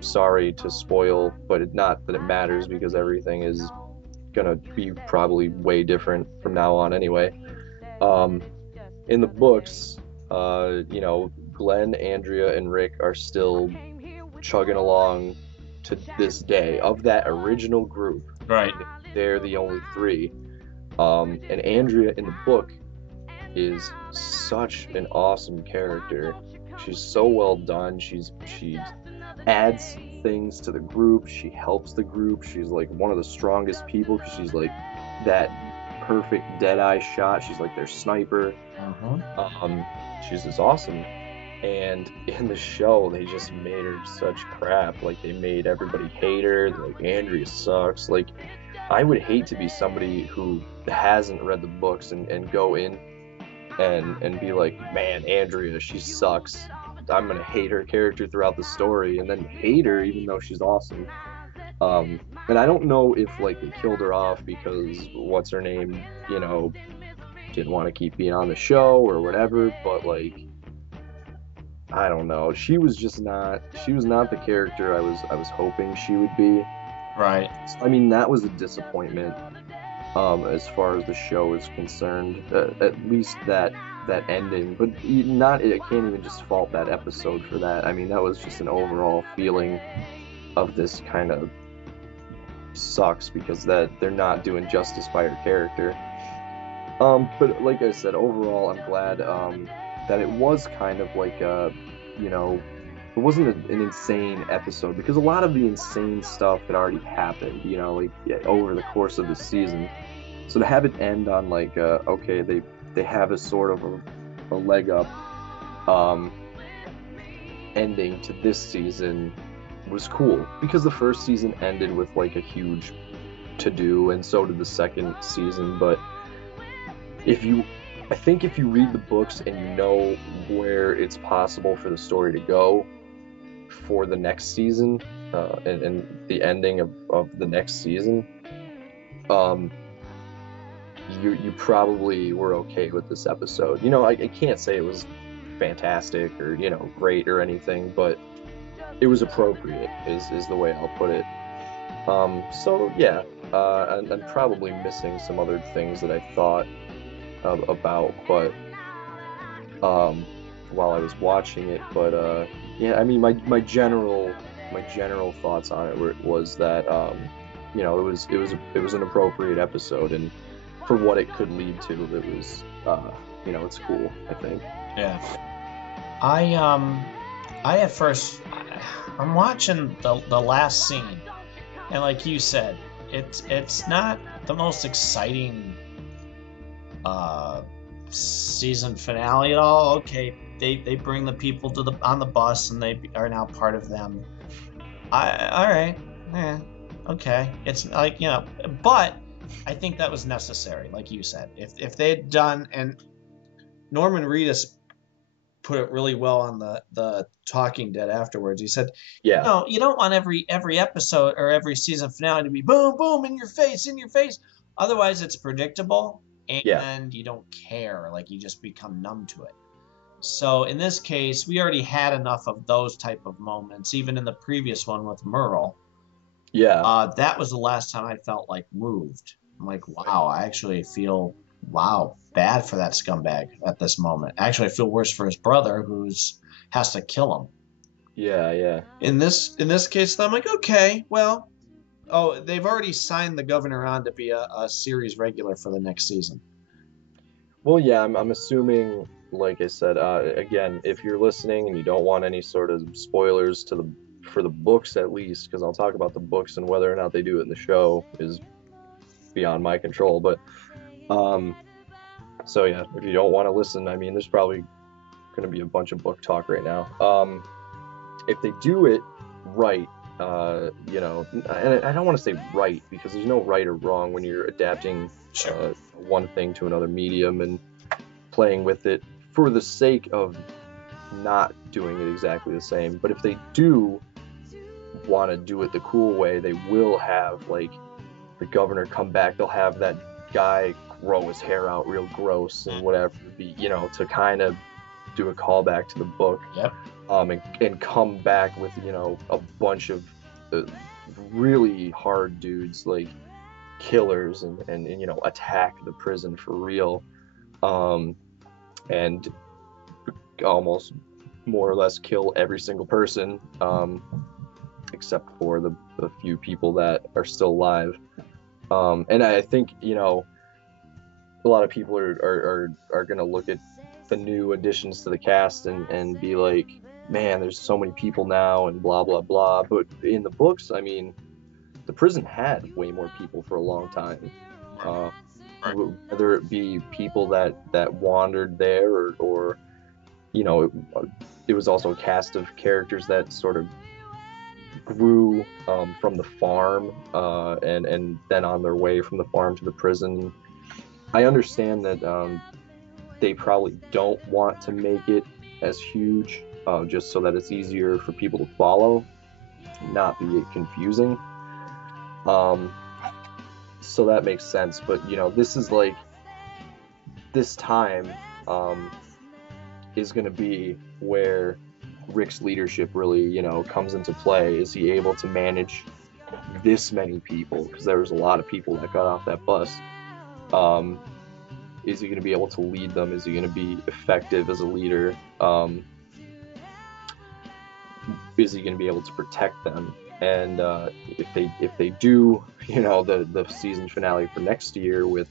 sorry to spoil, but not that it matters because everything is gonna be probably way different from now on anyway. In the books, Glenn, Andrea, and Rick are still chugging along to this day. Of that original group, Right, they're the only three. And Andrea in the book is such an awesome character. She's so well done. She adds things to the group. She helps the group. She's like one of the strongest people because she's like that perfect dead-eye shot. She's like their sniper. She's just awesome. And in the show, they just made her such crap. Like, they made everybody hate her. They're like, Andrea sucks. Like, I would hate to be somebody who hasn't read the books and go in and be like, man, Andrea, she sucks. I'm gonna hate her character throughout the story, and then hate her even though she's awesome. And I don't know if like they killed her off because what's her name, you know, didn't want to keep being on the show or whatever, but like I don't know. She was not the character I was hoping she would be. Right. I mean, that was a disappointment as far as the show is concerned. At least that ending, but not I can't even just fault that episode for that. I mean, that was just an overall feeling of this kind of sucks because that they're not doing justice by her character. But like I said, overall, I'm glad that it was kind of like you know, it wasn't an insane episode because a lot of the insane stuff had already happened, you know, like over the course of the season. So to have it end on like okay, they have a sort of a leg up ending to this season was cool because the first season ended with like a huge to do, and so did the second season. But I think if you read the books and you know where it's possible for the story to go for the next season, and the ending of the next season, you probably were okay with this episode. You know, I can't say it was fantastic or, you know, great or anything, but it was appropriate is the way I'll put it. So yeah, I'm probably missing some other things that I thought about, but while I was watching it, but yeah, I mean my general thoughts on it was that you know, it was an appropriate episode, and for what it could lead to, it was you know, it's cool, I think. Yeah. I at first, I'm watching the last scene, and like you said, it's not the most exciting season finale at all. Okay, they bring the people on the bus, and they are now part of them. All right, yeah, okay. It's like, you know, but I think that was necessary, like you said. If they had done, and Norman Reedus put it really well on the Talking Dead afterwards. He said, Yeah. "No, you don't want every episode or every season finale to be boom, boom, in your face, in your face. Otherwise, it's predictable, and you don't care. Like, you just become numb to it." So in this case, we already had enough of those type of moments, even in the previous one with Merle. Yeah. That was the last time I felt like moved. I'm like, wow, I actually feel bad for that scumbag at this moment. Actually, I feel worse for his brother, who's has to kill him. Yeah. In this case, I'm like, okay, well, oh, they've already signed the governor on to be a series regular for the next season. Well, yeah, I'm assuming, like I said, again, if you're listening and you don't want any sort of spoilers for the books at least, because I'll talk about the books and whether or not they do it in the show is beyond my control. But so yeah, if you don't want to listen, I mean, there's probably going to be a bunch of book talk right now. If they do it right, you know, and I don't want to say right because there's no right or wrong when you're adapting one thing to another medium and playing with it for the sake of not doing it exactly the same. But if they do want to do it the cool way, they will have like the governor come back. They'll have that guy grow his hair out real gross and whatever, you know, to kind of do a callback to the book. Yep. And come back with, you know, a bunch of really hard dudes, like killers, and you know, attack the prison for real, and almost more or less kill every single person, except for the few people that are still alive. And I think, you know, a lot of people are gonna look at the new additions to the cast and be like, man, there's so many people now and blah blah blah. But in the books, I mean, the prison had way more people for a long time. Whether it be people that wandered there, or you know, it was also a cast of characters that sort of grew from the farm, and then on their way from the farm to the prison. I understand that they probably don't want to make it as huge, just so that it's easier for people to follow, not be confusing. Um, so that makes sense. But this is like this time is going to be where Rick's leadership really, comes into play. Is he able to manage this many people? Because there was a lot of people that got off that bus. Is he going to be able to lead them? Is he going to be effective as a leader? Is he going to be able to protect them? And if they do, the season finale for next year with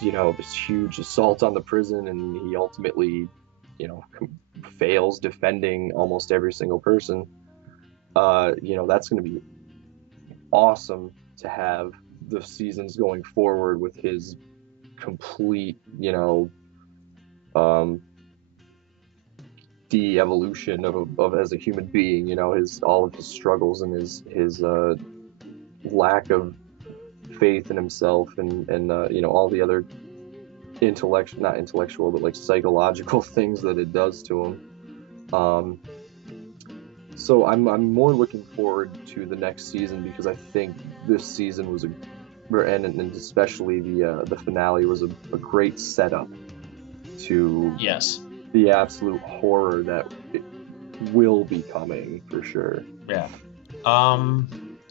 this huge assault on the prison, and he ultimately fails defending almost every single person, that's going to be awesome to have the seasons going forward with his complete de-evolution of as a human being, all of his struggles and his lack of faith in himself, and all the other not intellectual, but like psychological things that it does to him. So I'm more looking forward to the next season, because I think this season was and especially the finale was a great setup to the absolute horror that it will be coming for sure. Yeah.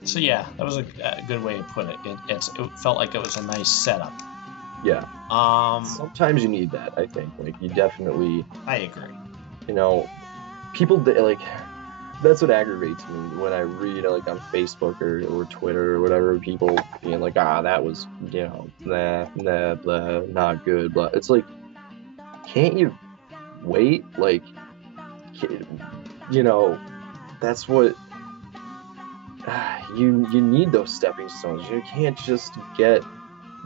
So yeah, that was a good way to put it. It felt like it was a nice setup. Yeah. Sometimes you need that, I think. Like, you definitely. I agree. People like. That's what aggravates me when I read like on Facebook or Twitter or whatever, people being like, that was blah, not good, blah. It's like, can't you wait? Like, that's what you need, those stepping stones. You can't just get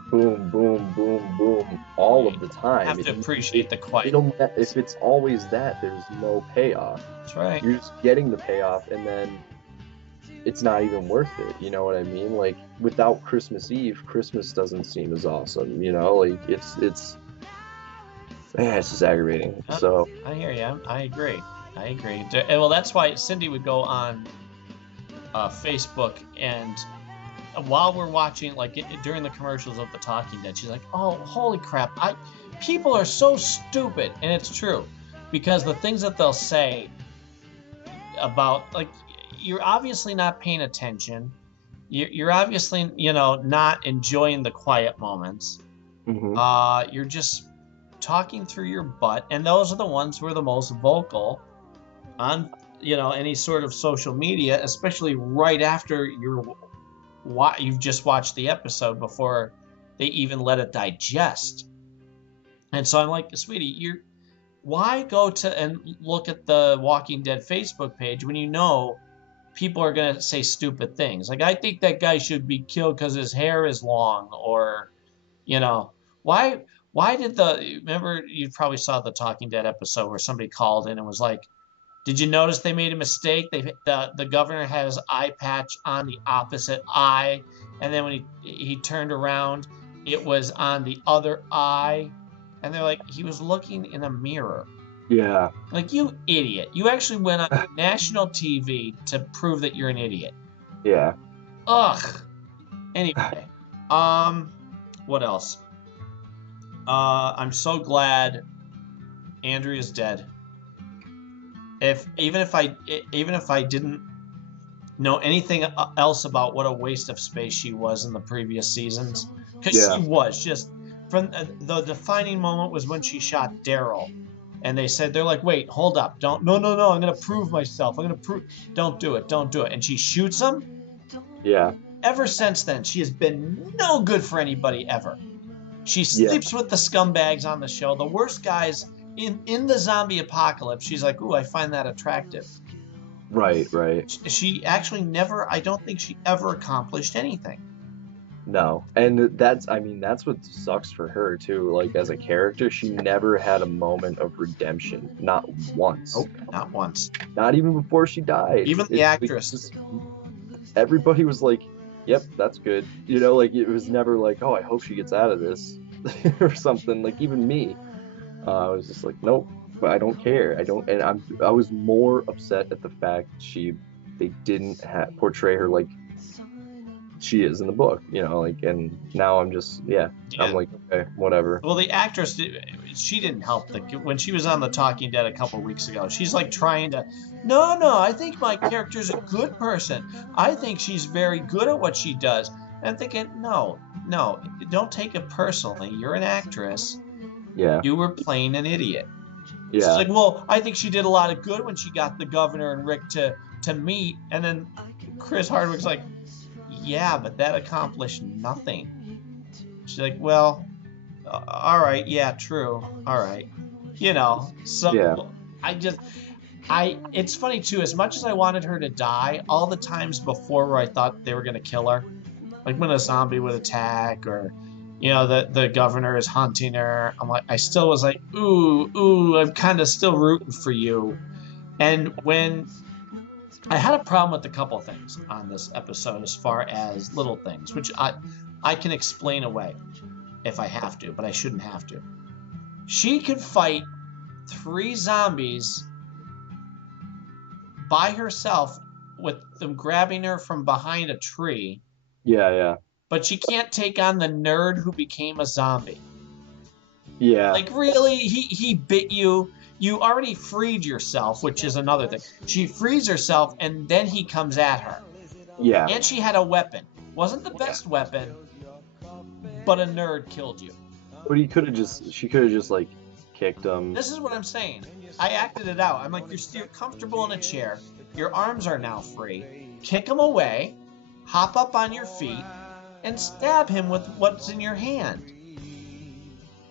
boom, boom, boom, boom all of the time. You have to appreciate the quiet. If it's always that, there's no payoff. That's right. You're just getting the payoff, and then it's not even worth it. You know what I mean? Like, without Christmas Eve, Christmas doesn't seem as awesome. Like it's just aggravating. So I hear you. I agree. Well, that's why Cindy would go on Facebook, and while we're watching, like during the commercials of The Talking Dead, she's like, "Oh, holy crap! People are so stupid," and it's true, because the things that they'll say about, like, you're obviously not paying attention. You're obviously, not enjoying the quiet moments. Mm-hmm. You're just talking through your butt, and those are the ones who are the most vocal on, any sort of social media, especially right after you've just watched the episode before they even let it digest. And so I'm like, sweetie, why go to and look at the Walking Dead Facebook page when people are going to say stupid things? Like, I think that guy should be killed because his hair is long, or, why did remember, you probably saw the Talking Dead episode where somebody called in and was like, did you notice they made a mistake? The governor had his eye patch on the opposite eye, and then when he turned around, it was on the other eye, and they're like, he was looking in a mirror. Yeah. Like, you idiot! You actually went on national TV to prove that you're an idiot. Yeah. Ugh. Anyway, what else? I'm so glad Andrea's dead. Even if I didn't know anything else about what a waste of space she was in the previous seasons, because she was just, from the defining moment was when she shot Daryl, and they're like, wait, hold up, no, I'm gonna prove myself, don't do it, and she shoots him. Yeah. Ever since then, she has been no good for anybody ever. She sleeps with the scumbags on the show, the worst guys. In the zombie apocalypse, she's like, ooh, I find that attractive. Right. She actually I don't think she ever accomplished anything. No. And that's what sucks for her, too. Like, as a character, she never had a moment of redemption. Not once. Nope, not once. Not even before she died. Even the actress. Everybody was like, yep, that's good. Like, it was never like, oh, I hope she gets out of this. Or something. Like, even me. I was just like, nope, but I don't care. I don't, and I was more upset at the fact they didn't portray her like she is in the book, like, and now I'm just, yeah, I'm Yeah. like, okay, whatever. Well, the actress, she didn't help. When she was on The Talking Dead a couple weeks ago, she's like trying to, no, no, I think my character's a good person. I think she's very good at what she does. And I'm thinking, no, no, don't take it personally. You're an actress. Yeah, You were playing an idiot. She's yeah, like, well, I think she did a lot of good when she got the governor and Rick to meet. And then Chris Hardwick's like, yeah, but that accomplished nothing. She's like, well, all right, yeah, true, all right, yeah, so it's funny too, as much as I wanted her to die, all the times before where I thought they were going to kill her, like when a zombie would attack, or the governor is hunting her, I still was like, ooh, I'm kind of still rooting for you. And when I had a problem with a couple things on this episode, as far as little things, which I can explain away if I have to, but I shouldn't have to. She could fight 3 zombies by herself with them grabbing her from behind a tree, yeah, but she can't take on the nerd who became a zombie. yeah, Like, really? He bit you? You already freed yourself, which is another thing. She frees herself, and then he comes at her. yeah. And she had a weapon. Wasn't the best weapon, but a nerd killed you. But she could have just like kicked him. This is what I'm saying. I acted it out. I'm like, you're comfortable in a chair. Your arms are now free. Kick him away. Hop up on your feet and stab him with what's in your hand.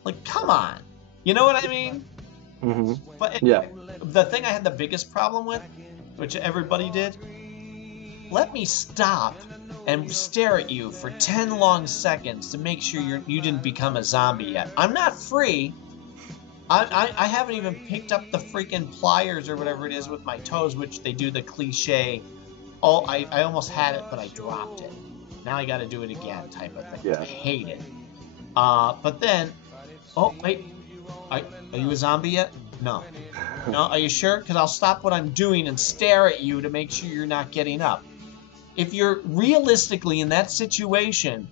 Like, come on. You know what I mean? Hmm. But Yeah, the thing I had the biggest problem with, which everybody did, let me stop and stare at you for 10 long seconds to make sure you didn't become a zombie yet. I'm not free. I haven't even picked up the freaking pliers or whatever it is with my toes, which they do the cliche, oh, I almost had it, but I dropped it. Now I got to do it again type of thing. yeah. I hate it. But then, oh, wait, are you a zombie yet? No. No, are you sure? Because I'll stop what I'm doing and stare at you to make sure you're not getting up. If you're realistically in that situation,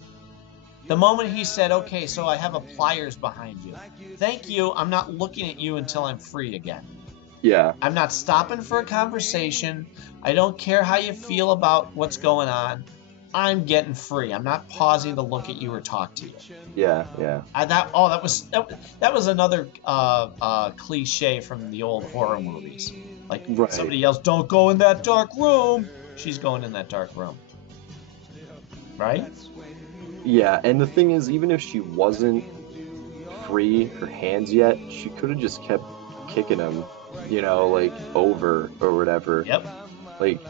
the moment he said, okay, so I have a pliers behind you. Thank you. I'm not looking at you until I'm free again. Yeah, I'm not stopping for a conversation. I don't care how you feel about what's going on. I'm getting free. I'm not pausing to look at you or talk to you. yeah, yeah. That was another cliche from the old horror movies. Like, Right. somebody yells, "Don't go in that dark room." She's going in that dark room, right? Yeah, and the thing is, even if she wasn't free her hands yet, she could have just kept kicking him, like over or whatever. Yep. Like,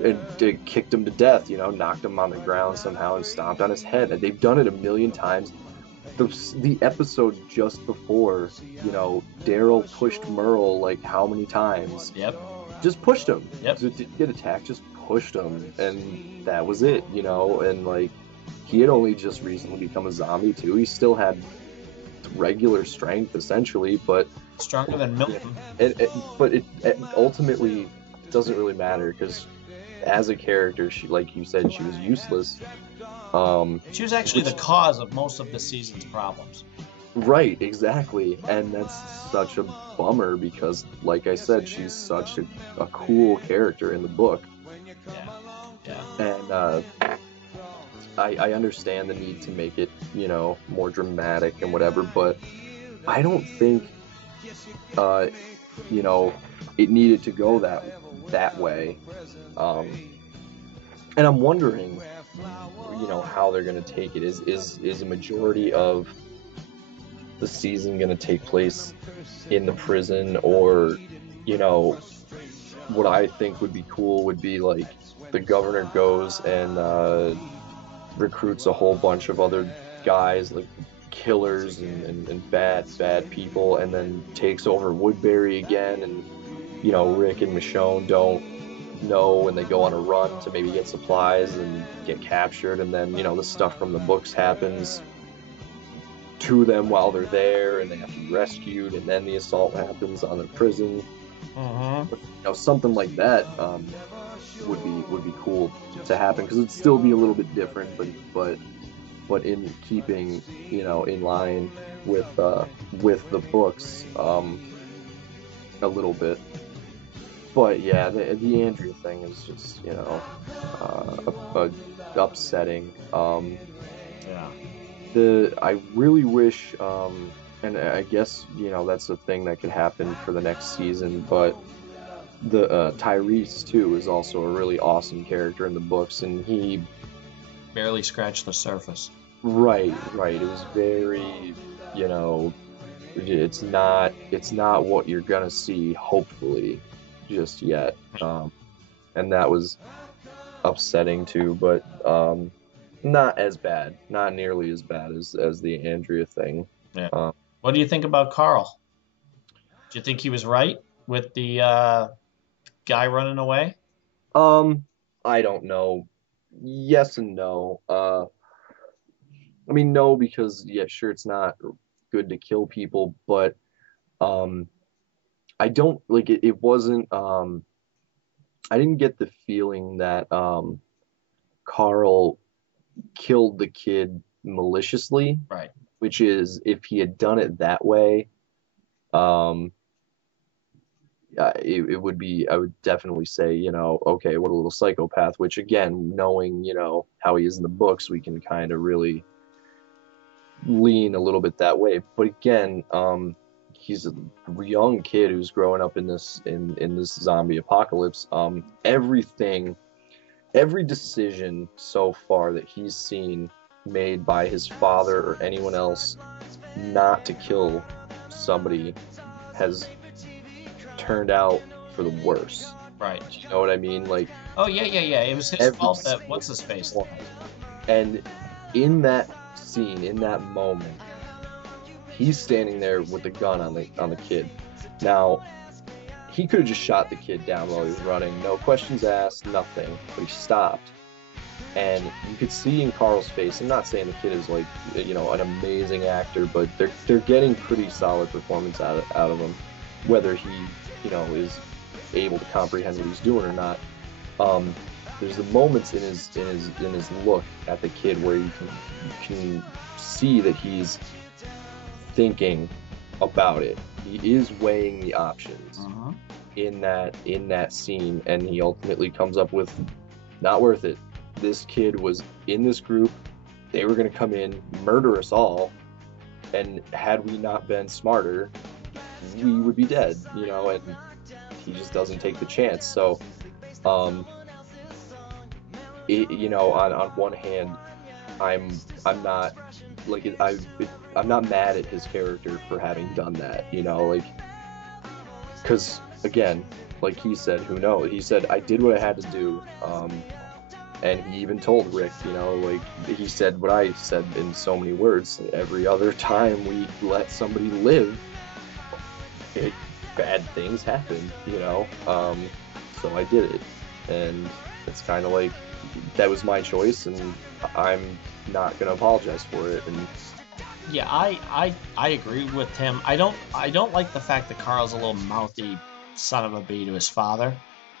it kicked him to death, knocked him on the ground somehow and stomped on his head. And they've done it a million times. The episode just before, Daryl pushed Merle like how many times? Yep. Just pushed him. Yep. Didn't get attacked, just pushed him, and that was it, and like he had only just recently become a zombie too. He still had regular strength essentially, but Stronger than Milton. but it ultimately doesn't really matter because as a character, she, like you said, she was useless. She was actually the cause of most of the season's problems. Right, exactly, and that's such a bummer because, like I said, she's such a cool character in the book. Yeah. And I understand the need to make it, more dramatic and whatever, but I don't think, it needed to go that way. And I'm wondering, how they're going to take it. Is a majority of the season going to take place in the prison, or, what I think would be cool would be like the governor goes and recruits a whole bunch of other guys, like killers and bad people, and then takes over Woodbury again, and Rick and Michonne don't know, and they go on a run to maybe get supplies and get captured, and then the stuff from the books happens to them while they're there, and they have to be rescued, and then the assault happens on the prison. Something like that would be cool to happen, because it'd still be a little bit different, but in keeping, in line with the books a little bit. But yeah, the Andrea thing is just upsetting. I really wish, and I guess that's the thing that could happen for the next season, but the Tyrese too is also a really awesome character in the books, and he barely scratched the surface. Right. It was very, it's not what you're gonna see, hopefully, just yet. And that was upsetting too, but not as bad, not nearly as bad as the Andrea thing. Yeah. What do you think about Carl? Do you think he was right with the guy running away? I don't know. Yes and no. I mean, no, because yeah, sure, it's not good to kill people, but I don't like it. It wasn't. I didn't get the feeling that Carl killed the kid maliciously. Right. Which is, if he had done it that way, it would be. I would definitely say, okay, what a little psychopath. Which again, knowing how he is in the books, we can kind of really lean a little bit that way. But again, he's a young kid who's growing up in this zombie apocalypse. Every decision so far that he's seen made by his father or anyone else not to kill somebody has turned out for the worse. Right. You know what I mean? Like, oh yeah. It was his fault that what's his face. And in that scene, in that moment, he's standing there with the gun on the kid. Now, he could have just shot the kid down while he was running, no questions asked, nothing. But he stopped, and you could see in Carl's face. I'm not saying the kid is like an amazing actor, but they're getting pretty solid performance out of him, whether he is able to comprehend what he's doing or not. There's the moments in his look at the kid where you can see that he's thinking about it. He is weighing the options in that scene, and he ultimately comes up with, not worth it. This kid was in this group. They were going to come in, murder us all, and had we not been smarter, we would be dead. And he just doesn't take the chance. So, on one hand, I'm not like I'm not mad at his character for having done that, because again, like he said, who knows? He said, I did what I had to do, and he even told Rick, he said what I said in so many words. Every other time we let somebody live, bad things happen, so I did it, and it's kind of like, that was my choice, and I'm not gonna apologize for it. And yeah, I agree with him. I don't like the fact that Carl's a little mouthy son of a bee to his father.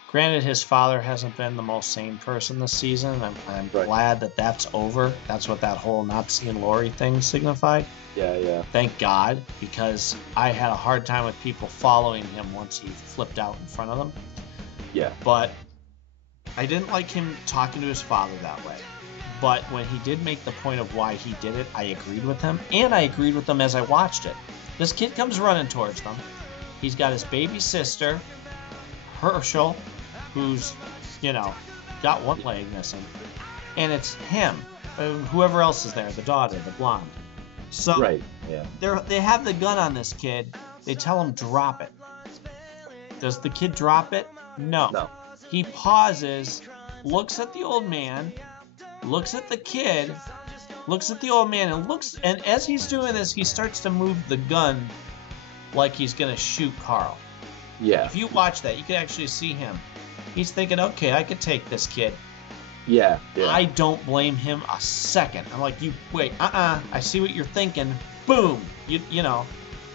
Granted, his father hasn't been the most sane person this season. I'm right. Glad that that's over. That's what that whole not seeing Lori thing signified. Yeah. Thank God, because I had a hard time with people following him once he flipped out in front of them. Yeah. But I didn't like him talking to his father that way. But when he did make the point of why he did it, I agreed with him. And I agreed with him as I watched it. This kid comes running towards them. He's got his baby sister, Herschel, who's, got one leg missing. And it's him. Whoever else is there, the daughter, the blonde. So right. Yeah. They have the gun on this kid. They tell him, drop it. Does the kid drop it? No. He pauses, looks at the old man, looks at the kid, looks at the old man, and as he's doing this, he starts to move the gun like he's going to shoot Carl. Yeah. If you watch that, you can actually see him. He's thinking, okay, I could take this kid. Yeah, yeah, I don't blame him a second. I'm like, you wait, I see what you're thinking. Boom, you know,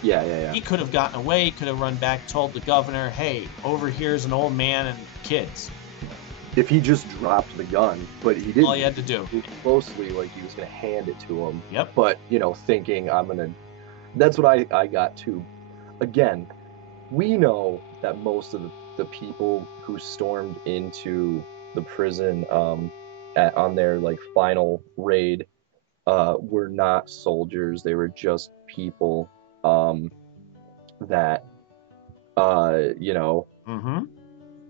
yeah, yeah, yeah. he could have gotten away. He could have run back, told the governor, hey, over here's an old man and kids. If he just dropped the gun, but he All he didn't. had to do. He moved closely, like he was gonna hand it to him. Yep. But thinking I'm gonna. That's what I got too. Again, we know that most of the people who stormed into the prison on their like final raid were not soldiers. They were just people um, that you know Mm-hmm.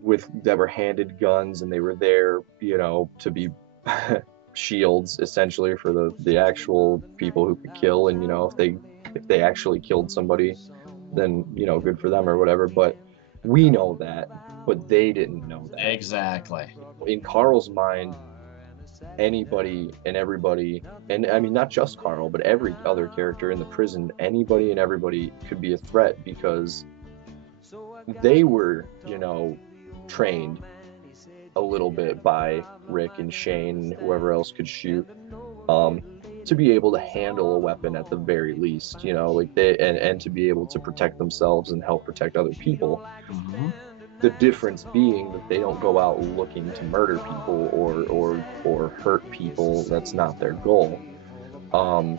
with that were handed guns and they were there to be shields essentially for the actual people who could kill. And if they actually killed somebody, then good for them or whatever. But we know that, but they didn't know that. Exactly. In Carl's mind, anybody and everybody, and I mean not just Carl, but every other character in the prison, anybody and everybody could be a threat because they were, trained a little bit by Rick and Shane and whoever else could shoot, um, to be able to handle a weapon at the very least, like and to be able to protect themselves and help protect other people. Mm-hmm. The difference being that they don't go out looking to murder people or hurt people. That's not their goal. Um,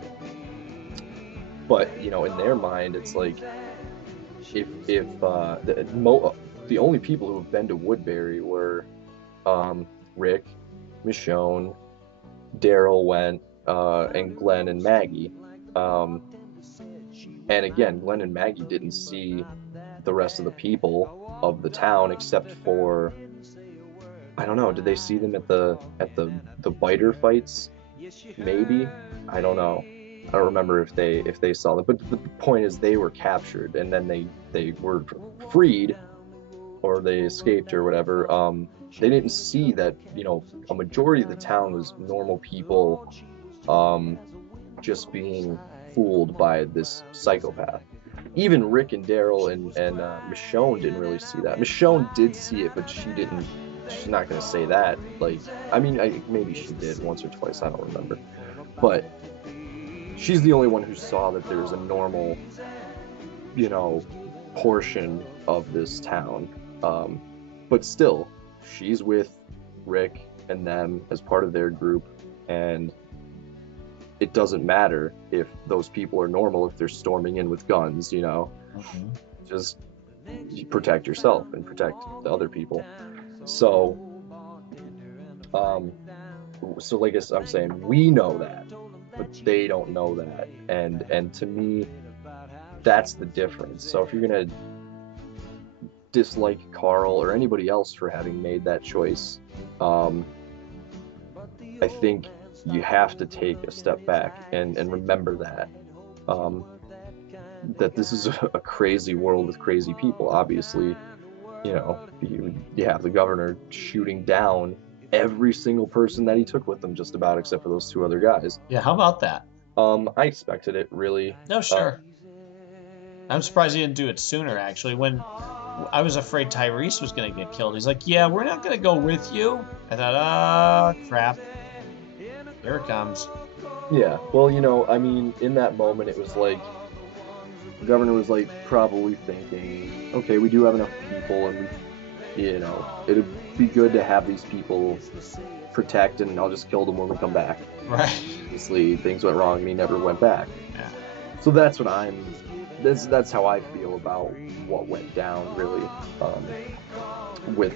but in their mind, it's like if the only people who have been to Woodbury were Rick, Michonne, Daryl went, and Glenn and Maggie. Um, and again, Glenn and Maggie didn't see the rest of the people of the town except for, I don't know, did they see them at the biter fights? Maybe. I don't know. I don't remember if they saw them. But the point is they were captured and then they were freed or they escaped or whatever. They didn't see that, a majority of the town was normal people, um, just being fooled by this psychopath. Even Rick and Daryl and Michonne didn't really see that. Michonne did see it, but she didn't. She's not going to say that. Like, I mean, maybe she did once or twice. I don't remember. But she's the only one who saw that there was a normal, you know, portion of this town. Um, but still, she's with Rick and them as part of their group, and it doesn't matter if those people are normal if they're storming in with guns. Mm-hmm. Just you protect yourself and protect the other people. So, um, so like I'm saying, we know that, but they don't know that, and to me, that's the difference. So if you're gonna dislike Carl or anybody else for having made that choice, um, I think you have to take a step back and remember that, um, that this is a crazy world with crazy people. Obviously, you have the governor shooting down every single person that he took with him, just about, except for those two other guys. Yeah, how about that? I expected it, really. No, sure. I'm surprised he didn't do it sooner, actually. When I was afraid Tyrese was going to get killed, he's like, yeah, we're not going to go with you. I thought, crap. Here it comes. Yeah, well, I mean, in that moment, it was like the governor was like probably thinking, okay, we do have enough people, and it'd be good to have these people protect, and I'll just kill them when we come back. Right. Obviously, things went wrong, and he never went back. Yeah. So that's how I feel about what went down, really, with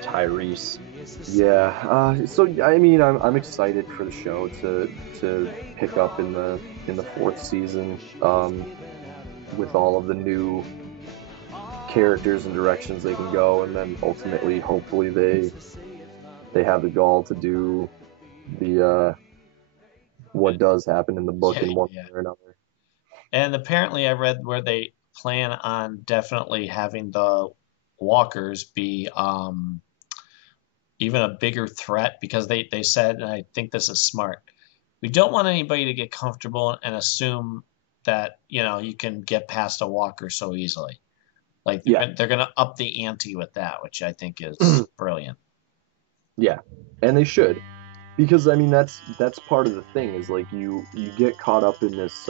Tyrese. Yeah. So I mean, I'm excited for the show to pick up in the fourth season, with all of the new characters and directions they can go, and then ultimately, hopefully, they have the gall to do the what does happen in the book in one way or another. And apparently, I read where they plan on definitely having the walkers be even a bigger threat because they said, and I think this is smart, we don't want anybody to get comfortable and assume that you can get past a walker so easily. Like Yeah. they're gonna up the ante with that, which I think is brilliant. Yeah, and they should, because I mean that's part of the thing is like you get caught up in this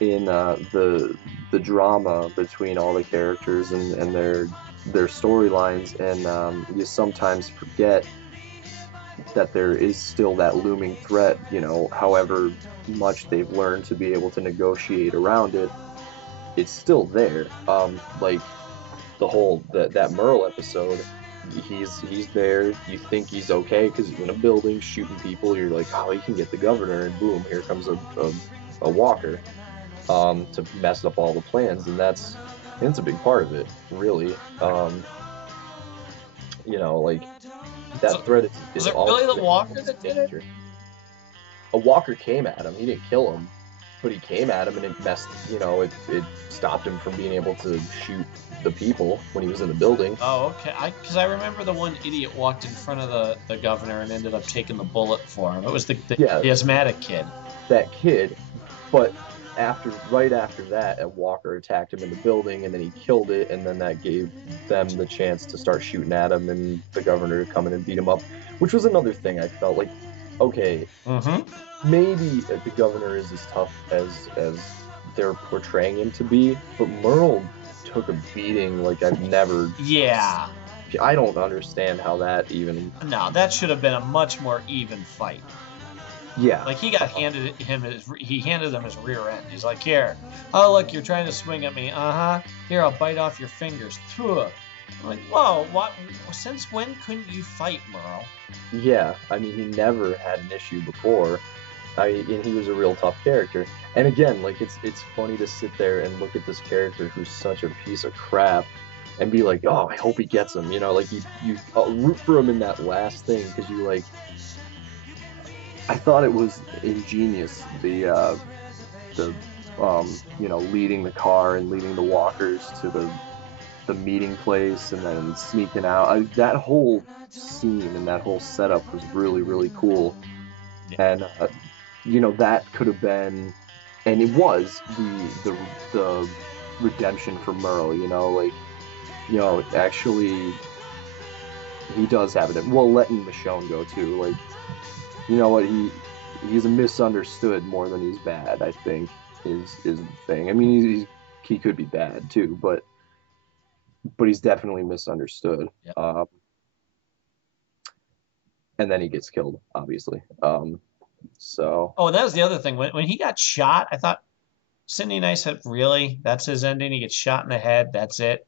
in the drama between all the characters and their storylines, and you sometimes forget that there is still that looming threat. You know, however much they've learned to be able to negotiate around it, it's still there. Like the whole that Merle episode, he's there. You think he's okay because he's in a building shooting people. You're like, oh, he can get the governor, and boom, here comes a walker to mess up all the plans, and that's a big part of it, really. You know, like So, that threat was is it really the always Walker that did it? danger. A walker came at him. He didn't kill him, but he came at him and it messed. You know, it stopped him from being able to shoot the people when he was in the building. Oh, okay. Because I remember the one idiot walked in front of the governor and ended up taking the bullet for him. It was Yeah, the asthmatic kid. that kid. But right after that, a walker attacked him in the building, and then he killed it, and then that gave them the chance to start shooting at him, and the governor to come in and beat him up, which was another thing I felt like, okay, maybe the governor is as tough as they're portraying him to be, but Merle took a beating like I've never. Yeah. I don't understand how that even. No, that should have been a much more even fight. Yeah. Like he handed him his rear end. He's like, here, oh look, you're trying to swing at me. Here, I'll bite off your fingers. I'm like, whoa, what? Since when couldn't you fight, Merle? Yeah, I mean, he never had an issue before. And he was a real tough character. And again, like it's funny to sit there and look at this character who's such a piece of crap, and be like, oh, I hope he gets him. You know, like you root for him in that last thing because you like. I thought it was ingenious the you know, leading the car and leading the walkers to the meeting place and then sneaking out. That whole scene and that whole setup was really, really cool. And you know, that could have been, and it was the redemption for Merle. You know, like, you know, actually he does have it. Well, letting Michonne go too. Like, you know what, he's a misunderstood more than he's bad, I think, is the thing. I mean, he could be bad too, but he's definitely misunderstood. Yep. And then he gets killed, obviously. So. Oh, that was the other thing. When he got shot, I thought Sidney and I said, really? That's his ending? He gets shot in the head. That's it?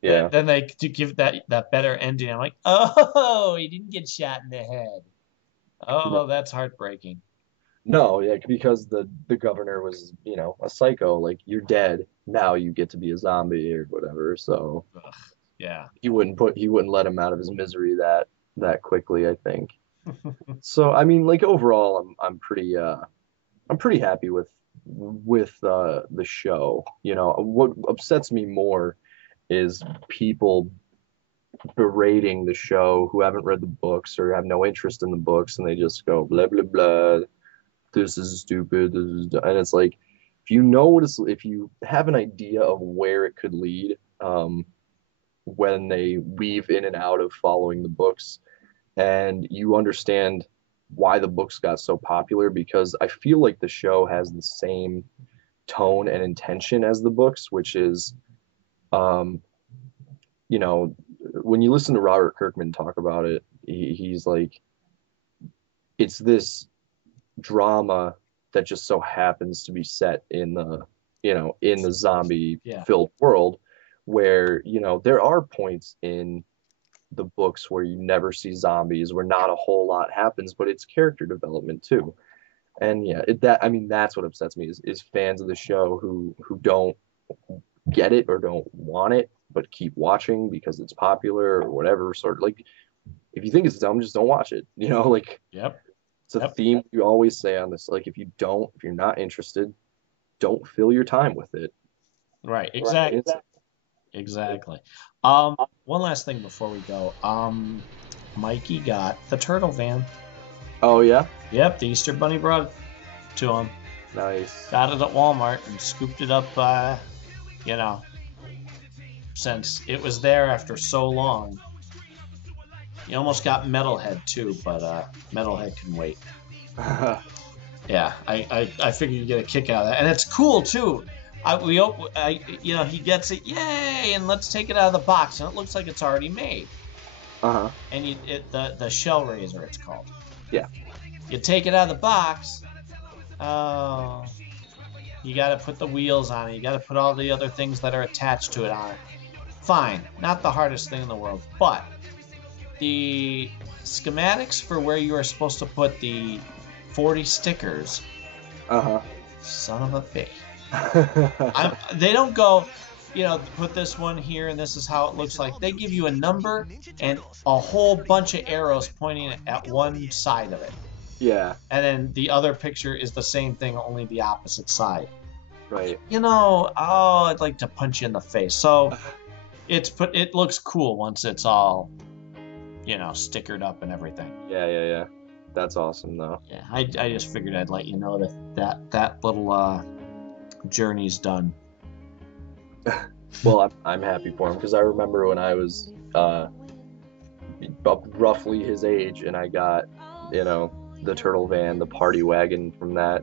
Yeah. Then they give that better ending. I'm like, oh, he didn't get shot in the head. Oh, that's heartbreaking. No, yeah, because the governor was, you know, a psycho. Like, you're dead. Now you get to be a zombie or whatever. So. Ugh, yeah. He wouldn't let him out of his misery that quickly, I think. So I mean, like overall, I'm pretty happy with the show. You know, what upsets me more is people berating the show who haven't read the books or have no interest in the books, and they just go blah blah blah. This is stupid. And it's like, if you have an idea of where it could lead, when they weave in and out of following the books, and you understand why the books got so popular, because I feel like the show has the same tone and intention as the books, which is, you know, when you listen to Robert Kirkman talk about it, he's like, it's this drama that just so happens to be set in the zombie filled world, where, you know, there are points in the books where you never see zombies, where not a whole lot happens, but it's character development too. And yeah, I mean, that's what upsets me is fans of the show who don't get it or don't want it, but keep watching because it's popular or whatever. Sort of like, if you think it's dumb, just don't watch it. You know, like, yep. It's a theme you always say on this. Like, if you're not interested, don't fill your time with it. Right. Exactly. Exactly. One last thing before we go. Mikey got the turtle van. Oh yeah. Yep. The Easter Bunny brought it to him. Nice. Got it at Walmart and scooped it up. You know, since it was there after so long. You almost got Metalhead too, but Metalhead can wait. Yeah, I figured you'd get a kick out of that, and it's cool too. He gets it, yay, and let's take it out of the box, and it looks like it's already made. And the shell raiser, it's called. Yeah. You take it out of the box. Oh, you got to put the wheels on it. You got to put all the other things that are attached to it on it. Fine, not the hardest thing in the world, but the schematics for where you are supposed to put the 40 stickers. Son of a bitch. They don't go, put this one here and this is how it looks like. They give you a number and a whole bunch of arrows pointing at one side of it. Yeah. And then the other picture is the same thing, only the opposite side. Right. I'd like to punch you in the face. So it looks cool once it's all, stickered up and everything. Yeah. That's awesome, though. Yeah, I just figured I'd let you know that little journey's done. Well, I'm happy for him because I remember when I was roughly his age and I got, the turtle van, the party wagon from the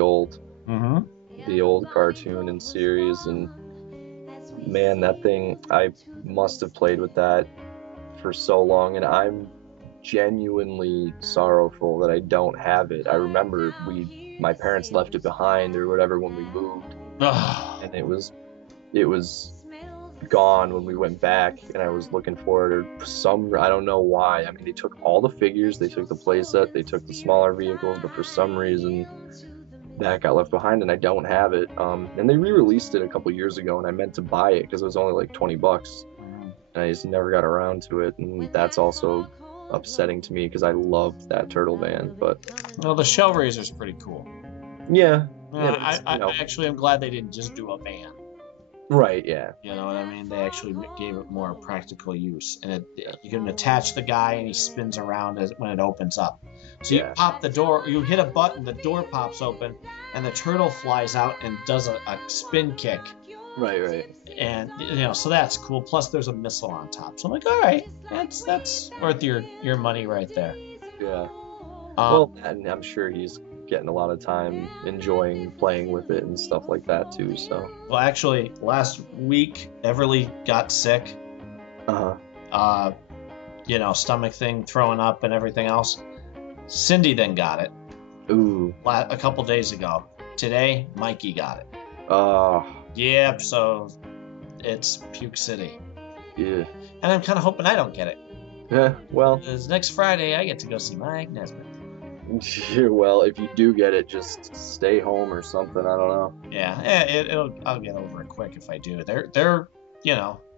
old cartoon and series, and man, that thing, I must have played with that for so long, and I'm genuinely sorrowful that I don't have it. I remember my parents left it behind or whatever when we moved, and it was gone when we went back, and I was looking for it, or I don't know why. I mean, they took all the figures, they took the playset, they took the smaller vehicles, but for some reason that got left behind and I don't have it. And they re-released it a couple years ago, and I meant to buy it because it was only like $20, and I just never got around to it, and that's also upsetting to me because I loved that turtle van. But the shell raiser's pretty cool. Yeah. I actually am glad they didn't just do a van. Right, yeah. You know what I mean? They actually gave it more practical use. And you can attach the guy and he spins around when it opens up. So you pop the door, you hit a button, the door pops open, and the turtle flies out and does a spin kick. Right. And, so that's cool. Plus there's a missile on top. So I'm like, all right, that's worth your money right there. Yeah. Well, and I'm sure he's getting a lot of time enjoying playing with it and stuff like that too. So. Well, actually, last week Everly got sick. Stomach thing, throwing up, and everything else. Cindy then got it. Ooh. A couple days ago. Today, Mikey got it. Yeah. So it's Puke City. Yeah. And I'm kind of hoping I don't get it. Yeah. Well. Because next Friday I get to go see Mike Nesbitt. Well, if you do get it, just stay home or something. I don't know. Yeah, I'll get over it quick if I do. They're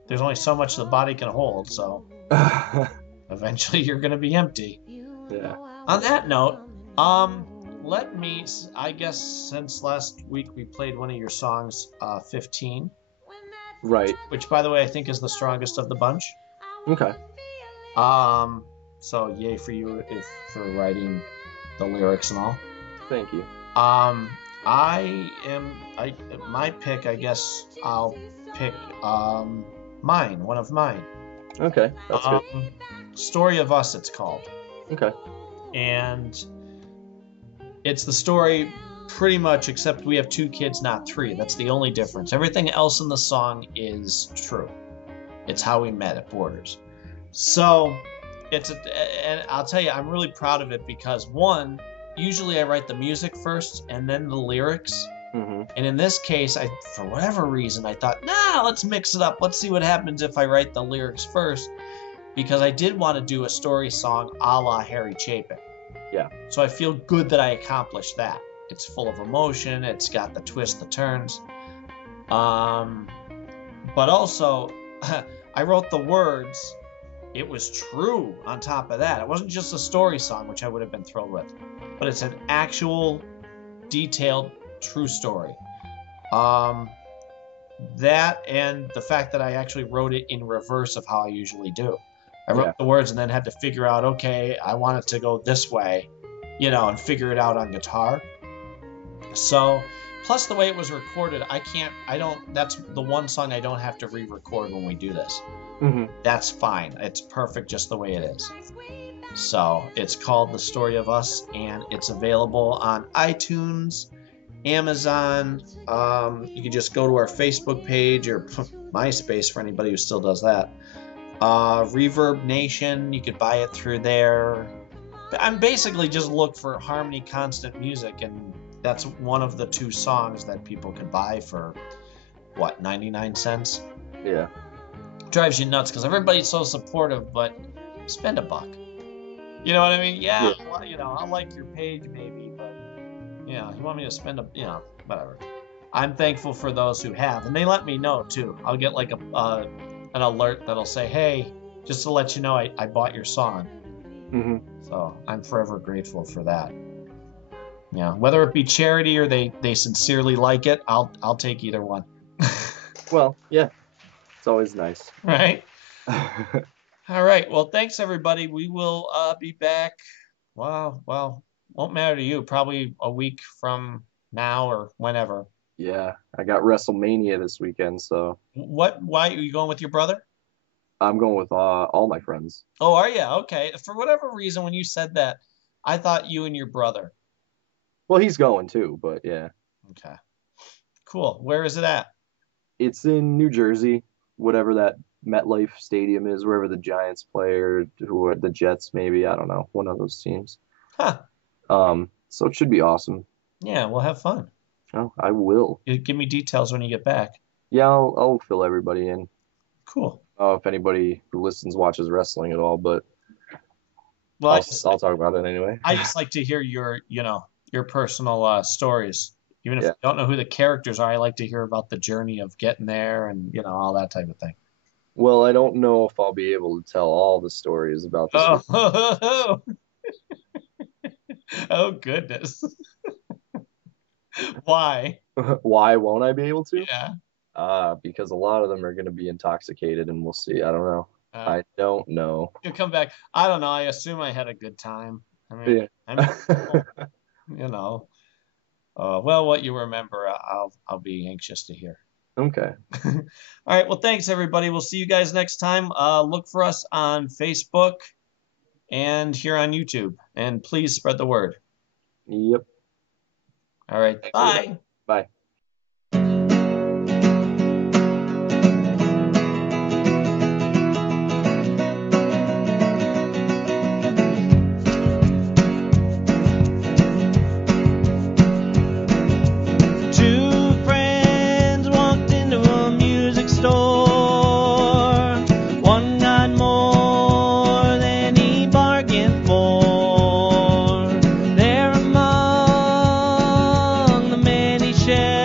there's only so much the body can hold, so eventually you're gonna be empty. Yeah. On that note, I guess since last week we played one of your songs, 15. Right. Which, by the way, I think is the strongest of the bunch. Okay. So yay for you for writing the lyrics and all. Thank you. My pick, I guess I'll pick one of mine. Okay, that's good. Story of Us, it's called. Okay. And it's the story pretty much, except we have 2 kids, not 3. That's the only difference. Everything else in the song is true. It's how we met at Borders. So and I'll tell you, I'm really proud of it because, one, usually I write the music first and then the lyrics. Mm-hmm. And in this case, for whatever reason, I thought, let's mix it up. Let's see what happens if I write the lyrics first, because I did want to do a story song a la Harry Chapin. Yeah. So I feel good that I accomplished that. It's full of emotion. It's got the twists, the turns. But also, I wrote the words. It was true on top of that. It wasn't just a story song, which I would have been thrilled with, but it's an actual, detailed, true story. That and the fact that I actually wrote it in reverse of how I usually do. I wrote the words and then had to figure out, okay, I want it to go this way, and figure it out on guitar. So, plus the way it was recorded, that's the one song I don't have to re-record when we do this. That's fine. It's perfect just the way it is. So it's called The Story of Us, and it's available on iTunes, Amazon. You can just go to our Facebook page or MySpace for anybody who still does that. Reverb Nation, you could buy it through there. I'm basically just look for Harmony Constant Music, and that's one of the 2 songs that people could buy for, what, 99 cents? Yeah. Drives you nuts because everybody's so supportive, but spend $1. You know what I mean? Yeah. Well, I'll like your page maybe, but you want me to spend whatever. I'm thankful for those who have, and they let me know too. I'll get like an alert that'll say, "Hey, just to let you know, I bought your song." So I'm forever grateful for that. Yeah, whether it be charity or they sincerely like it, I'll take either one. Well, yeah, it's always nice. Right. All right. Well, thanks everybody. We will be back. Well, won't matter to you. Probably a week from now or whenever. Yeah, I got WrestleMania this weekend, so. Why are you going with your brother? I'm going with all my friends. Oh, are you? Okay. For whatever reason, when you said that, I thought you and your brother. Well, he's going too, but yeah. Okay. Cool. Where is it at? It's in New Jersey, whatever that MetLife Stadium is, wherever the Giants play, or who are the Jets, maybe. I don't know, one of those teams. Huh. So it should be awesome. Yeah, we'll have fun. Oh, I will. Give me details when you get back. Yeah, I'll fill everybody in. Cool. If anybody who listens watches wrestling at all, but well, I'll talk about it anyway. I just like to hear your personal stories. Even if you don't know who the characters are, I like to hear about the journey of getting there and, all that type of thing. Well, I don't know if I'll be able to tell all the stories about this. Oh, oh goodness. Why? Why won't I be able to? Yeah. Because a lot of them are going to be intoxicated, and we'll see. I don't know. I don't know. You'll come back. I don't know. I assume I had a good time. I mean, well, what you remember, I'll be anxious to hear. Okay. All right. Well, thanks everybody. We'll see you guys next time. Look for us on Facebook and here on YouTube, and please spread the word. Yep. All right. Thanks, bye. everybody. Bye. Share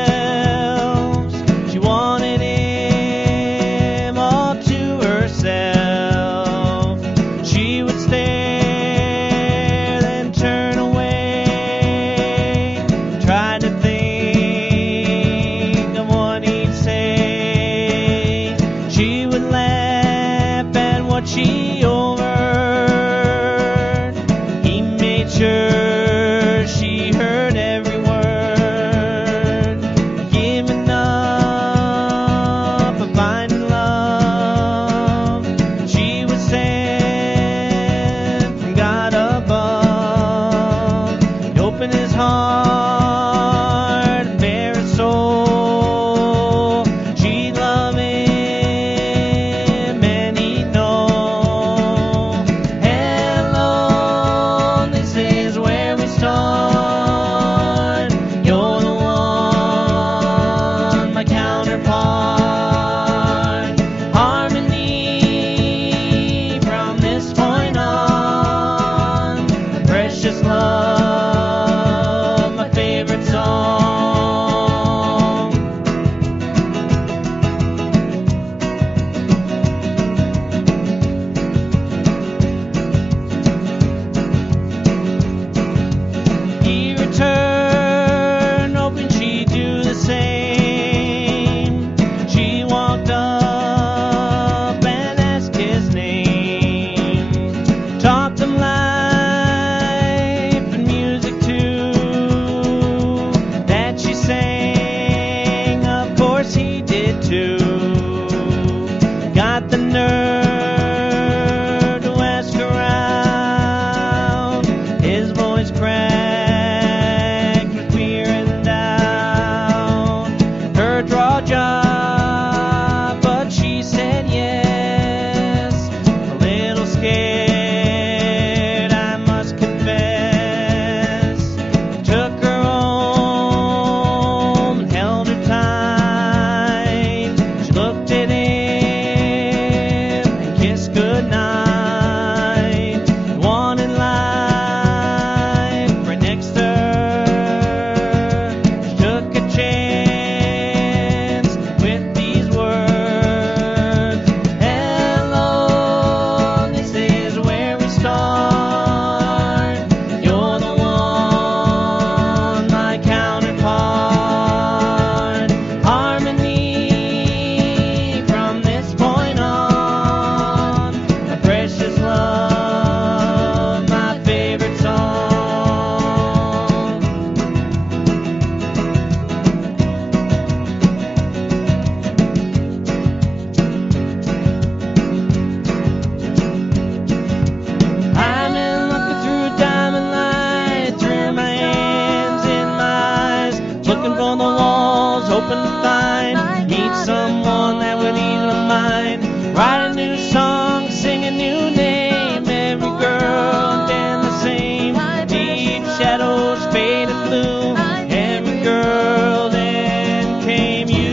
travels, hoping to meet someone that would ease my mind. Write a new song, sing a new name. Every girl then the same. Deep shadows fade and blue. Every girl then came you.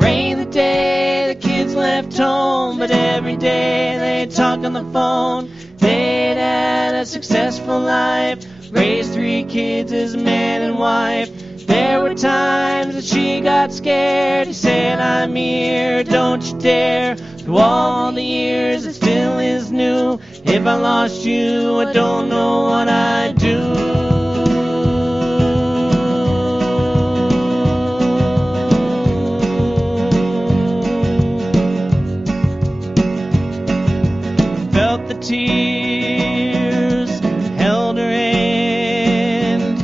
Rain the day the kids left home, but every day they talk on the phone. They'd had a successful life, raised 3 kids as a man and wife. There were times that she got scared. He said, I'm here, don't you dare. Through all the years it still is new. If I lost you, I don't know what I'd do. Felt the tears, held her hand.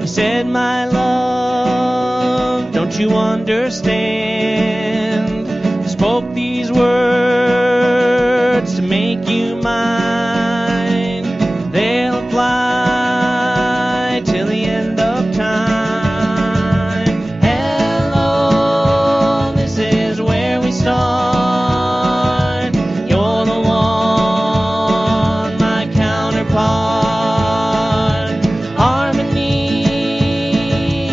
He said, my love, don't you understand? Spoke these words to make you mine. They'll apply till the end of time. Hello, this is where we start. You're the one, my counterpart. Harmony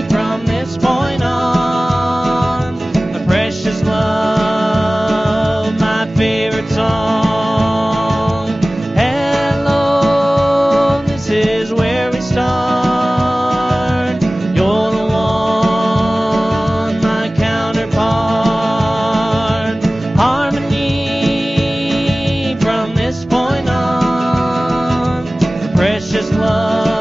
from this point on. My precious love, my favorite song. Hello, this is where we start. You're the one, my counterpart. Harmony from this point on. My precious love.